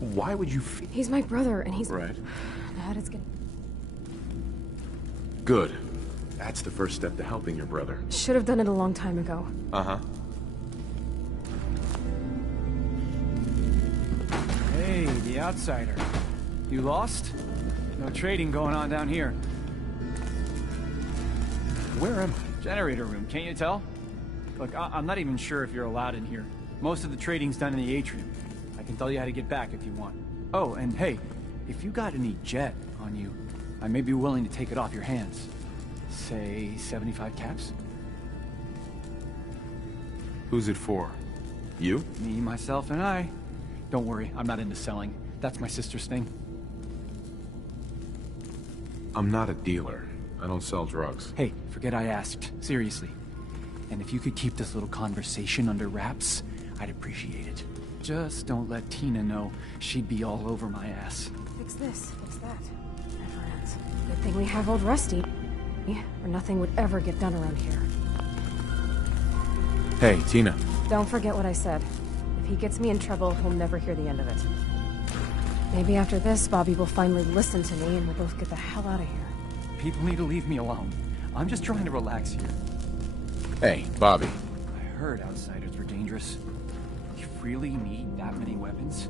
Why would you... He's my brother, and he's... Right. That is getting... Good. That's the first step to helping your brother. Should have done it a long time ago. Uh-huh. outsider. You lost? No trading going on down here. Where am I? Generator room, can't you tell? Look, I'm not even sure if you're allowed in here. Most of the trading's done in the atrium. I can tell you how to get back if you want. Oh, and hey, if you got any jet on you, I may be willing to take it off your hands. Say 75 caps? Who's it for? You? Me, myself, and I. Don't worry, I'm not into selling. That's my sister's thing. I'm not a dealer. I don't sell drugs. Hey, forget I asked. Seriously. And if you could keep this little conversation under wraps, I'd appreciate it. Just don't let Tina know. She'd be all over my ass. Fix this, fix that. Never ends. Good thing we have old Rusty. Or nothing would ever get done around here. Hey, Tina. Don't forget what I said. If he gets me in trouble, he'll never hear the end of it. Maybe after this, Bobby will finally listen to me and we'll both get the hell out of here. People need to leave me alone. I'm just trying to relax here. Hey, Bobby. I heard outsiders were dangerous. You really need that many weapons?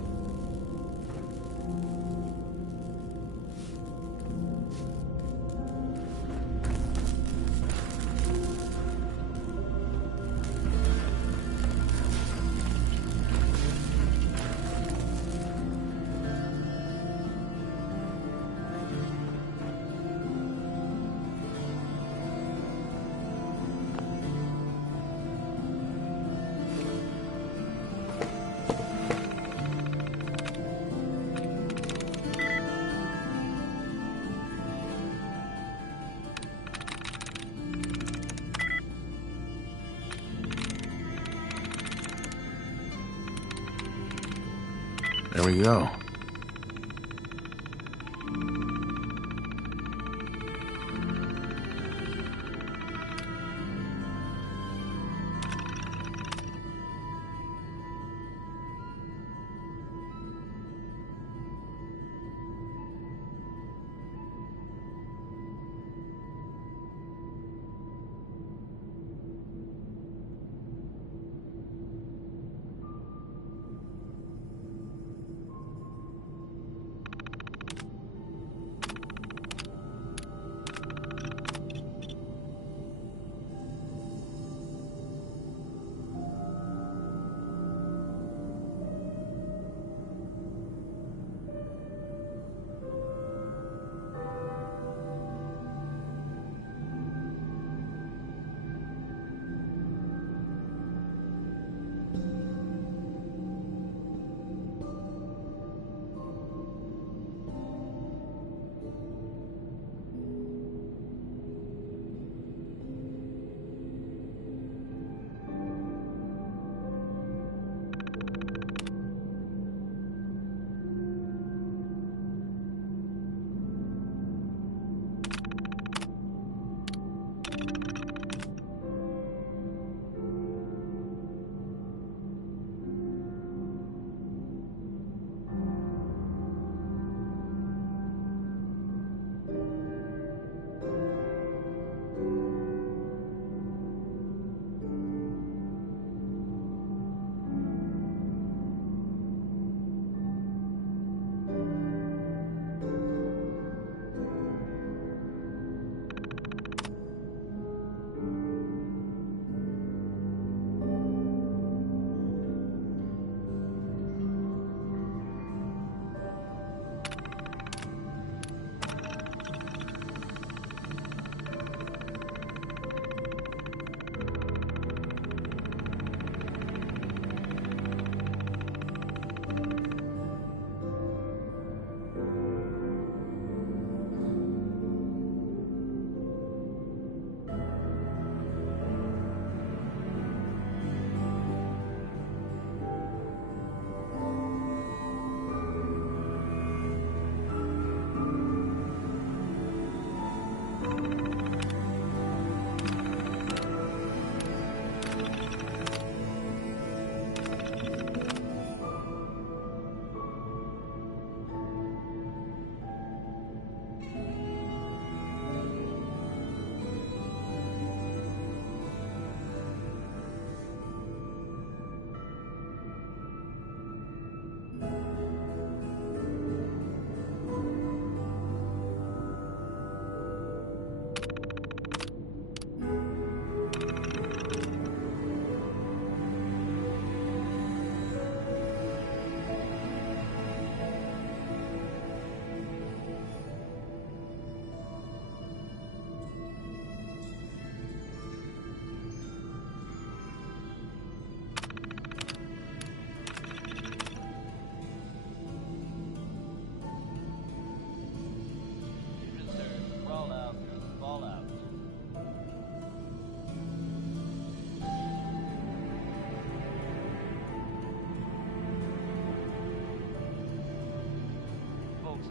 There we go.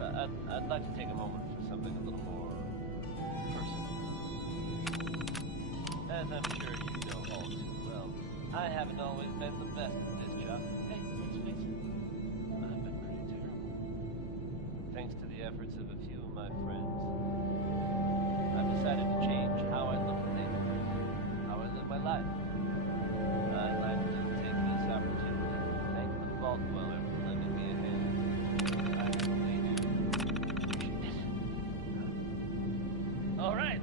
I'd like to take a moment for something a little more personal. As I'm sure you know all too well, I haven't always been the best at this job. Hey, let's face it, I've been pretty terrible. Thanks to the efforts of a few of my friends, I've decided to change how I look at things, how I live my life. I'd like to take this opportunity to thank the Vault Dweller for lending me a hand. I really do appreciate it. All right,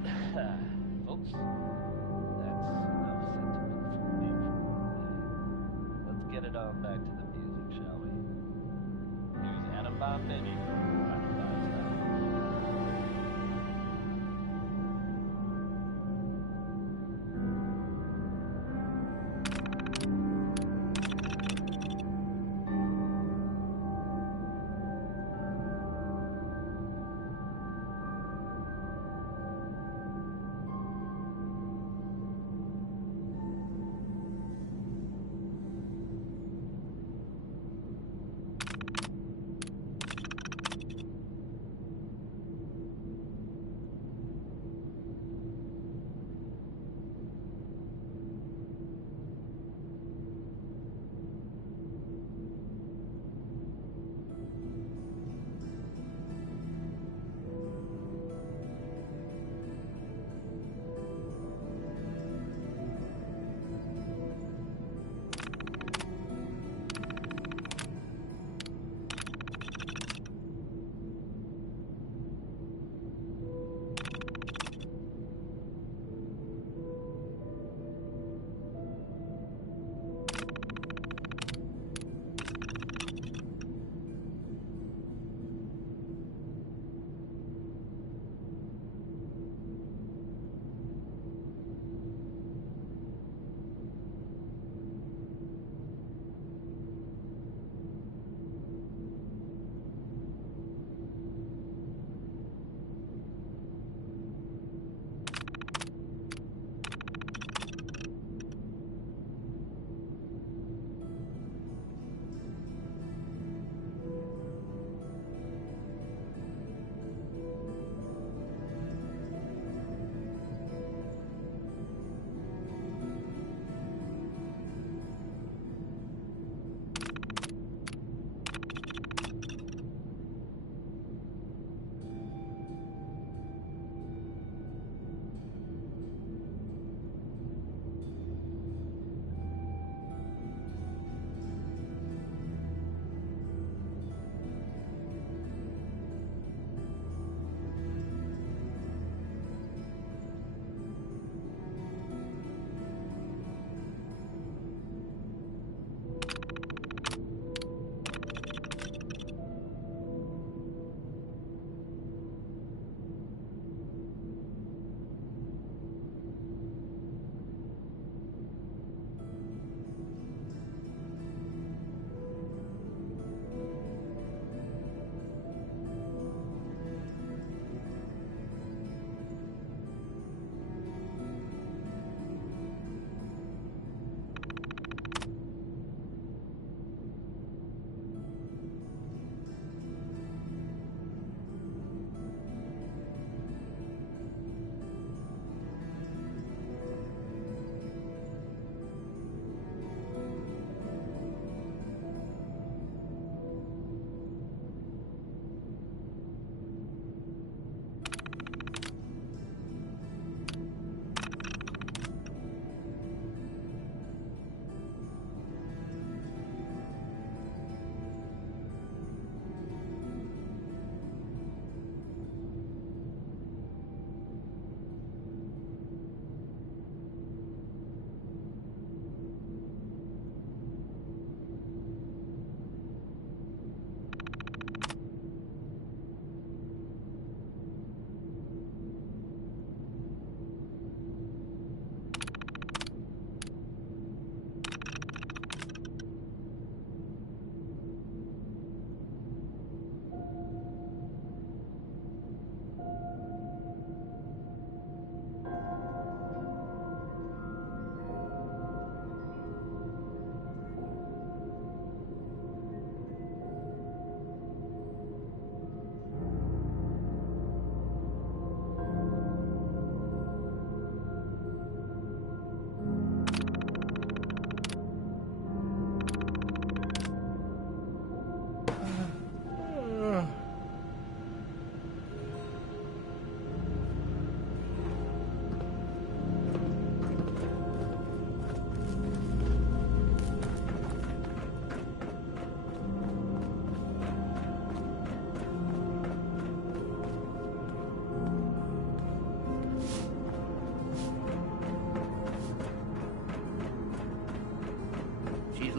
folks. That's enough sentiment from me for today. Let's get it on back to the music, shall we? Here's Adam Bomb Baby.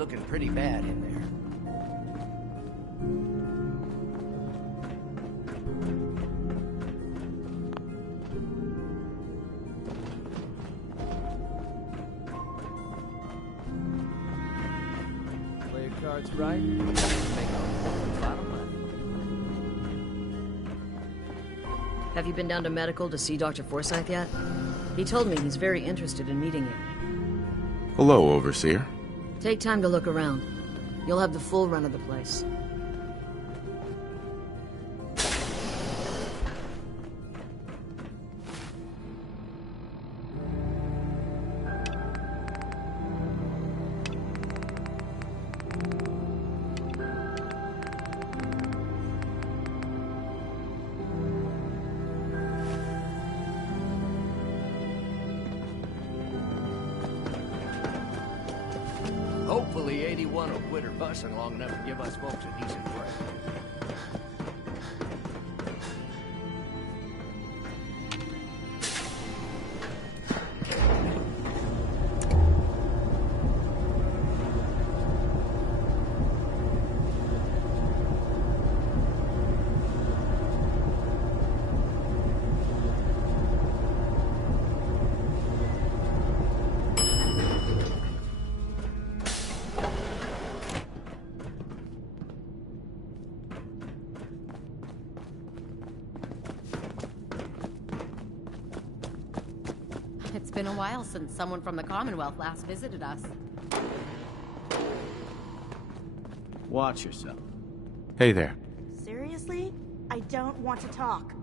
looking pretty bad in there. Play your cards right, make a whole lot of money. Have you been down to medical to see Dr. Forsyth yet? He told me he's very interested in meeting you. Hello, Overseer. Take time to look around. You'll have the full run of the place. Hopefully 81 will quit her bussing long enough to give us folks a decent break. It's been a while since someone from the Commonwealth last visited us. Watch yourself. Hey there. Seriously? I don't want to talk.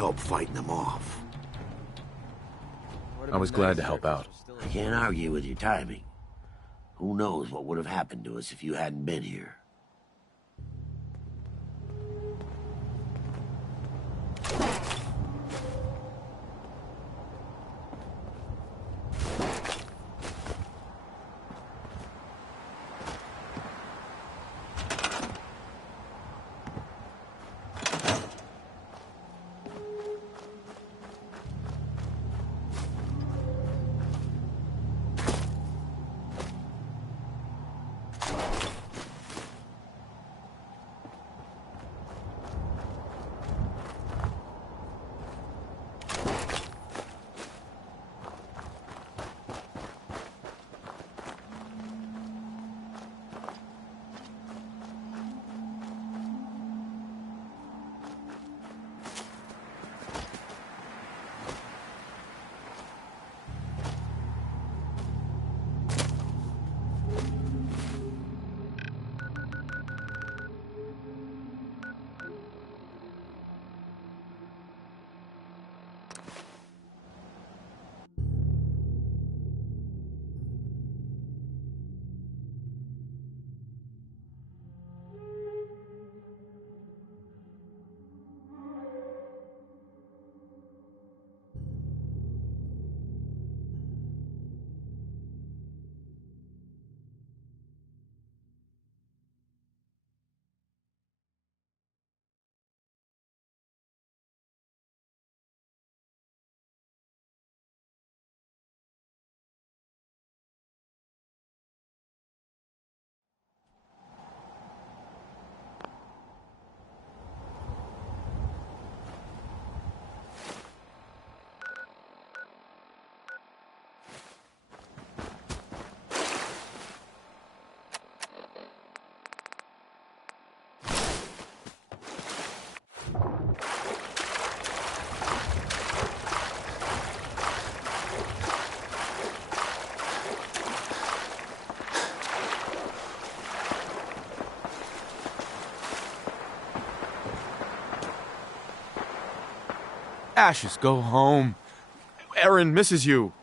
help fighting them off. I was glad to help out. I can't argue with your timing. Who knows what would have happened to us if you hadn't been here. Ashes, go home. Erin misses you.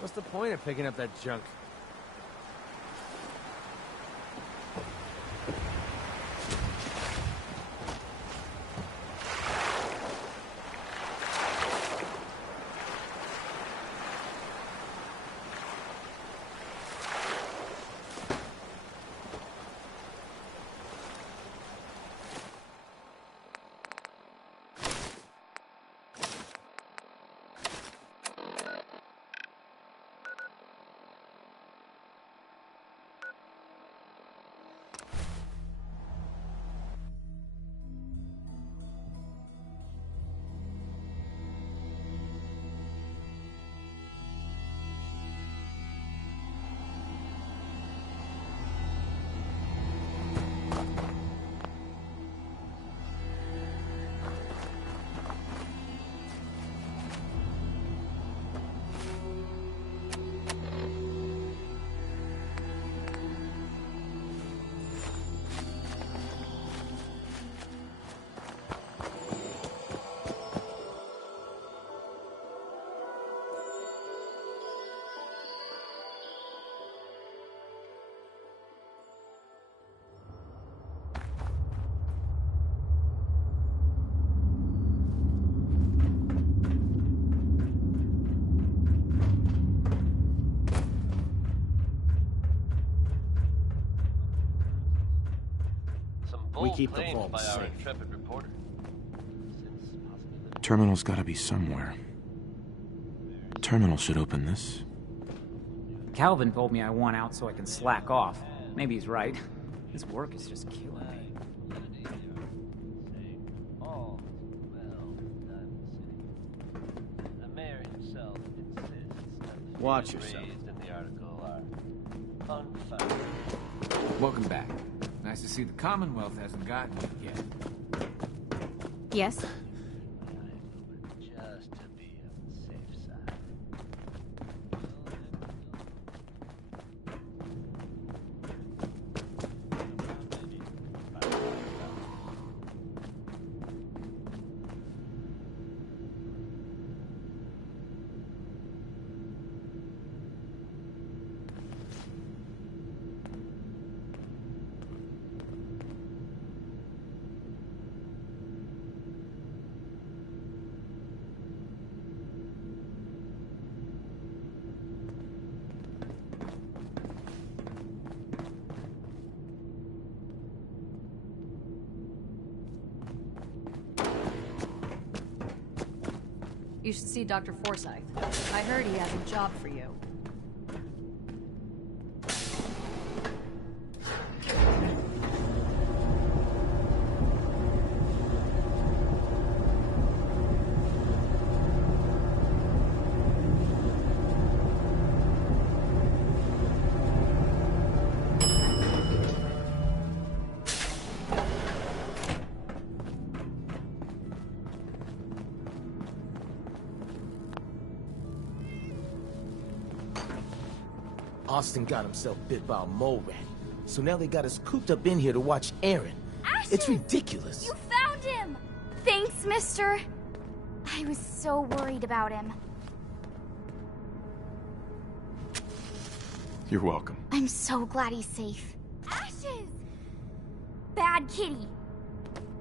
What's the point of picking up that junk? We keep the vault by our safe. intrepid reporter. Terminal's gotta be somewhere. Terminal should open this. Calvin told me I want out so I can slack off. Maybe he's right. This work is just killing me. The mayor himself insists that the Watch figures yourself. raised in the article are unfounded. Welcome back. Nice to see the Commonwealth hasn't gotten you yet. Yes? You should see Dr. Forsyth. I heard he has a job for you. Austin got himself bit by a mole rat. So now they got us cooped up in here to watch Aaron. Ashes! It's ridiculous. You found him! Thanks, mister. I was so worried about him. You're welcome. I'm so glad he's safe. Ashes! Bad kitty.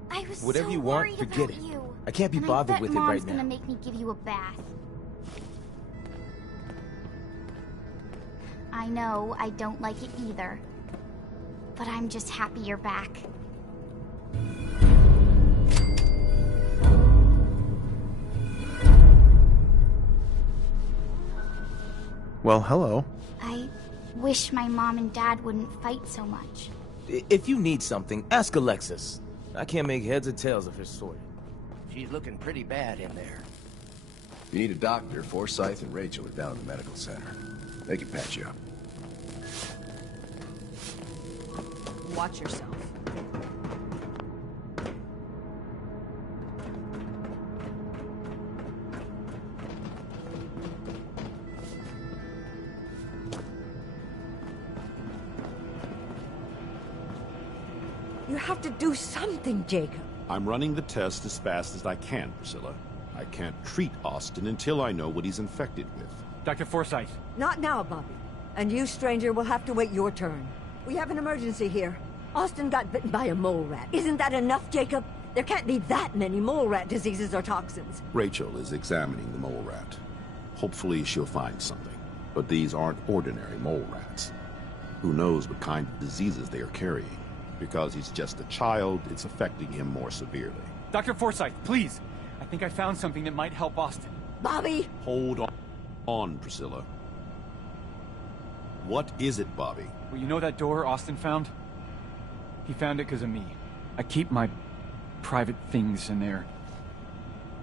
I was Whatever so you want, worried forget about it. you. I can't be And bothered I bet with it Mom's right now. gonna make me give you a bath. I know, I don't like it either. But I'm just happy you're back. Well, hello. I wish my mom and dad wouldn't fight so much. If you need something, ask Alexis. I can't make heads or tails of her story. She's looking pretty bad in there. If you need a doctor, Forsyth and Rachel are down at the medical center. They can patch you up. Watch yourself. You have to do something, Jacob. I'm running the test as fast as I can, Priscilla. I can't treat Austin until I know what he's infected with. Dr. Forsyth. Not now, Bobby. And you, stranger, will have to wait your turn. We have an emergency here. Austin got bitten by a mole rat. Isn't that enough, Jacob? There can't be that many mole rat diseases or toxins. Rachel is examining the mole rat. Hopefully she'll find something. But these aren't ordinary mole rats. Who knows what kind of diseases they are carrying? Because he's just a child, it's affecting him more severely. Dr. Forsyth, please. I think I found something that might help Austin. Bobby! Hold on, Priscilla. What is it, Bobby? Well, you know that door Austin found? He found it because of me. I keep my private things in there.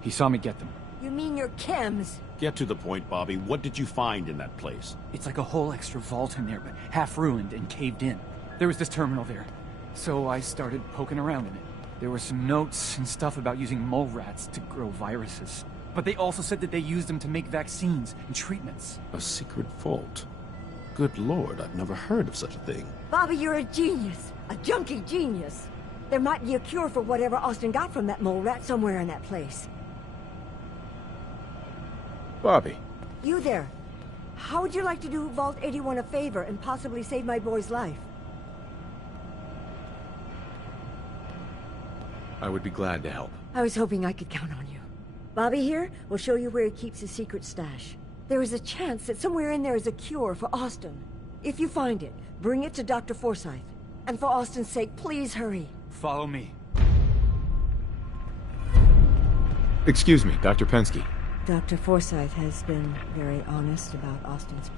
He saw me get them. You mean your chems? Get to the point, Bobby. What did you find in that place? It's like a whole extra vault in there, but half ruined and caved in. There was this terminal there, so I started poking around in it. There were some notes and stuff about using mole rats to grow viruses. But they also said that they used them to make vaccines and treatments. A secret vault? Good Lord, I've never heard of such a thing. Bobby, you're a genius. A junkie genius. There might be a cure for whatever Austin got from that mole rat somewhere in that place. Bobby. You there. How would you like to do Vault 81 a favor and possibly save my boy's life? I would be glad to help. I was hoping I could count on you. Bobby here will show you where he keeps his secret stash. There is a chance that somewhere in there is a cure for Austin. If you find it, bring it to Dr. Forsyth. And for Austin's sake, please hurry. Follow me. Excuse me, Dr. Pensky. Dr. Forsyth has been very honest about Austin's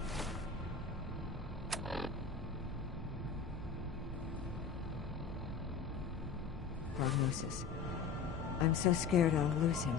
prognosis. I'm so scared I'll lose him.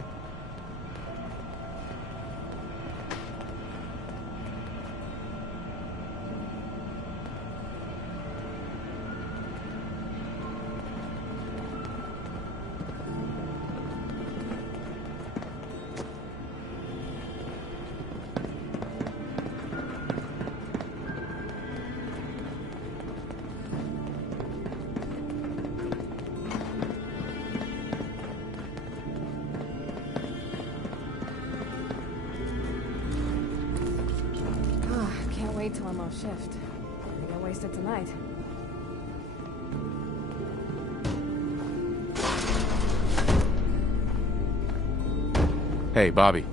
Wait till I'm off shift. I think I wasted tonight. Hey, Bobby.